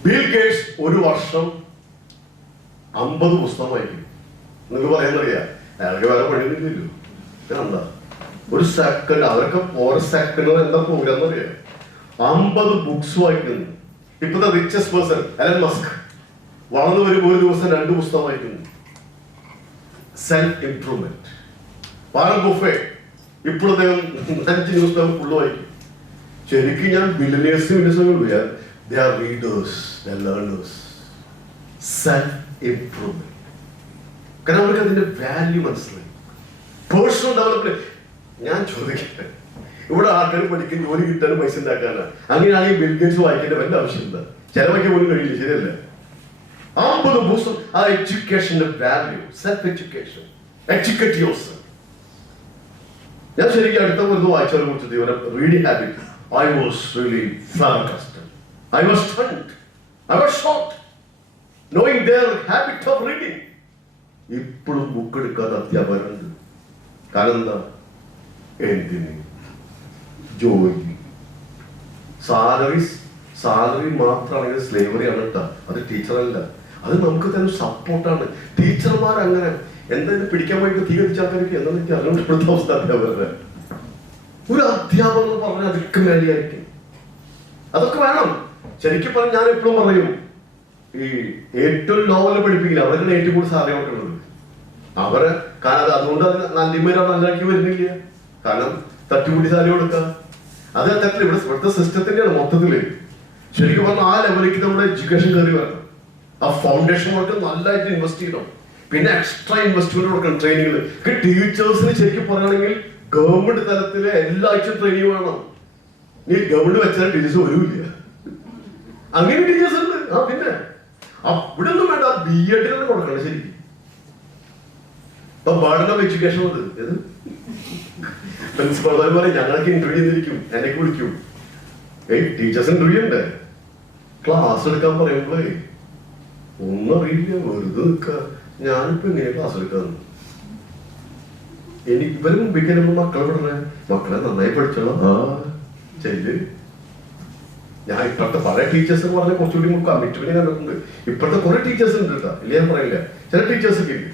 ബിൽ ഗേറ്റ്സ് ഒരു വർഷം 50 പുസ്തകം വായിക്കും. നിങ്ങൾ പറയാന്നറിയാം, അയാൾക്ക് വേറെ പണിയൊന്നുമില്ലല്ലോ. എന്താ ഒരു സെക്കൻഡ്, അവരൊക്കെ ഓരോ സെക്കൻഡ് എന്താ പ്രോഗ്രാം എന്നറിയാം. 50 ബുക്സ് വായിക്കുന്നു. ഇപ്പോഴത്തെ റിച്ചസ്റ്റ് പേഴ്സൺ എലൻ മസ്ക് വളർന്നു വരുമ്പോൾ ഒരു ദിവസം 2 പുസ്തകം വായിക്കുന്നു. Self improvement. വാറൻ ബുഫേ ഇപ്പോഴത്തെ 5 ന്യൂസ് പേപ്പർ ഫുള്ള് വായിക്കും. ശരിക്കും ഞാൻ ബില്യനേഴ്സും they are readers, they are learners. Self improvement. കാരണം അവർക്ക് അതിന്റെ വാല്യൂ മനസ്സിലായി. Personal development. ഞാൻ ചോദിക്കട്ടെ, ഇവിടെ ആൾക്കാർ പഠിക്കാൻ ജോലി കിട്ടാനും പൈസ ഉണ്ടാക്കാനാണ്. അങ്ങനെയാണെങ്കിൽ ബിൽ ഗേറ്റ്സ് വായിക്കേണ്ട വല്ല ആവശ്യമില്ല. ചെലവാക്കി പോലും കഴിയില്ല. ശരിയല്ല? 50 ബുക്സ്. ആ എഡ്യൂക്കേഷന്റെ value, self education, educate yourself. ഞാൻ ശരിക്കും അടുത്ത ഒരു വായിച്ചവരെ കുറിച്ച് ഇവരെ reading habit, I was really flabbergasted. I was stunned. I was shocked knowing their habit of reading. ഇപ്പോഴും ബുക്ക് എടുക്കാത്ത അധ്യാപകരുണ്ട്. കാരണം എന്താ? എന്തിന്? ജോലി. സാലറി മാത്രമാണെങ്കിൽ സ്ലേവറി ആണ് കേട്ടോ. അത് ടീച്ചറല്ല. അത് നമുക്ക് തന്നെ സപ്പോർട്ടാണ്. ടീച്ചർമാർ അങ്ങനെ എന്തായാലും പിടിക്കാൻ വേണ്ടി തീ കത്തിച്ച ആൾക്കാർക്ക് എന്താ എനിക്ക് അറിയാൻ ഇപ്പോഴത്തെ അവസ്ഥ. അധ്യാപകരുടെ ഒരു അധ്യാപകർ എന്ന് പറഞ്ഞാൽ അതൊക്കെ മേലെയായിരിക്കും. അതൊക്കെ വേണം. ശരിക്കും പറഞ്ഞാൽ ഞാൻ എപ്പോഴും പറയും, ഈ ഏറ്റവും ലോവലിൽ പഠിപ്പിക്കില്ല അവർക്ക് ഏറ്റവും കൂടുതൽ സാലറി കൊടുക്കുന്നത് അവരെ. കാരണം അതുകൊണ്ട് നല്ലിമേര നല്ലാക്കി വരുന്നില്ല. കാരണം തട്ടിക്കൂട്ടി സാലറി കൊടുക്കുക അത് തട്ടില്ല. ഇവിടുത്തെ സിസ്റ്റത്തിന്റെയാണ് മൊത്തത്തില്. ശരിക്കും പറഞ്ഞാൽ ആ ലെവലിലേക്ക് നമ്മുടെ എഡ്യൂക്കേഷൻ കയറി വരണം. ആ ഫൗണ്ടേഷൻ വർക്ക് നല്ലതായിട്ട് ഇൻവെസ്റ്റ് ചെയ്യണം. പിന്നെ എക്സ്ട്രാ ഇൻവെസ്റ്റ്മെന്റ് കൊടുക്കണം. ട്രെയിനിങ് ടീച്ചേഴ്സിന് ശരിക്കും പറയുകയാണെങ്കിൽ ഗവൺമെന്റ് തലത്തില് എല്ലാ ആഴ്ചയും ട്രെയിനിങ് വേണം. നീ ഗവൺമെന്റ് വെച്ചാൽ ടീച്ചേഴ്സ് വരൂല്ല. അങ്ങനെ ടീച്ചേഴ്സ് ഉണ്ട്. ആ പിന്നെ അവിടെ ഒന്നും വേണ്ട, BEd തന്നെ കൊടുക്കണം. ശരിക്കും ഇപ്പൊ ബർഡൻ ഓഫ് എഡ്യൂക്കേഷൻ ഉണ്ട്. പ്രിൻസിപ്പൾമാർ പറയും ഞങ്ങൾക്ക് ഇന്റർവ്യൂ ചെയ്തിരിക്കും, എന്നെ വിളിക്കും. ടീച്ചേഴ്സ് ഇന്റർവ്യൂ ഉണ്ട്. ക്ലാസ് എടുക്കാൻ പറയുമ്പോഴേ ഒന്നും അറിയില്ല, വെറുതെ നിൽക്ക. ഞാനിപ്പോ എങ്ങനെ ക്ലാസ് എടുക്കാന്ന് എനിക്ക് ഇവര് മുമ്പിൽ വരുമ്പോ മക്കളെ വിടണേ, മക്കളെ നന്നായി പഠിച്ചോളാം. ആ ചെല്ല്. ഞാൻ ഇപ്പോഴത്തെ പല ടീച്ചേഴ്സ് എന്ന് പറഞ്ഞാൽ കുറച്ചുകൂടി കമ്മിറ്റ്മെന്റ് കണ്ടിട്ടുണ്ട്. ഇപ്പോഴത്തെ കുറെ ടീച്ചേഴ്സ് ഉണ്ട് കേട്ടോ, ഇല്ല ഞാൻ പറയില്ല. ചില ടീച്ചേഴ്സ് ഒക്കെ ഉണ്ട്.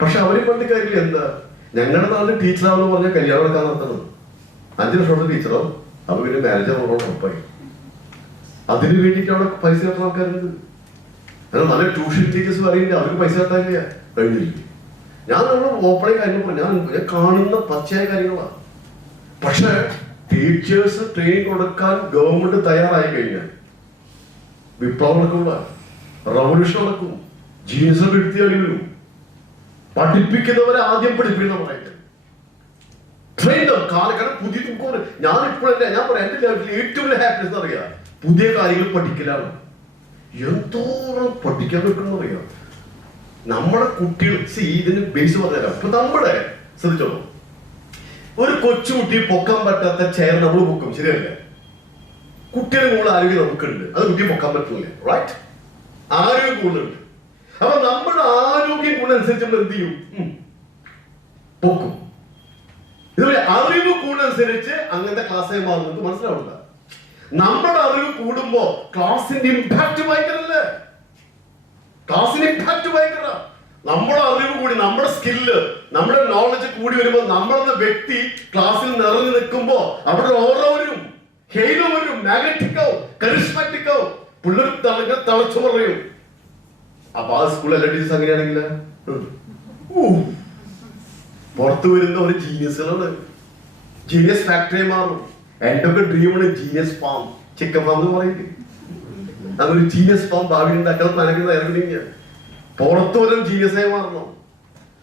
പക്ഷെ അവരെ കൊണ്ട് കാര്യമില്ല. എന്താ ഞങ്ങളുടെ നാട്ടിൽ ടീച്ചറാവെന്ന് പറഞ്ഞാൽ കല്യാണം എടുക്കാൻ നടത്തുന്നത് 5 ലക്ഷം ടീച്ചറോ അപ്പൊ പിന്നെ മാനേജർ ഉറപ്പായി. അതിന് വേണ്ടിയിട്ട് അവിടെ പൈസ കെട്ടുന്ന ആൾക്കാരുണ്ട്. എന്നാൽ നല്ല ട്യൂഷൻ ടീച്ചേഴ്സ് പറയുന്നില്ല, അവർക്ക് പൈസ കെട്ടാനില്ല, കഴിഞ്ഞില്ല. ഞാൻ നമ്മൾ ഓപ്പണായി കാര്യങ്ങൾ ഞാൻ കാണുന്ന പച്ചയായ കാര്യങ്ങളാണ്. പക്ഷെ ടീച്ചേഴ്സ് ട്രെയിനിങ് കൊടുക്കാൻ ഗവൺമെന്റ് തയ്യാറായി കഴിഞ്ഞാൽ വിപ്ലവം നടക്കുക, റവല്യൂഷൻ നടക്കും, ജീനിയസ് എടുത്തിയാടി വരും. പഠിപ്പിക്കുന്നവരെ ആദ്യം പഠിപ്പിക്കുന്ന പറയുന്നത് കാരണം പുതിയ ഞാൻ ഇപ്പോഴല്ല ഞാൻ പറയാം. എന്റെ ലൈഫിൽ ഏറ്റവും വലിയ ഹാപ്പിനെസ് അറിയാം പുതിയ കാര്യങ്ങൾ പഠിക്കലാണ്. എന്തോരം പഠിക്കാൻ പറ്റുമെന്ന് അറിയാം. നമ്മുടെ കുട്ടികൾ ഇതിന് ബേസ് പറഞ്ഞുതരാം. ഇപ്പൊ നമ്മുടെ ശ്രദ്ധിച്ചോളൂ, ഒരു കൊച്ചുകുട്ടി പൊക്കാൻ പറ്റാത്ത ചെയർ നമ്മൾ പൊക്കും, ശരിയല്ലേ? കുട്ടികളെ കൂടുതൽ ആരോഗ്യം നമുക്കുണ്ട്, അത് കുട്ടിയെ പൊക്കാൻ പറ്റില്ല. റൈറ്റ്? ആരോഗ്യം കൂടുതലുണ്ട്. അപ്പൊ നമ്മുടെ ആരോഗ്യം കൂടുതലനുസരിച്ച് നമ്മൾ എന്ത് ചെയ്യും? പൊക്കും. ഇതുപോലെ അറിവ് കൂടുന്നതനുസരിച്ച് അങ്ങനത്തെ ക്ലാസ്സായി മാറുന്നത് മനസ്സിലാവുക. നമ്മുടെ അറിവ് കൂടുമ്പോ ക്ലാസിന്റെ ഇമ്പാക്ട് ഭയങ്കരല്ലേ? ക്ലാസിന്റെ ഇമ്പാക്ട് ഭയങ്കര. നമ്മുടെ അറിവ് കൂടി, നമ്മുടെ സ്കില്ല്, നമ്മുടെ നോളജ് കൂടി വരുമ്പോ നമ്മളെന്ന വ്യക്തി ക്ലാസ്സിൽ നിറഞ്ഞു നിൽക്കുമ്പോ അവിടെ ഓരോ വരും, ഹെയ്ലോ വരും, മാഗ്നറ്റിക്കോ കരിസ്മാറ്റിക്കോ, പിള്ളേർ തളച്ചു പറയും. അപ്പൊ ആ സ്കൂളിൽ എല്ലാ ടീച്ചേഴ്സ് അങ്ങനെയാണെങ്കിൽ പുറത്തു വരുന്ന ഒരു ജീനിയസുകളാണ്. ജീനിയസ് ഫാക്ടറി മാറും. എന്റെ ഒക്കെ ഡ്രീമാണ് ജീനിയസ് ഫാം, ചിക്കൻ ഫാം എന്ന് പറയില്ലേ, അതൊരു ജീനിയസ് ഫാം ഭാവി ഉണ്ടാക്കാൻ നനക്കുന്ന ഇറങ്ങി പുറത്തു വരും ജീനിയസ് ആയി മാറണം.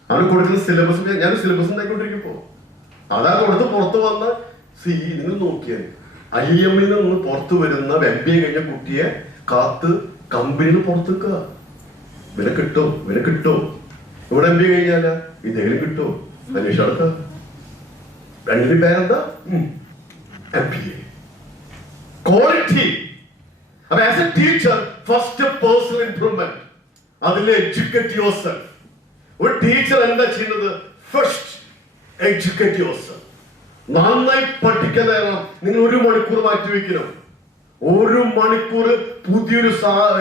അവന് കൊടുക്കുന്ന സിലബസ്, ഞാൻ സിലബസ് ഉണ്ടായിക്കൊണ്ടിരിക്കുമ്പോ അതാ കൊടുത്ത് പുറത്തു വന്ന നിങ്ങൾ നോക്കിയാൽ IIM നിന്ന് പുറത്തു വരുന്ന MBA കഴിഞ്ഞ കുട്ടിയെ കാത്ത് കമ്പനിയിൽ പുറത്ത് വെക്കുക. ഇവനെ കിട്ടും, ഇവനെ കിട്ടും. ഇവിടെ MBA കഴിഞ്ഞാല് ഇതേലും കിട്ടും. അന്വേഷണം നടക്കുക. രണ്ടിനും പേരെന്താ? MBA. ക്വാളിറ്റി. അപ്പൊ as a teacher first personal improvement, അതിലെ എഡ്യൂക്കേറ്റ് യുവർസെൽഫ്. ഒരു ടീച്ചർ എന്താ ചെയ്യുന്നത്? First educate yourself. നന്നായി പഠിക്കാൻ തയ്യാറാണ്. നിങ്ങൾ 1 മണിക്കൂർ മാറ്റി വെക്കണം. 1 മണിക്കൂർ പുതിയൊരു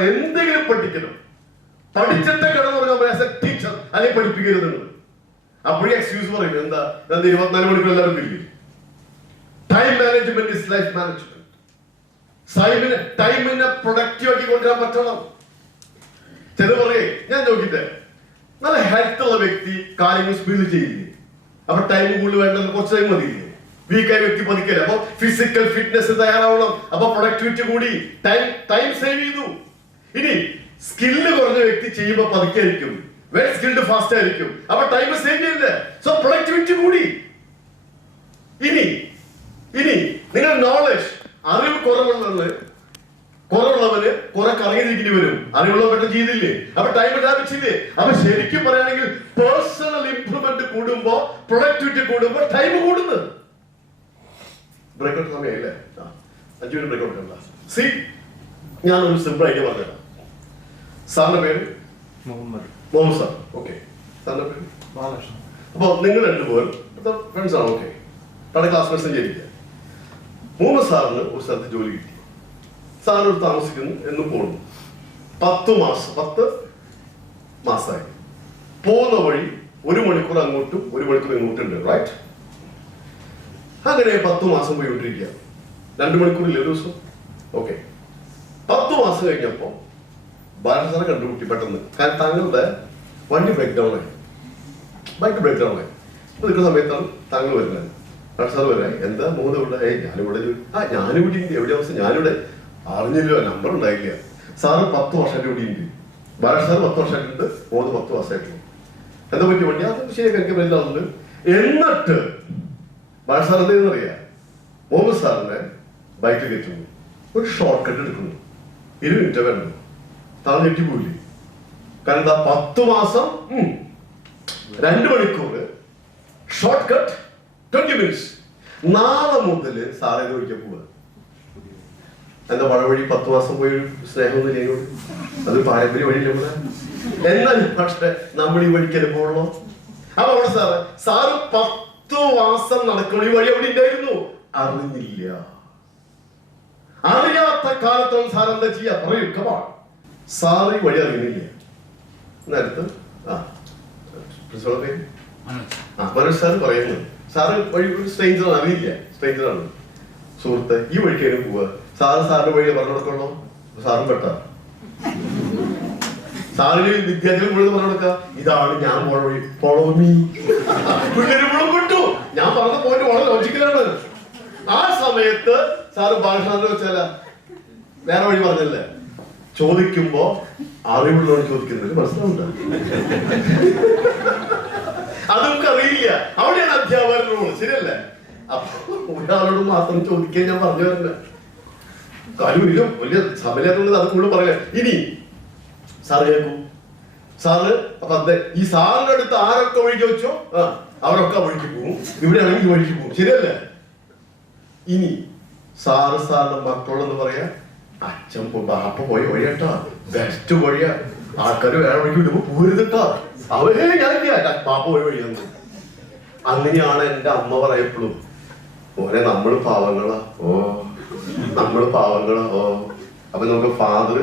എന്തെങ്കിലും പഠിക്കണം. പഠിച്ചിട്ടേ കിടന്നുറങ്ങാൻ ആസ് എ ടീച്ചർ അല്ലെങ്കിൽ പഠിപ്പിക്കരുത് നിങ്ങൾ. അപ്പോഴേ എക്സ്ക്യൂസ് പറയും, എന്താ 24 മണിക്കൂർ എല്ലാവരും ഇല്ലേ? Time management is life management. ടൈമിനെ പ്രൊഡക്റ്റീവ് ആക്കി കൊണ്ടുവരാൻ പറ്റണം. ചില പറയേ, ഞാൻ നോക്കിട്ടെ, നല്ല ഹെൽത്ത് ഉള്ള വ്യക്തി കാര്യങ്ങൾ സ്പീഡിൽ ചെയ്യില്ലേ? അപ്പൊ ടൈം കൂടുതൽ വേണ്ടത് കുറച്ച് ടൈം മതിയില്ലേ? വീക്കായ വ്യക്തി പതിക്കല്ലേ? അപ്പൊ ഫിസിക്കൽ ഫിറ്റ്നസ് തയ്യാറാവണം. അപ്പൊ പ്രൊഡക്ടിവിറ്റി കൂടി, ടൈം സേവ് ചെയ്തു. ഇനി സ്കില്ല് കുറഞ്ഞ വ്യക്തി ചെയ്യുമ്പോ പതുക്കായിരിക്കും, വെൽ സ്കിൽഡ് ഫാസ്റ്റ് ആയിരിക്കും. അപ്പൊ ടൈം സേവ് ചെയ്യില്ലേ? സോ പ്രൊഡക്ടിവിറ്റി കൂടി. ഇനി നിങ്ങൾ നോളജ്, അറിവ് കുറവുള്ളവന് കുറെ കറങ്ങിയിരിക്കേണ്ടി വരും. അറിവുള്ള പെട്ടെന്ന് ചെയ്തില്ലേ? അപ്പൊ ടൈം ലാഭിച്ചില്ലേ? അപ്പൊ ശരിക്കും പറയുകയാണെങ്കിൽ പേഴ്സണൽ ഇംപ്രൂവ്മെന്റ് കൂടുമ്പോ, പ്രൊഡക്ടിവിറ്റി കൂടുമ്പോ ടൈം കൂടുന്നു. ബ്രേക്കൗട്ട് സമയമില്ലേ? 5 മിനിറ്റ് ബ്രേക്കൗട്ട് ഉണ്ടോ? സി, ഞാനൊരു സിമ്പിൾ ഐഡിയ പറഞ്ഞുതരാം. സാറിന്റെ പേര് മുഹമ്മദ് സാർ. ഓക്കെ, സാറിന്റെ പേര് ബാലകൃഷ്ണൻ. അപ്പൊ നിങ്ങൾ 2 പേർ ഫ്രണ്ട്സ് ആണ്. ഓക്കെ, അവിടെ ക്ലാസ്മേറ്റ്സും ചെയ്തില്ല. മുഹമ്മദ് സാറിന് ഒരു സ്ഥലത്ത് ജോലി കിട്ടി. സാറിനോട് താമസിക്കുന്നു, എന്നും പോകുന്നു. 10 മാസമായി. പോകുന്ന വഴി 1 മണിക്കൂർ അങ്ങോട്ടും 1 മണിക്കൂർ ഇങ്ങോട്ടും ഉണ്ട്. റൈറ്റ്? അങ്ങനെ 10 മാസം പോയിക്കൊണ്ടിരിക്കുക. 2 മണിക്കൂറില്ലേ ഒരു ദിവസം? ഓക്കെ, 10 മാസം കഴിഞ്ഞപ്പോ ബാലൻ സാറെ കണ്ടുമുട്ടി പെട്ടെന്ന്. കാരണം താങ്കളുടെ വണ്ടി ബ്രേക്ക് ഡൗൺ ആയി, ബൈക്ക് ബ്രേക്ക് ഡൗൺ ആയി. നിൽക്കുന്ന സമയത്താണ് താങ്കൾ വരുന്നത്. സാർ വരാൻ, എന്താ മുഹമ്മദ് ഇവിടെ? ഞാനിവിടെ ഞാനിവിടെ എവിടെ അവസ്ഥ? ഞാനിവിടെ അറിഞ്ഞില്ലോ, നമ്പർ ഉണ്ടായില്ല. സാറ് 10 വർഷമായിട്ട് ഇവിടെ ഉണ്ട്. ബാലൻ സാർ 10 വർഷമായിട്ടുണ്ട്, മുഹമ്മദ് 10 വർഷമായിട്ടുള്ളൂ. എന്താ പറ്റിയ വണ്ടി? അത് ശരിയാക്കി എനിക്ക് വരുന്നുണ്ട്. എന്നിട്ട് ബാലൻ സാർ എന്താണെന്ന് അറിയാം, മുഹമ്മദ് സാറിനെ ബൈക്കിൽ കയറ്റുന്നു, ഒരു ഷോർട്ട് കട്ട് എടുക്കുന്നു. 20 മിനിറ്റ് വേണം. താൻ ഞെട്ടിപ്പോയില്ലേ? കാരണം എന്താ? 10 മാസം 2 മണിക്കൂർ ഷോർട്ട് കട്ട് 20 മിനിറ്റ്സ്. നാളെ മുതൽ സാറേ ചോദിക്കാൻ പോവുക. എന്താ വഴി 10 മാസം പോയി സ്നേഹമൊന്നും ചെയ്യോട്? അത് പാരമ്പര്യ വഴിയില്ല കൂടെ. എന്നാലും പക്ഷെ നമ്മൾ ഈ വഴിക്കല്ലേ പോകണോ? അപ്പൊ അവിടെ സാറ് 10 മാസം നടക്കണം. ഈ വഴി അവിടെ ഉണ്ടായിരുന്നു, അറിഞ്ഞില്ല. അറിയാത്ത കാലത്തോളം സാർ എന്താ ചെയ്യാ? പറയൂ, കമാ. സാറ് ഈ വഴി അറിയുന്നില്ല. നേരത്തെ മനോജ് സാർ പറയുന്നു, സാറ് വഴി ഒരു സ്ട്രേഞ്ചറാണ്, അറിയില്ല, സ്ട്രേഞ്ചറാണ്. സുഹൃത്ത്, ഈ വഴിക്കാനും പോവുക. സാറിന്റെ വഴി പറഞ്ഞു കൊടുക്കണോ? സാറും പെട്ട സാറിന് വിദ്യാർത്ഥികൾ മുഴുവൻ പറഞ്ഞു കൊടുക്ക, ഇതാണ് ഞാൻ പോണ വഴി, ഫോളോ മീ. പിള്ളേര് മുഴുവൻ വിട്ടു. ഞാൻ പറഞ്ഞ പോയിന്റ് വളരെ ലോജിക്കലാണ്. ആ സമയത്ത് സാറ് ബാലകൃഷ്ണനെ വെച്ചാല വേറെ വഴി പറഞ്ഞല്ലേ? ചോദിക്കുമ്പോ അറിവുള്ളവർ ചോദിക്കുന്നത് മനസ്സിലാവുന്നുണ്ട്. അതൊക്കെ അറിയില്ല. അവിടെയാണ് അധ്യാപകരുടെ റോള്. ശരിയല്ലേ? അപ്പൊ ഒരാളോട് മാത്രം ചോദിക്കാൻ ഞാൻ പറഞ്ഞു തരില്ല. കാര്യമില്ല, വലിയ സമയത്തുള്ളത് അത് കൂടുതൽ പറയാം. ഇനി സാറ് കേൾക്കും. സാറ് അപ്പൊ ഈ സാറിന്റെ അടുത്ത് ആരൊക്കെ വഴി ചോദിച്ചോ അവരൊക്കെ വഴിക്ക് പോകും. ഇവിടെ ആണെങ്കിൽ വഴിക്ക് പോകും. ശരിയല്ലേ? ഇനി സാറിന്റെ മക്കളെന്ന് പറയാ, അച്ഛൻ ബാപ്പ പോയ വഴിയാട്ടാ, ബെസ്റ്റ് വഴിയാ, ആൾക്കാര് വേറെ വഴിക്ക് വിടുമ്പോ പോരുതട്ടാ. അവരേ ഞാനില്ല, ബാപ്പ പോയ വഴിയാന്ന്. അങ്ങനെയാണ് എൻ്റെ അമ്മ പറയപ്പോഴും, മോനെ നമ്മള് പാവങ്ങളാ, നമ്മള് പാവങ്ങളാ. അപ്പൊ നമുക്ക് ഫാദർ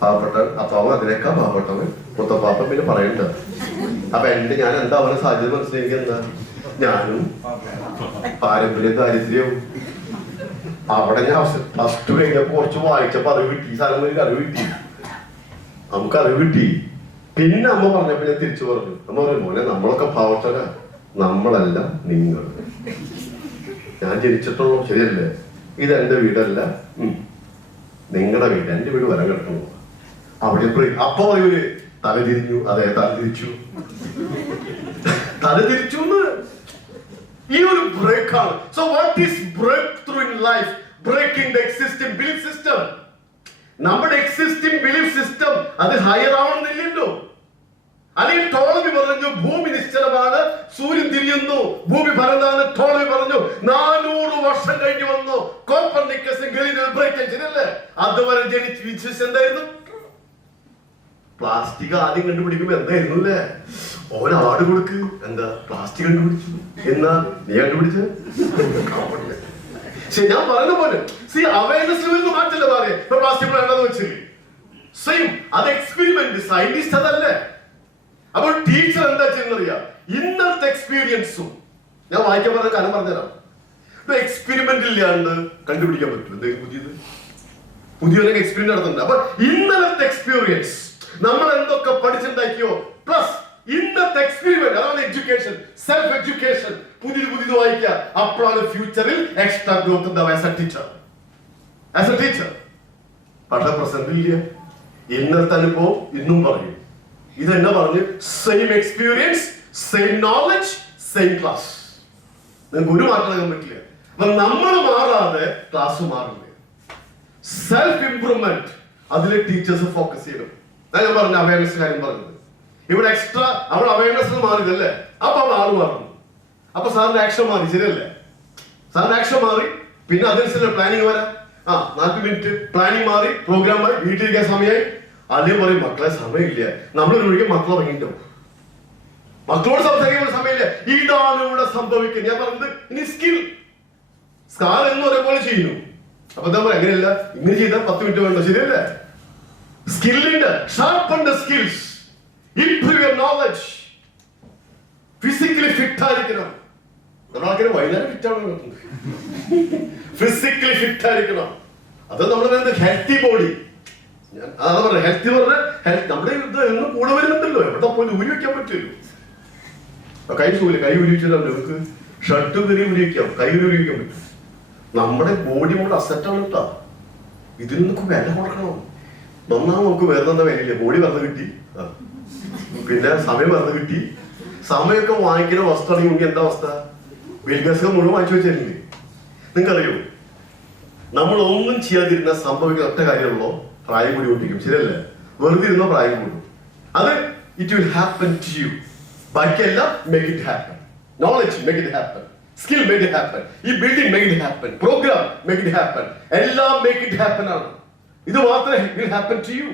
പാവപ്പെട്ട, അപ്പാവൻ അതിനേക്കാൾ പാവപ്പെട്ടവൻ, മുത്തപ്പാപ്പൻ പിന്നെ പറയണ്ട. അപ്പൊ ഞാൻ എന്താ അവനെ സാഹചര്യം മനസ്സിലാക്കി, എന്താ ഞാനും പാരമ്പര്യ ദാരിദ്ര്യവും. അവിടെ ഞാൻ പ്ലസ് ടു കഴിഞ്ഞപ്പോ കുറച്ച് വായിച്ചപ്പോ അറിവ് കിട്ടി, സ്ഥലങ്ങളിൽ അറിവ് കിട്ടി, നമുക്ക് അറിവ് കിട്ടി. പിന്നെ അമ്മ പറഞ്ഞപ്പോ ഞാൻ തിരിച്ചു പറഞ്ഞു, അമ്മ പറഞ്ഞു മോനെ നമ്മളൊക്കെ പാവപ്പെട്ടവരാ, നമ്മളല്ല നിങ്ങൾ. ഞാൻ ജനിച്ചിട്ടുള്ളൂ ശരിയല്ലേ, ഇതെന്റെ വീടല്ല, നിങ്ങളുടെ വീട്, എന്റെ വീട് വരാൻ കിടക്കുന്നു. അവിടെ അപ്പൊ പറയൂര് തലതിരിഞ്ഞു, അതെ തലതിരിച്ചു, തലതിരിച്ചു. ഈ ഒരു ബ്രേക്കാണ്. So what is breakthrough in life? Breaking the existing belief system. നമ്മുടെ എക്സിസ്റ്റിംഗ് ബിലീഫ് സിസ്റ്റം അത് ഹയർ ആവണമെന്നില്ലല്ലോ. അല്ലെങ്കിൽ ടോളമി പറഞ്ഞു ഭൂമി നിശ്ചലമാണ്, സൂര്യൻ തിരിയുന്നു, ഭൂമി പരന്നാണ്. ടോളമി പറഞ്ഞു 400 വർഷം കഴിഞ്ഞു വന്നു കോപ്പർനിക്കസ് ഗലീലിയോ ബ്രേക്ക്. ശരിയല്ലേ? അതുവരെ ജനിച്ച് വിശ്വസിച്ച് എന്തായിരുന്നു? പ്ലാസ്റ്റിക് ആദ്യം കണ്ടുപിടിക്കുമ്പോ എന്തായിരുന്നു അല്ലേ, ഓൻ അവാർഡ് കൊടുക്ക്, എന്താ പ്ലാസ്റ്റിക് കണ്ടുപിടിച്ചു, എന്നാ നീ കണ്ടുപിടിച്ച. ശരി, ഞാൻ പറഞ്ഞ പോലെ അവയർനെസ് ലെവലിൽ മാറ്റല്ലേ പറയാ. ഇപ്പൊ പ്ലാസ്റ്റിക് വേണ്ടെന്ന് വെച്ചില്ലേ, സെയിം അത് എക്സ്പെരിമെന്റ്. സയന്റിസ്റ്റ് അതല്ലേ. അപ്പൊ ടീച്ചർ എന്താ ചെയ്യുന്നറിയാ, ഇന്നത്തെ എക്സ്പീരിയൻസും ഞാൻ വായിക്കാൻ പറഞ്ഞ കാര്യം പറഞ്ഞുതരാം. ഇപ്പൊ എക്സ്പെരിമെന്റ് ഇല്ലാണ്ട് കണ്ടുപിടിക്കാൻ പറ്റും എന്തെങ്കിലും പുതിയൊരു എക്സ്പീരിയൻസ് നടത്തുന്നുണ്ട്. അപ്പൊ ഇന്നലത്തെ എക്സ്പീരിയൻസ് നമ്മൾ എന്തൊക്കെ പഠിച്ചുണ്ടാക്കിയോ പ്ലസ് ഇന്നത്തെ എക്സ്പീരിയൻസ്, അതാണ് എഡ്യൂക്കേഷൻ, സെൽഫ് എഡ്യൂക്കേഷൻ. പുതിയത് വായിക്കുക. അപ്പോഴാണ് ഫ്യൂച്ചറിൽ എക്സ്ട്രാ ഗ്രോത്ത് ഉണ്ടാവുക ആസ് എ ടീച്ചർ. പക്ഷെ പ്രസന്റ് ഇല്ല. ഇന്നത്തെ അനുഭവം ഇന്നും പറയും. ഇതെന്നാ പറഞ്ഞു, same experience, same knowledge, same class. നിങ്ങൾക്ക് ഒരു മാറ്റം പറ്റില്ല. അപ്പൊ നമ്മൾ മാറാതെ ക്ലാസ് മാറില്ല. സെൽഫ് ഇംപ്രൂവ്മെന്റ് അതിലെ ടീച്ചേഴ്സ് ഫോക്കസ് ചെയ്യണം. ഞാൻ പറഞ്ഞ അവയർനെസ് കാര്യം പറഞ്ഞത്. ഇവിടെ എക്സ്ട്രാ അവിടെ അവയർനെസ് മാറിയതല്ലേ, അപ്പൊ ആള് മാറുന്നു. അപ്പൊ സാറിന്റെ ആക്ഷൻ മാറി. ശരിയല്ലേ? സാറിന്റെ ആക്ഷൻ മാറി, പിന്നെ അതനുസരിച്ച് പ്ലാനിങ് വരാം. 40 മിനിറ്റ് പ്ലാനിങ് മാറി, പ്രോഗ്രാം മാറി, വീട്ടിലിരിക്കാൻ സമയമായി. ആദ്യം പറയും മക്കളെ സമയമില്ല. നമ്മളൊരു ഒഴികെ മക്കൾ ഇറങ്ങിയിട്ടും മക്കളോട് സംസാരിക്കാൻ സമയമില്ല. ഇതാണ് ഇവിടെ സംഭവിക്കുന്നത്. ഞാൻ പറഞ്ഞത് ഇനി സ്കിൽ സാർ എന്ന് ഒരേപോലെ ചെയ്യുന്നു. അപ്പൊ എന്താ പറയാ, അങ്ങനെയല്ല, ഇങ്ങനെ ചെയ്താൽ 10 മിനിറ്റ് വേണ്ട. ശരിയല്ലേ? സ്കില്ലിന്റെ sharpen the skills, improve your knowledge, physically fit ആയിരിക്കണം. നമ്മളാൾക്കാര് വൈകുന്നേരം ഫിറ്റ് ആണ്, ഫിസിക്കലി ഫിറ്റ് ആയിരിക്കണം. അത് നമ്മുടെ ഹെൽത്തി ബോഡി. ഞാൻ അതാ പറഞ്ഞ ഹെൽത്തി പറഞ്ഞ നമ്മുടെ എന്നും കൂടെ വരുന്നുണ്ടല്ലോ. എവിടെ പോയി ഊരി വെക്കാൻ പറ്റുമല്ലോ. കൈ ഊരി വെച്ചാൽ നമുക്ക് ഷർട്ട് കയറി ഊരി വെക്കാം, കൈ ഊരി വെക്കാൻ പറ്റും. നമ്മുടെ ബോഡി നമ്മുടെ അസറ്റാണ് കേട്ടോ. ഇതിന് നമുക്ക് വില കൊടുക്കണം. നന്നാവും. നമുക്ക് വേറെ എന്താ വിലയില്ല. ബോഡി വെറുതെ കിട്ടി, പിന്നെ സമയം വെറുതെ കിട്ടി. സമയമൊക്കെ വാങ്ങിക്കുന്ന വസ്തുവാണെങ്കിൽ എന്താ അവസ്ഥ? ബിൽഗസ് മുഴുവൻ വാങ്ങിച്ചു വെച്ചിരുന്നില്ലേ? നിങ്ങൾക്കറിയോ, നമ്മൾ ഒന്നും ചെയ്യാതിരുന്ന സംഭവിക്കുന്ന ഒറ്റ കാര്യമുള്ളൂ, പ്രായം കൂടി കൊണ്ടിരിക്കും. ശരിയല്ലേ? വെറുതെ ഇരുന്നോ പ്രായം കൂടും. അത് it will happen to you. ബാക്കിയെല്ലാം make it happen. Knowledge make it happen, skill make it happen, ഈ building make it happen, program make it happen, എല്ലാം മേക്ക് ഇറ്റ് ഹാപ്പൻ ആണ്. ഇത് മാത്രമേ വിൽ ഹാപ്പൻ ടു യു.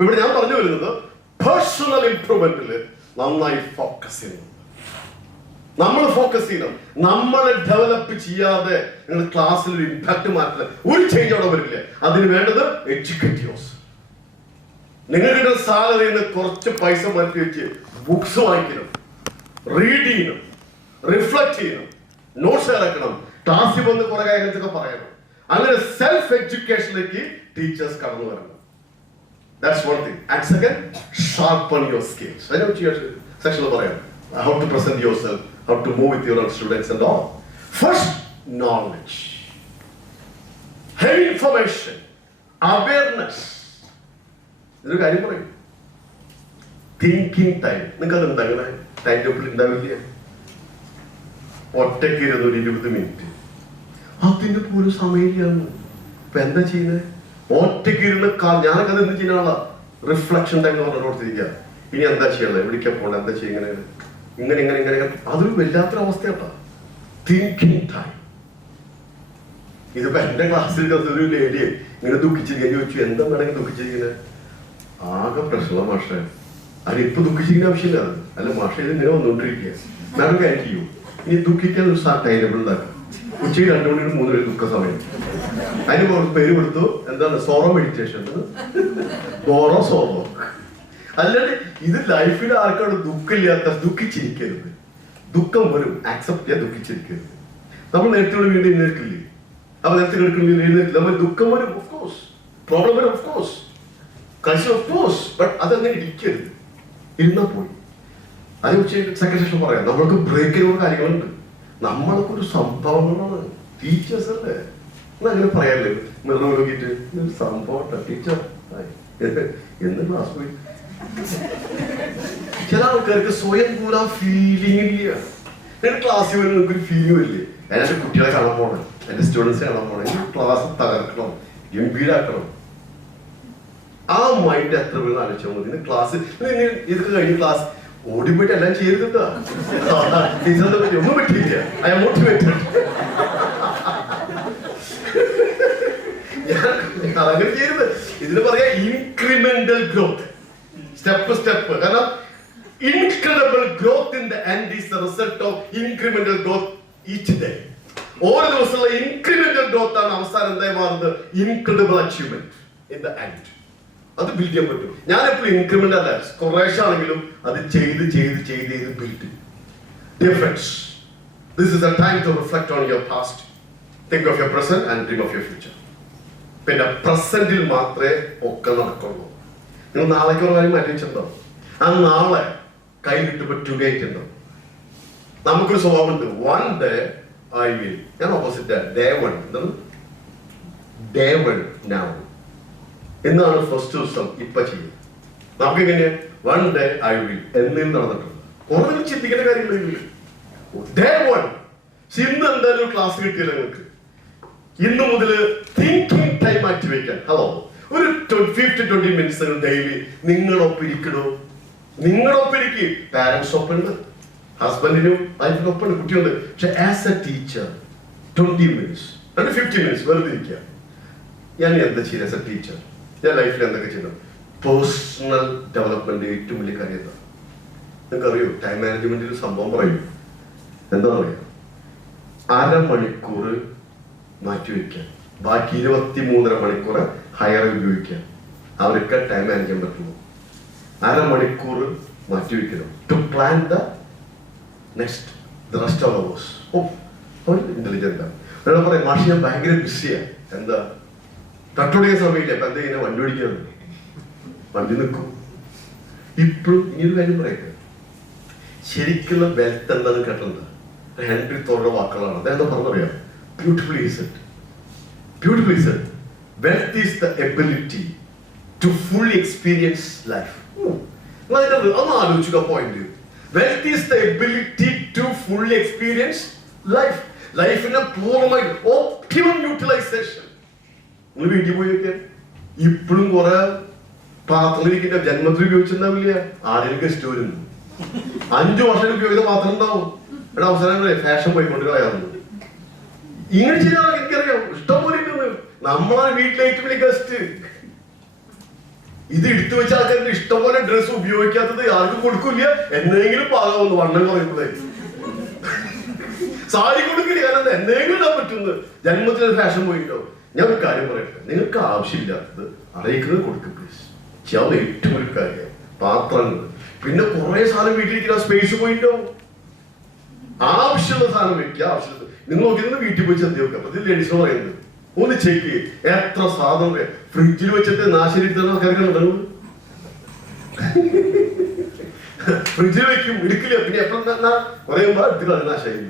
ഇവിടെ ഞാൻ പറഞ്ഞു വരുന്നത് പേഴ്സണൽ ഇംപ്രൂവ്മെന്റിൽ നന്നായി ഫോക്കസ് ചെയ്യണം. നമ്മൾ ഫോക്കസ് ചെയ്യണം. നമ്മളെ ഡെവലപ്പ് ചെയ്യാതെ നിങ്ങൾ ക്ലാസ്സിൽ ഒരു ഇമ്പാക്ട് മാറ്റില്ല, ഒരു ചേഞ്ച് അവിടെ വരില്ല. അതിന് വേണ്ടത് എഡ്യൂക്കേറ്റീവ്സ്. നിങ്ങളുടെ സാലറിയിൽ നിന്ന് കുറച്ച് പൈസ മാറ്റി വെച്ച് ബുക്സ് വാങ്ങിക്കണം, റീഡ് ചെയ്യണം, റിഫ്ലക്ട് ചെയ്യണം, നോട്ട്സ് ഇറക്കണം, ക്ലാസ്സിൽ വന്ന് കുറെ കാര്യങ്ങളൊക്കെ പറയണം. അങ്ങനെ സെൽഫ് എഡ്യൂക്കേഷനിലേക്ക് ടീച്ചേഴ്സ് കടന്നു വരണം. That's one thing. And second, sharpen your skills. I know section പറയാം, how to present yourself, how to move with your students and all. First, knowledge, heavy information, awareness. ഇതൊരു കാര്യം പറയും, തിങ്കിങ് ടൈം. നിങ്ങൾക്ക് അത് ഉണ്ടാകണേ time table ഉണ്ടാവില്ല. ഒറ്റയ്ക്ക് 20 minute അതിന്റെ പോലും സമയമില്ലാന്ന്. ഇപ്പൊ എന്താ ചെയ്യുന്നത്? ഒറ്റയ്ക്ക് ഇരുന്ന് ഞാനൊക്കെ അത് എന്ത് ചെയ്യാനുള്ള റിഫ്ലക്ഷൻ ടൈം പറഞ്ഞോടത്തിരിക്കുക. ഇനി എന്താ ചെയ്യണത്, എവിടേക്കാ പോകണം, എന്താ ചെയ്യുക, ഇങ്ങനെ അതൊരു വല്ലാത്തൊരു അവസ്ഥ കേട്ടോ. Thinking time. ഇതിപ്പോ എന്റെ ക്ലാസ്സിൽ ഒരു ലേഡിയെ ഇങ്ങനെ ദുഃഖിച്ചിരിക്കാൻ ചോദിച്ചു, എന്താ വേണമെങ്കിൽ ദുഃഖിച്ചിരിക്കുന്നത്? ആകെ പ്രശ്നം പക്ഷേ അതിനിപ്പോ ദുഃഖിച്ചിരിക്കുന്ന ആവശ്യമില്ല. അല്ല മാഷ ഇത് ഇങ്ങനെ വന്നുകൊണ്ടിരിക്കുക. മാഡം കാര്യം ചെയ്യൂ, ഇനി ദുഃഖിക്കാൻ ഒരു ടൈം ടേബിൾ ഉണ്ടാക്കാം. ഉച്ചയ്ക്ക് 2 മണി 3 മണി ദുഃഖ സമയം. അതിന് പേര് കൊടുത്തു, എന്താണ്, സോറോ മെഡിറ്റേഷൻ, ബോറോ സോറോ. അല്ലാണ്ട് ഇത് ലൈഫിൽ ആർക്കാണ് ദുഃഖമില്ലാത്ത, ദുഃഖിച്ചിരിക്കരുത്. ദുഃഖം വരും, ആക്സെപ്റ്റ് ചെയ്യാൻ, ദുഃഖിച്ചിരിക്കരുത്. നമ്മൾ നേരത്തെ വീണ്ടും എഴുന്നേൽക്കില്ലേ? അപ്പൊ നേരത്തെ കിടക്കുന്ന എഴുന്നേൽക്കില്ല, നമ്മൾ ദുഃഖം വരും, ഓഫ് കോഴ്സ്, പ്രോബ്ലം വരും, ഓഫ് കോഴ്സ്, കഴിച്ചു, ഓഫ് കോഴ്സ്. ബട്ട് അതങ്ങനെ ഇരിക്കരുത്, ഇരുന്നാ പോയി. അത് ഉച്ചയ്ക്ക് സെക്കൻഡ് സെഷൻ പറയാം. നമ്മൾക്ക് ബ്രേക്കിനുള്ള കാര്യങ്ങളുണ്ട്. നമ്മളൊക്കെ ഒരു സംഭവങ്ങളാണ്, ടീച്ചേഴ്സ് അല്ലേ. അങ്ങനെ പറയാല്ലേ, മിറ നോക്കിയിട്ട് സംഭവം ടീച്ചർ എന്ന് ക്ലാസ് പോയി. ചില ആൾക്കാർക്ക് സ്വയം കൂടാ ഫീലിംഗ് ഇല്ല. എന്റെ ക്ലാസ്സിൽ വരുന്ന നമുക്കൊരു ഫീലിംഗ് വരില്ലേ, എന്റെ കുട്ടികളെ കാണാൻ പോകണം, എന്റെ സ്റ്റുഡൻസിനെ കാണാൻ പോകണം, എനിക്ക് ക്ലാസ് തകർക്കണം, ഗംഭീരാക്കണം. ആ മൈൻഡ് എത്ര പേര് ആലോചിച്ചാൽ മതി. ക്ലാസ് ഇതൊക്കെ കഴിഞ്ഞ് ക്ലാസ് ഓടിപ്പോയിട്ട് എല്ലാം ചെയ്തിട്ടാ ടീച്ചറിനെ പറ്റി ഒന്നും പറ്റിയില്ല. I am motivated. ഞാൻ അങ്ങനെ ചെയ്തത്. ഇതിന് പറയാ ഇൻക്രിമെന്റൽ ഗ്രോത്ത്, സ്റ്റെപ്പ് സ്റ്റെപ്പ്. കാരണം incredible growth in the end is the result of incremental growth each day. ഓരോ ദിവസമുള്ള ഇൻക്രിമെന്റൽ ഗ്രോത്ത് ആണ് അവസാനം എന്തായി മാറുന്നത്, incredible achievement in the end. അത് ബിൽഡ് ചെയ്യാൻ പറ്റും. ഞാൻ എപ്പോഴും ഇൻക്രിമെന്റ് അല്ല, കുറേശ്ശെ ആണെങ്കിലും അത് ചെയ്ത് ചെയ്ത് ചെയ്ത് ചെയ്ത് build. Dear friends, this is a time to reflect on your past, think of your present and dream of your future. പിന്നെ പ്രസന്റിൽ മാത്രമേ ഒക്കെ നടക്കുള്ളൂ. നിങ്ങൾ നാളേക്കുള്ള കാര്യം മാറ്റി വെച്ചിട്ടുണ്ടോ? ആ നാളെ കൈ കിട്ടുമ്പോൾ ടുഡേറ്റ് ഉണ്ടോ? നമുക്കൊരു സ്വഭാവമുണ്ട്, വൺ ഡേ ഐ വിൽ. ഞാൻ ഓപ്പോസിറ്റ്, ഡേ വൺ. എന്താണ് ഡേ വൺ നൗ എന്നാണ് ഫസ്റ്റ് ദിവസം ഇപ്പൊ ചെയ്യുന്നത്. നമുക്ക് എങ്ങനെയാ വൺ ഡേ ഐ വിൽ എന്നിൽ നടന്നിട്ടുണ്ട്. കുറേ ചിന്തിക്കേണ്ട കാര്യങ്ങളില്ല. ഡേ വൺ, ഇന്ന് എന്തായാലും ക്ലാസ് കിട്ടിയില്ല നിങ്ങൾക്ക്, ഇന്ന് മുതൽ തിങ്കിങ് ടൈം മാറ്റി വയ്ക്കാൻ. ഹലോ, ഒരു 15-20 മിനിറ്റ്സ് ഡെയിലി നിങ്ങളൊപ്പം ഇരിക്കണോ? നിങ്ങളൊപ്പം ഇരിക്കും. പാരന്റ്സ് ഒപ്പുണ്ട്, ഹസ്ബൻഡിനും വൈഫിനൊപ്പം കുട്ടികളുണ്ട്. പക്ഷെ as a teacher 20 minutes 50 minutes വെറുതെ ഇരിക്കുക. ഞാൻ എന്താ ചെയ്യുക ആസ് എ ടീച്ചർ? ഞാൻ ലൈഫിൽ എന്തൊക്കെ ചെയ്യണം? പേഴ്സണൽ ഡെവലപ്മെന്റ് ഏറ്റവും വലിയ കാര്യം എന്താ നിങ്ങൾക്കറിയോ? ടൈം മാനേജ്മെന്റിൽ സംഭവം പറയും. എന്താ പറയാ, 1/2 മണിക്കൂർ മാറ്റിവെക്കാൻ, ബാക്കി 23.5 മണിക്കൂർ ഹയർ ഉപയോഗിക്കാൻ. അവർക്ക് ടൈം മാനേജ് ചെയ്യാൻ പറ്റുള്ളൂ. 1/2 മണിക്കൂർ മാറ്റിവെക്കണം to plan the next the rest of hours. Oh, intelligent. ഒരാൾ പറയും, മാഷി ഞാൻ ഭയങ്കര ബിസിയാ. എന്താ തട്ടോടിയ സമയമില്ല, അപ്പൊ എന്താ ഇങ്ങനെ വണ്ടി ഓടിക്കാൻ? വണ്ടി നിൽക്കും. ഇപ്പോഴും ഇനിയൊരു കാര്യം പറയട്ടെ, ശരിക്കുള്ള വെൽത്ത് എന്താണെന്ന് കേട്ടിട്ടുണ്ട്. ഹെൻറി തോറുടെ വാക്കുകളാണ്. അദ്ദേഹം പറഞ്ഞറിയാം, beautifully said, beautifully said, wealth is the ability to fully experience life. ഒന്ന് ആലോചിക്കുക point. Wealth is the ability to fully experience life. ലൈഫിന്റെ പൂർണ്ണമായി ഓപ്റ്റിമം യൂട്ടിലൈസേഷൻ. നിങ്ങൾ വീട്ടിൽ പോയി വെക്കാൻ ഇപ്പോഴും കുറെ പാത്രങ്ങളിരിക്കുന്ന ജന്മത്തിൽ ഉപയോഗിച്ചിട്ടുണ്ടാവില്ല. ആരെങ്കിലും ഗസ്റ്റ് വരുന്നു 5 വർഷം ഉപയോഗിക്കുന്ന പാത്രം ഉണ്ടാവും. ഇവിടെ അവസരം ഫാഷൻ പോയിക്കൊണ്ട് കളയാറുണ്ട്. ഇങ്ങനെ ചെയ്താൽ എനിക്കറിയാം, ഇഷ്ടംപോലെ നമ്മളാണ് വീട്ടിലെ ഏറ്റവും വലിയ ഗസ്റ്റ്. ഇത് എടുത്തു വെച്ച ആൾക്കാരുടെ ഇഷ്ടംപോലെ ഡ്രസ്സ് ഉപയോഗിക്കാത്തത് ആർക്കും കൊടുക്കില്ല. എന്തെങ്കിലും പാകാവുന്നു വണ്ണം കുറയുമ്പോഴേ സാരി കൊടുക്കില്ല. കാരണം എന്തെങ്കിലും ഇടാൻ പറ്റുന്നത് ജന്മത്തിൽ ഫാഷൻ പോയിട്ടോ. ഞാൻ ഒരു കാര്യം പറയട്ടെ, നിങ്ങൾക്ക് ആവശ്യമില്ലാത്തത് അറിയിക്കുന്നത് കൊടുക്കും പ്ലീസ്. ചെയ്യാവുന്ന ഏറ്റവും ഒരു കാര്യം പാത്രങ്ങൾ. പിന്നെ കുറെ സാധനം വീട്ടിലിരിക്കുന്ന സ്പേസ് പോയിട്ടോ. ആവശ്യമുള്ള സാധനം വെക്കുക. ആവശ്യമുള്ളത് നിങ്ങൾ നോക്കിയത് വീട്ടിൽ പോയി ചെന്ന് വെക്കുക. അപ്പൊ ലേഡീസ് പറയുന്നത് ഒന്ന് ചെക്ക്, എത്ര സാധനം ഫ്രിഡ്ജിൽ വെച്ചിട്ട് നാശരിക്കുന്ന ആൾക്കാർക്കുണ്ടല്ലോ. ഫ്രിഡ്ജിൽ വെക്കും, എടുക്കില്ല. പിന്നെ എപ്പോഴും പറയുമ്പോ എടുത്തില്ല, നാശായി.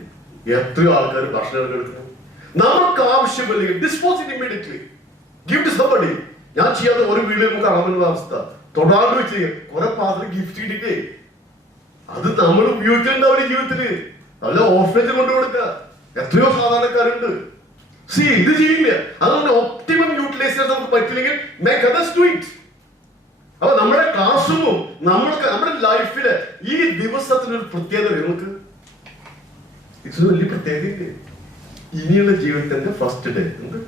എത്രയോ ആൾക്കാർ ഭക്ഷണം എടുക്കുന്നു. നമുക്ക് ആവശ്യമില്ലെങ്കിൽ dispose it immediately, give to somebody. ഞാൻ ചെയ്യാതെ ഒരു വീട്ടിൽ നമുക്ക് കാണാമെന്നുള്ള അവസ്ഥ. തൊടാണ്ട് വെച്ച് കുറെ പാത്രം ഗിഫ്റ്റ് കിട്ടിട്ടേ അത് നമ്മൾ ഉപയോഗിക്കുന്നുണ്ടാവും ജീവിതത്തില്. നല്ല ഓഫേജ് കൊണ്ടു കൊടുക്കുക. എത്രയോ സാധാരണക്കാരുണ്ട്. സി ഇത് ചെയ്യില്ല. അതുകൊണ്ട് ഒപ്റ്റിമം യൂട്ടിലൈസേഷൻ നമുക്ക് പറ്റില്ലെങ്കിൽ മേക്ക് അദേഴ്സ് ഡു ഇറ്റ്. അപ്പൊ നമ്മുടെ ക്ലാസ് റൂമും നമ്മുടെ ലൈഫില് ഈ ദിവസത്തിനൊരു പ്രത്യേകത നിങ്ങൾക്ക് ഇതിന് വലിയ പ്രത്യേകത. ഇനിയുള്ള ജീവിതത്തിന്റെ ഫസ്റ്റ് ഡേ എന്ത്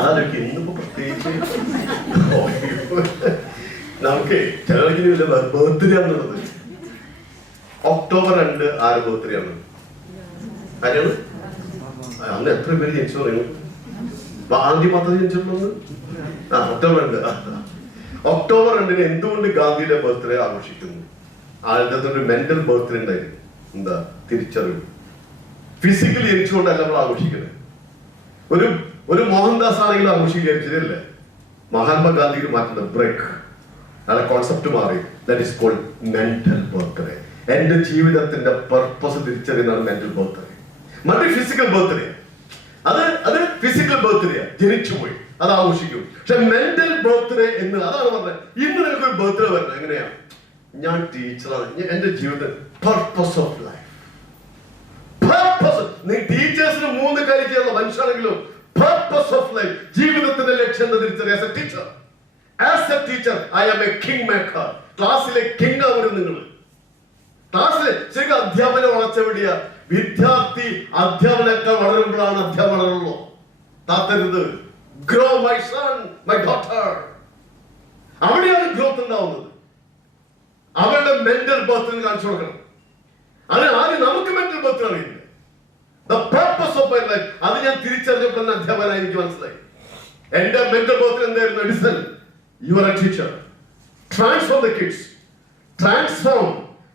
അതൊക്കെ ഇന്നിപ്പോ പ്രത്യേകിച്ച് നമുക്ക് ചിലർക്ക് ബർത്ത്ഡേ ആണെന്നുള്ളത് ഒക്ടോബർ 2 ആര് ബർത്ത്ഡേ ആണ്? ആരാണ്? അന്ന് എത്ര പേര് ജനിച്ചു പറയുന്നു? ആദ്യം മാത്രം ജനിച്ചിട്ടുള്ളത് ഒക്ടോബർ 2. ഒക്ടോബർ 2 എന്തുകൊണ്ട് ഗാന്ധിയുടെ ബർത്ത്ഡേ ആഘോഷിക്കുന്നു? ആളുടെ ഒരു മെന്റൽ ബർത്ത്ഡേ ഉണ്ടായിരുന്നു. എന്താ തിരിച്ചറിവ്? ഫിസിക്കലി ജനിച്ചുകൊണ്ടല്ല നമ്മൾ ആഘോഷിക്കുന്നത്. ഒരു മോഹൻദാസ് ആണെങ്കിലും ആഘോഷിക്കുകയല്ലേ? മഹാത്മാഗാന്ധിക്ക് മാറ്റുന്ന ബ്രേക്ക്, അയാളെ കോൺസെപ്റ്റ് മാറി. That is called mental birthday. എന്റെ ജീവിതത്തിന്റെ പർപ്പസ് തിരിച്ചറിയുന്നതാണ് മെന്റൽ ബർത്ത്ഡേ. മറ്റേ ഫിസിക്കൽ ബർത്ത്ഡേ, അത് ഫിസിക്കൽ ബർത്ത്ഡേ, ജനിച്ചുപോയി, അത് ആഘോഷിക്കും. പക്ഷെ മെന്റൽ ബർത്ത്ഡേ എന്ന് അതാണ് പറഞ്ഞത്. ഇന്ന് നിങ്ങൾക്കൊരു ബർത്ത്ഡേ വരണം. എങ്ങനെയാ? ഞാൻ ടീച്ചറാണ്, എന്റെ ജീവിതത്തിൽ പർപ്പസ് ഓഫ് ലൈഫ്. പർപ്പസ്. ടീച്ചേഴ്സിന് 3 കാര്യം ചെയ്യാനുള്ള മനുഷ്യരാണെങ്കിലും പർപ്പസ് ഓഫ് ലൈഫ്, ജീവിതത്തിന്റെ ലക്ഷ്യം തിരിച്ചറിയാം. As a teacher I am a king maker. ക്ലാസ്സിലെ കിങ് ആവരും നിങ്ങൾ. ക്ലാസ്സിലെ ശരിക്കും അധ്യാപന വളർച്ചെവിടിയ വിദ്യാർത്ഥി അധ്യാപനമൊക്കെ വളരുമ്പോഴാണ് അധ്യാപനമുള്ളൂ. താത്തരുത്. Grow my son, my daughter. അവിടെയാണ് ഗ്രോത്ത് ഉണ്ടാവുന്നത്. അവരുടെ മെന്റൽ ബർത്ത് കാണിച്ചു കൊടുക്കണം. അത് ആദ്യം നമുക്ക് മെന്റൽ ബർത്ത് അറിയില്ല. The purpose of my life, അത് ഞാൻ തിരിച്ചറിഞ്ഞപ്പോൾ അധ്യാപകനായി എനിക്ക് മനസ്സിലായി. എന്റെ മെന്റൽ ബർത്ത് എന്തായിരുന്നു? Listen, you are A teacher. Transform the kids.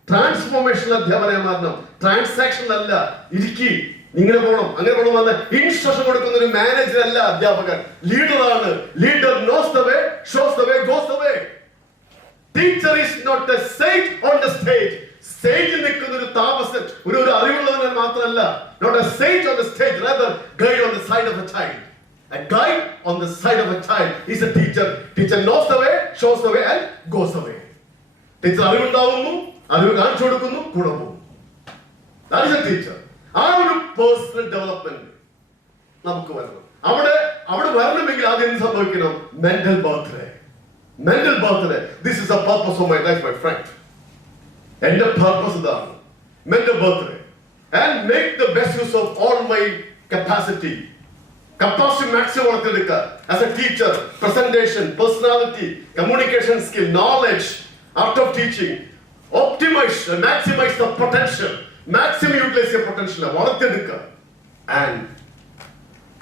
Transformation അധ്യാപനം മാറണം. ട്രാൻസാക്ഷൻ അല്ല. ഇരിക്കി ഇങ്ങനെ പോകണം, അങ്ങനെ പോകണം വന്ന് ഇൻസ്ട്രക്ഷൻ കൊടുക്കുന്ന ഒരു മാനേജർ അല്ല അധ്യാപകൻ. ലീഡറാണ്. Leader knows the way, shows the way, goes the way. Teacher is not a sage on the stage. സ്റ്റേജിൽ നിൽക്കുന്ന ഒരു താമസൻ, ഒരു അറിവുള്ളവൻ മാത്രമല്ല. Not a sage on the stage, rather guide on the side of a child. A guide on the side of a child is a teacher. Teacher knows the way, shows the way and goes the way. Teacher അറിവുണ്ടാവുന്നു, അറിവ് കാണിച്ചു കൊടുക്കുന്നു, കൂടെ പോകും. That is a teacher. ആ ഒരു personal development നമുക്ക് വരണം. അവിടെ വരണമെങ്കിൽ ആദ്യം സംഭവിക്കണം mental birthday. Mental birthday. This is the purpose of my life, my friend. എന്റെ പർപ്പസ് ഇതാണ്, mental birthday. And make the best use of all my capacity maximum വളർത്തിയെടുക്കുക. As a teacher, presentation, personality, communication skill, knowledge, art of teaching, optimize, maximize the potential, maximum utilize your potential, വളർത്തിയെടുക്കുക.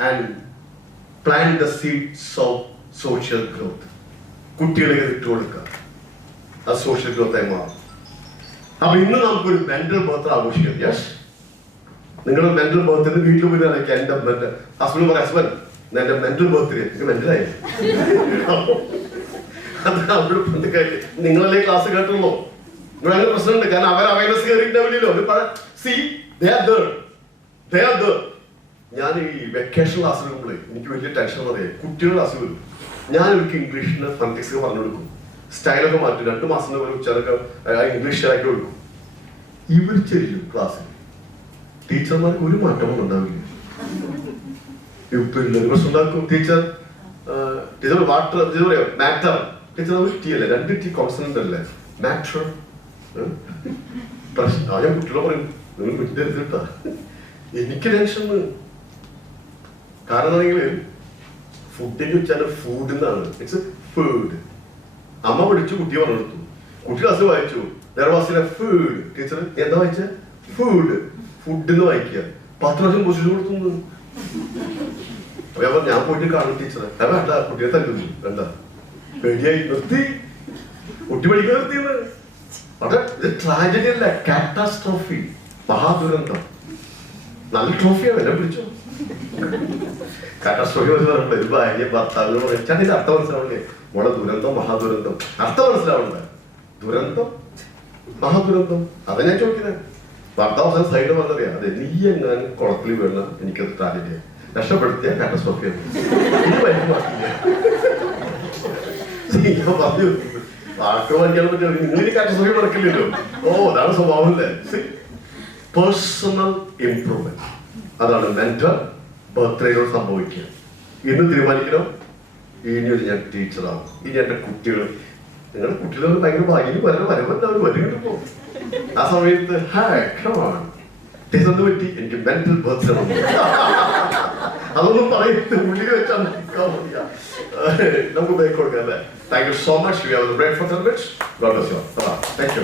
And plant the seeds of social growth. കുട്ടികളെ ഇട്ട് കൊടുക്കുക. അത് social growth ആയി മാറും. അപ്പൊ ഇന്ന് നമുക്കൊരു mental birth ആഘോഷിക്കാം. യെസ്, നിങ്ങളുടെ മെന്റൽ ബർത്തിന് വീട്ടിൽ പോയി അറിയിക്കാം. എന്റെ ഹസ്ബൻഡ് പറയും, ഹസ്ബൻഡ് എന്റെ മെന്റൽ ബർത്ത് എനിക്ക് മെന്റലായി. അത് അവിടെ പണ്ട് കാര്യം നിങ്ങളല്ലേ ക്ലാസ് കേട്ടുള്ളൂ. ഇവിടെ അങ്ങനെ പ്രശ്നമുണ്ട്. കാരണം അവർ അവയർനെസ് കയറിയിട്ടാവില്ലല്ലോ. ഞാൻ ഈ വെക്കേഷൻ ക്ലാസ് എടുക്കുമ്പോഴേ എനിക്ക് വലിയ ടെൻഷൻ പറയാം. കുട്ടികളുടെ ക്ലാസ് വരും. ഞാൻ ഒരിക്കൽ ഇംഗ്ലീഷിന് ഫണ്ടിക്സ് പറഞ്ഞു കൊടുക്കും. സ്റ്റൈലൊക്കെ മാറ്റും. 2 മാസത്തിന് പോലെ ഉച്ചതൊക്കെ ഇംഗ്ലീഷിലാക്കി കൊടുക്കും. ഇവർ ചെയ്യും ക്ലാസ്സിൽ. ടീച്ചർമാർക്ക് ഒരു മാറ്റമൊന്നും ഉണ്ടാവില്ല. പിള്ളേർ പ്രശ്നം ഉണ്ടാക്കും. ടീച്ചർ വാട്ടർ പറയാം മാറ്റർ. ടീച്ചർ ഒരു ടി അല്ലേ, 2 ടി കോൺസണന്റ് അല്ലേ, മാറ്റർ. പ്രശ്നം ഞാൻ കുട്ടികളെ പറയും, നിങ്ങൾ വിട്ടുതരുത്തിട്ടാ. എനിക്ക് ടെൻഷൻ. കാരണം ഫുഡിന്റെ വെച്ചാൽ ഫുഡ് എന്നാണ്. It's food. അമ്മ പഠിച്ചു, കുട്ടിയെ പറഞ്ഞു കൊടുത്തു. കുട്ടി ക്ലാസ് വായിച്ചു. ഫുഡ്. ടീച്ചർ എന്താ വായിച്ച? ഫുഡ്. ഫുഡ് എന്ന് വായിക്കുക. 10 പ്രാവശ്യം പൊസിഷൻ കൊടുത്തു. ഞാൻ പോയിട്ട് കാണും ടീച്ചറെ. വേണ്ട, കുട്ടിയെ തല്ലുന്നു. വേണ്ട, പേടിയായി നിർത്തി. കുട്ടി പഠിക്കാൻ നിർത്തിയെന്ന്. അവിടെ ഇത് ട്രാജഡി അല്ല, കാറ്റാസ്ട്രോഫി, മഹാദുരന്തം. നല്ല ട്രോഫിയാണ്. എന്നെ പിടിച്ചു. കാറ്റാസ്ട്രോഫി മനസ്സിലാവണ്ടേ? ഭാര്യ ഭർത്താവിന് പറയാൻ ഇത് അർത്ഥം മനസ്സിലാവണ്ടേ? മോളെ ദുരന്തം, മഹാദുരന്തം. അർത്ഥം മനസ്സിലാവണ്ടേ? ദുരന്തം, മഹാദുരന്തം. അതാ ഞാൻ ചോദിക്കുന്നത്. ഭർത്താവ് സൈഡ് പറഞ്ഞറിയാം. അതെ, നീ എങ്ങാനും കുളത്തിൽ വീണ എനിക്കത് ട്രാജഡിയാ, രക്ഷപ്പെടുത്തിയ കാറ്റസ്ട്രോഫിയാണ്. പറഞ്ഞു വാക്ക് വായിക്കാൻ പറ്റില്ല. നിങ്ങൾ കാറ്റസ്ട്രോഫി നടക്കില്ലല്ലോ. അതാണ് സ്വഭാവം അല്ലേ? Personal improvement. അതാണ് മെന്റൽ ബർത്ത്ഡേയോട് സംഭവിക്കുക. ഇന്ന് തീരുമാനിക്കണം, ഇനിയൊരു ഞാൻ ടീച്ചറാവും. ഇനി എന്റെ കുട്ടികൾ, നിങ്ങളുടെ കുട്ടികൾ ഭയങ്കര ഭാഗ്യം വരവല്ല, അവർ വരുന്നുണ്ട്. പോ ആ സമയത്ത് ടീച്ചറിന് പറ്റി എനിക്ക് മെന്റൽ ബർത്ത് അതൊന്നും പറയുന്നത് ഉള്ളിൽ വെച്ചാൽ നമുക്ക് ബ്രേക്ക് കൊടുക്കാം അല്ലേ? Thank you so much. Break for 10 minutes. God bless you. Thank U.